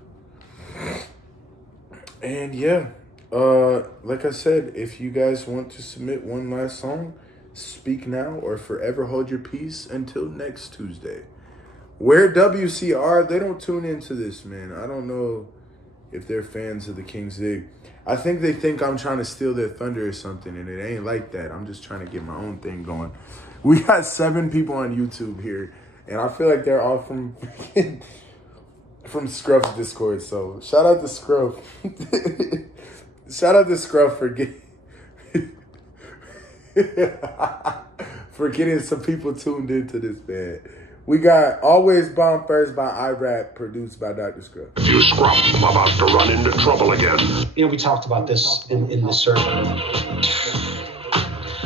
And yeah, like I said, if you guys want to submit one last song, speak now or forever hold your peace until next Tuesday. Where WCR, they don't tune into this, man. I don't know if they're fans of the King Zig. I think they think I'm trying to steal their thunder or something, and it ain't like that. I'm just trying to get my own thing going. We got 7 people on YouTube here, and I feel like they're all from Scruff's Discord. So shout out to Scruff. Shout out to Scruff for getting some people tuned into this, man. We got Always Bomb First by iRap, produced by Dr. Scruff. You Scruff, I'm about to run into trouble again. You know, we talked about this in the survey.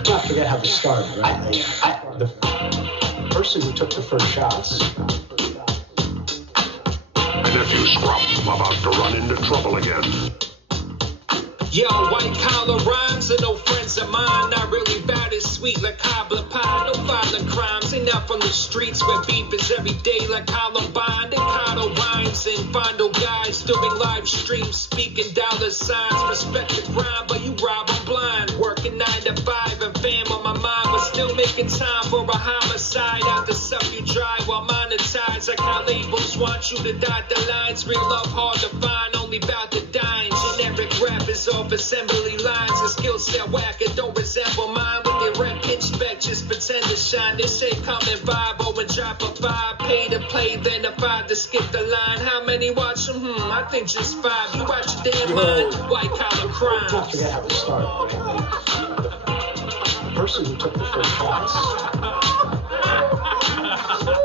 I forget how this started, right? The person who took the first shots. And if you Scruff, I'm about to run into trouble again. Yo, white collar rhymes are no friends of mine. Not really bad as sweet like cobbler pie. No violent crimes, ain't not from the streets where beef is every day like Columbine. They coddle rhymes and fondle guys during live streams, speaking dollar signs. Respect the grind, but you rob 'em blind. Working 9 to 5 and fam on my mind, but still making time for a homicide. Out the suck you dry while monetized. Like how labels want you to dot the lines. Real love hard to find, only bout to dine. Generic rap is off assembly lines. A skill set whack, it don't resemble mine. With their red pitch spec, just pretend to shine. They say come and vibe, oh and drop a 5. Pay to play, then a 5 to skip the line. How many watch them? I think just 5. You watch your damn mind. White collar crime. I forget how it started. The person who took the first shots.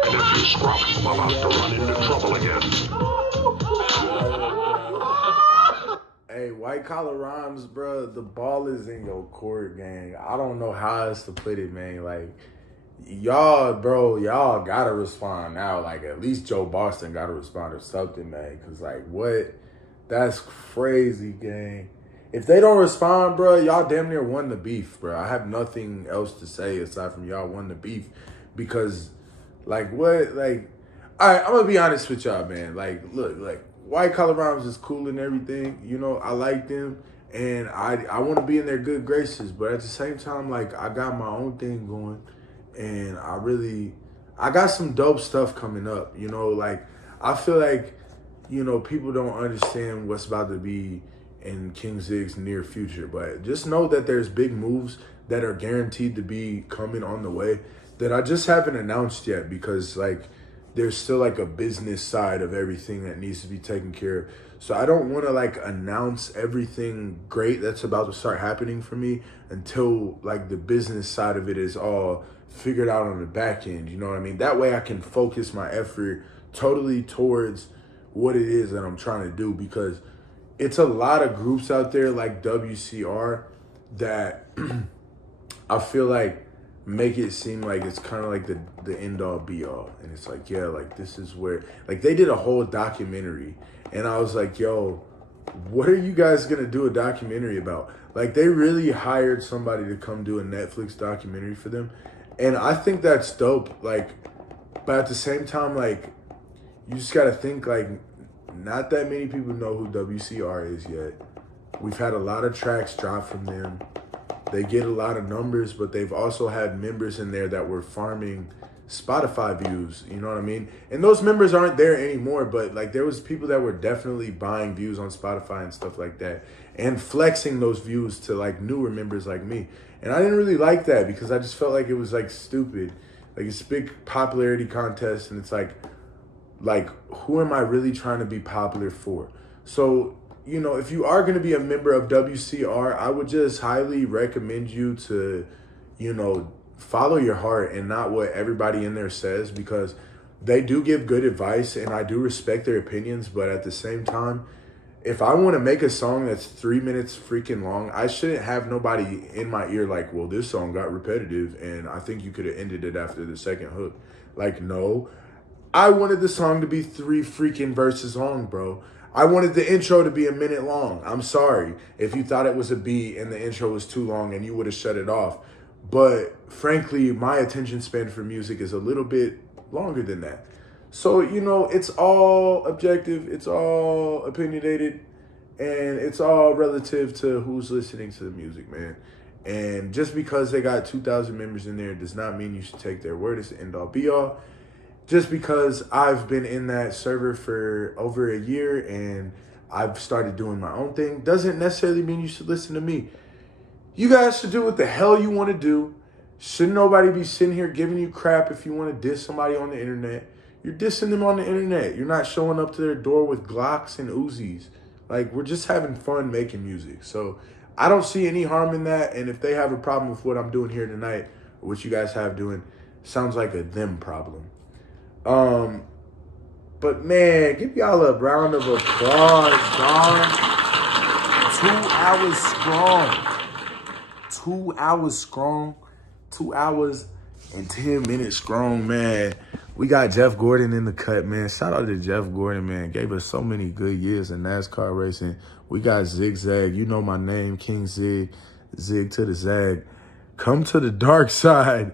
And if you Scruff, I'm about to run into trouble again. Hey, White Collar Rhymes, bro, the ball is in your court, gang. I don't know how else to put it, man. Like, y'all gotta respond now. Like, at least Joe Boston gotta respond or something, man. Because, like, what? That's crazy, gang. If they don't respond, bro, y'all damn near won the beef, bro. I have nothing else to say aside from y'all won the beef. Because, like, what? Like, All right, I'm gonna be honest with y'all, man. Like, look, like White Collar Rhymes is cool and everything. You know, I like them, and I want to be in their good graces. But at the same time, like, I got my own thing going, and I got some dope stuff coming up. You know, like I feel like, you know, people don't understand what's about to be in King Zig's near future. But just know that there's big moves that are guaranteed to be coming on the way that I just haven't announced yet, because like there's still like a business side of everything that needs to be taken care of. So I don't want to like announce everything great that's about to start happening for me until like the business side of it is all figured out on the back end. You know what I mean? That way I can focus my effort totally towards what it is that I'm trying to do, because it's a lot of groups out there like WCR that I feel like make it seem like it's kind of like the end all be all. And it's like, yeah, like this is where, like they did a whole documentary and I was like, yo, what are you guys gonna do a documentary about? Like they really hired somebody to come do a Netflix documentary for them. And I think that's dope. Like, but at the same time, like you just gotta think like not that many people know who WCR is yet. We've had a lot of tracks drop from them. They get a lot of numbers, but they've also had members in there that were farming Spotify views, you know what I mean? And those members aren't there anymore, but like there was people that were definitely buying views on Spotify and stuff like that and flexing those views to like newer members like me. And I didn't really like that because I just felt like it was like stupid. Like it's a big popularity contest and it's like who am I really trying to be popular for? So, you know, if you are going to be a member of WCR, I would just highly recommend you to, you know, follow your heart and not what everybody in there says, because they do give good advice and I do respect their opinions. But at the same time, if I want to make a song that's 3 minutes freaking long, I shouldn't have nobody in my ear like, well, this song got repetitive and I think you could have ended it after the second hook. Like, no, I wanted the song to be 3 freaking verses long, bro. I wanted the intro to be a minute long. I'm sorry if you thought it was a beat and the intro was too long and you would have shut it off. But frankly, my attention span for music is a little bit longer than that. So, you know, it's all objective, it's all opinionated, and it's all relative to who's listening to the music, man. And just because they got 2,000 members in there does not mean you should take their word as the end all be all. Just because I've been in that server for over a year and I've started doing my own thing doesn't necessarily mean you should listen to me. You guys should do what the hell you want to do. Shouldn't nobody be sitting here giving you crap if you want to diss somebody on the internet. You're dissing them on the internet. You're not showing up to their door with Glocks and Uzis. Like, we're just having fun making music. So I don't see any harm in that. And if they have a problem with what I'm doing here tonight, or what you guys have doing, sounds like a them problem. But man, give y'all a round of applause, dog. 2 hours strong. 2 hours strong. 2 hours and 10 minutes strong, man. We got Jeff Gordon in the cut, man. Shout out to Jeff Gordon, man. Gave us so many good years in NASCAR racing. We got Zigzag. You know my name, King Zig. Zig to the Zag. Come to the dark side.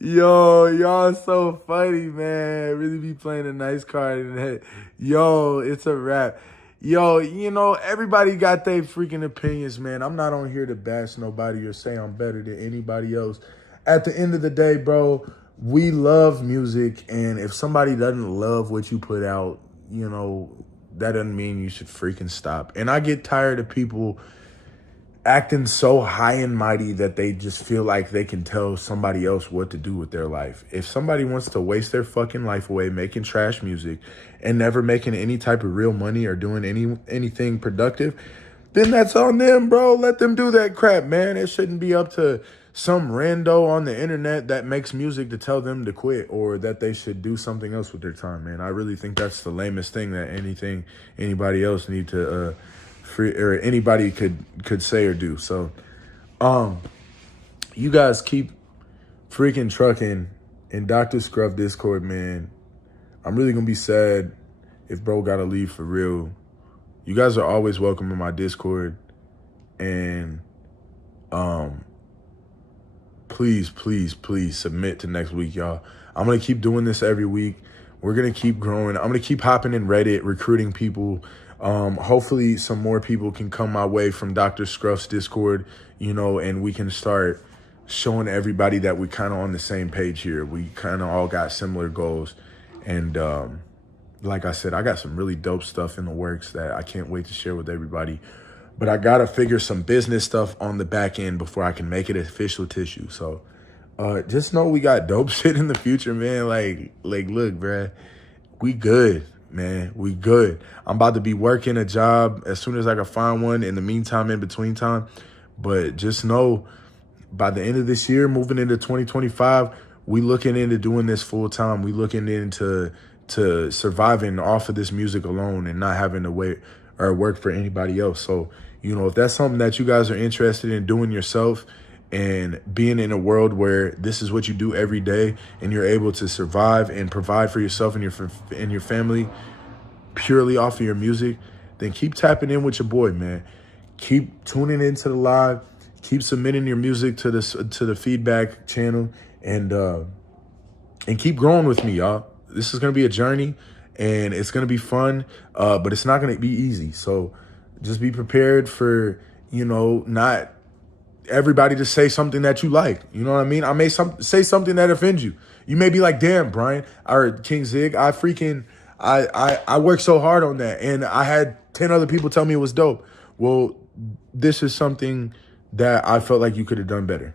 Yo, y'all so funny, man. Really be playing a nice card in that. Yo, it's a wrap. Yo, you know, everybody got their freaking opinions, man. I'm not on here to bash nobody or say I'm better than anybody else. At the end of the day, bro, we love music. And if somebody doesn't love what you put out, you know, that doesn't mean you should freaking stop. And I get tired of people acting so high and mighty that they just feel like they can tell somebody else what to do with their life. If somebody wants to waste their fucking life away making trash music and never making any type of real money or doing anything productive, then that's on them, bro. Let them do that crap, man. It shouldn't be up to some rando on the internet that makes music to tell them to quit or that they should do something else with their time, man. I really think that's the lamest thing that anybody else need to or anybody could say or do. So you guys keep freaking trucking in Dr. Scruff Discord, man. I'm really gonna be sad if bro gotta leave for real. You guys are always welcome in my Discord, and please, please, please submit to next week, y'all. I'm going to keep doing this every week. We're going to keep growing. I'm going to keep hopping in Reddit, recruiting people. Hopefully some more people can come my way from Dr. Scruff's Discord, you know, and we can start showing everybody that we kind of on the same page here. We kind of all got similar goals. And like I said, I got some really dope stuff in the works that I can't wait to share with everybody. But I got to figure some business stuff on the back end before I can make it official tissue. So just know we got dope shit in the future, man. Like look, bruh, we good, man. We good. I'm about to be working a job as soon as I can find one. In the meantime, in between time. But just know, by the end of this year, moving into 2025, we looking into doing this full time. We looking into surviving off of this music alone and not having to wait or work for anybody else. So, you know, if that's something that you guys are interested in doing yourself and being in a world where this is what you do every day and you're able to survive and provide for yourself and your family purely off of your music, then keep tapping in with your boy, man. Keep tuning into the live. Keep submitting your music to the feedback channel and keep growing with me, y'all. This is gonna be a journey and it's gonna be fun, but it's not gonna be easy. So just be prepared for, you know, not everybody to say something that you like. You know what I mean? I may say something that offends you. You may be like, damn, Brian or King Zig, I worked so hard on that and I had 10 other people tell me it was dope. Well, this is something that I felt like you could have done better.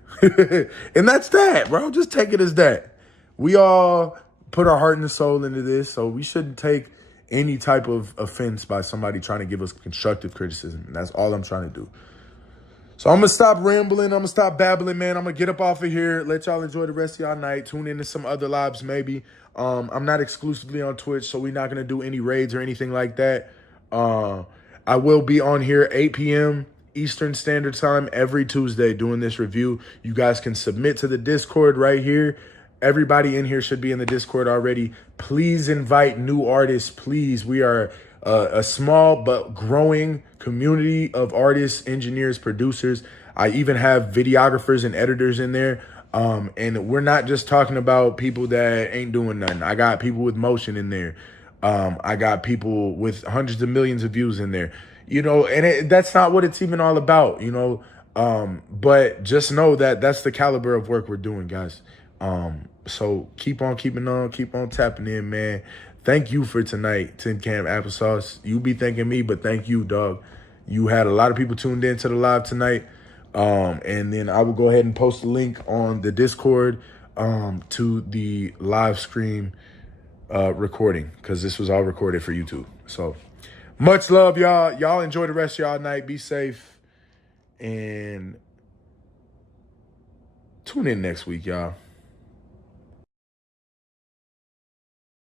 And that's that, bro. Just take it as that. We all put our heart and soul into this, so we shouldn't take any type of offense by somebody trying to give us constructive criticism. And that's all I'm trying to do. So I'm going to stop rambling. I'm going to stop babbling, man. I'm going to get up off of here. Let y'all enjoy the rest of y'all night. Tune into some other lives maybe. I'm not exclusively on Twitch, so we're not going to do any raids or anything like that. I will be on here 8 p.m. Eastern Standard Time every Tuesday doing this review. You guys can submit to the Discord right here. Everybody in here should be in the Discord already. Please invite new artists, please. We are a small but growing community of artists, engineers, producers. I even have videographers and editors in there. And we're not just talking about people that ain't doing nothing. I got people with motion in there. I got people with hundreds of millions of views in there. You know, and that's not what it's even all about, you know. But just know that that's the caliber of work we're doing, guys. So keep on keeping on, keep on tapping in, man. Thank you for tonight, Tin Can Applesauce. You be thanking me, but thank you, dog. You had a lot of people tuned in to the live tonight. And then I will go ahead and post a link on the Discord to the live stream recording, because this was all recorded for YouTube. So much love, y'all. Y'all enjoy the rest of y'all night. Be safe. And tune in next week, y'all.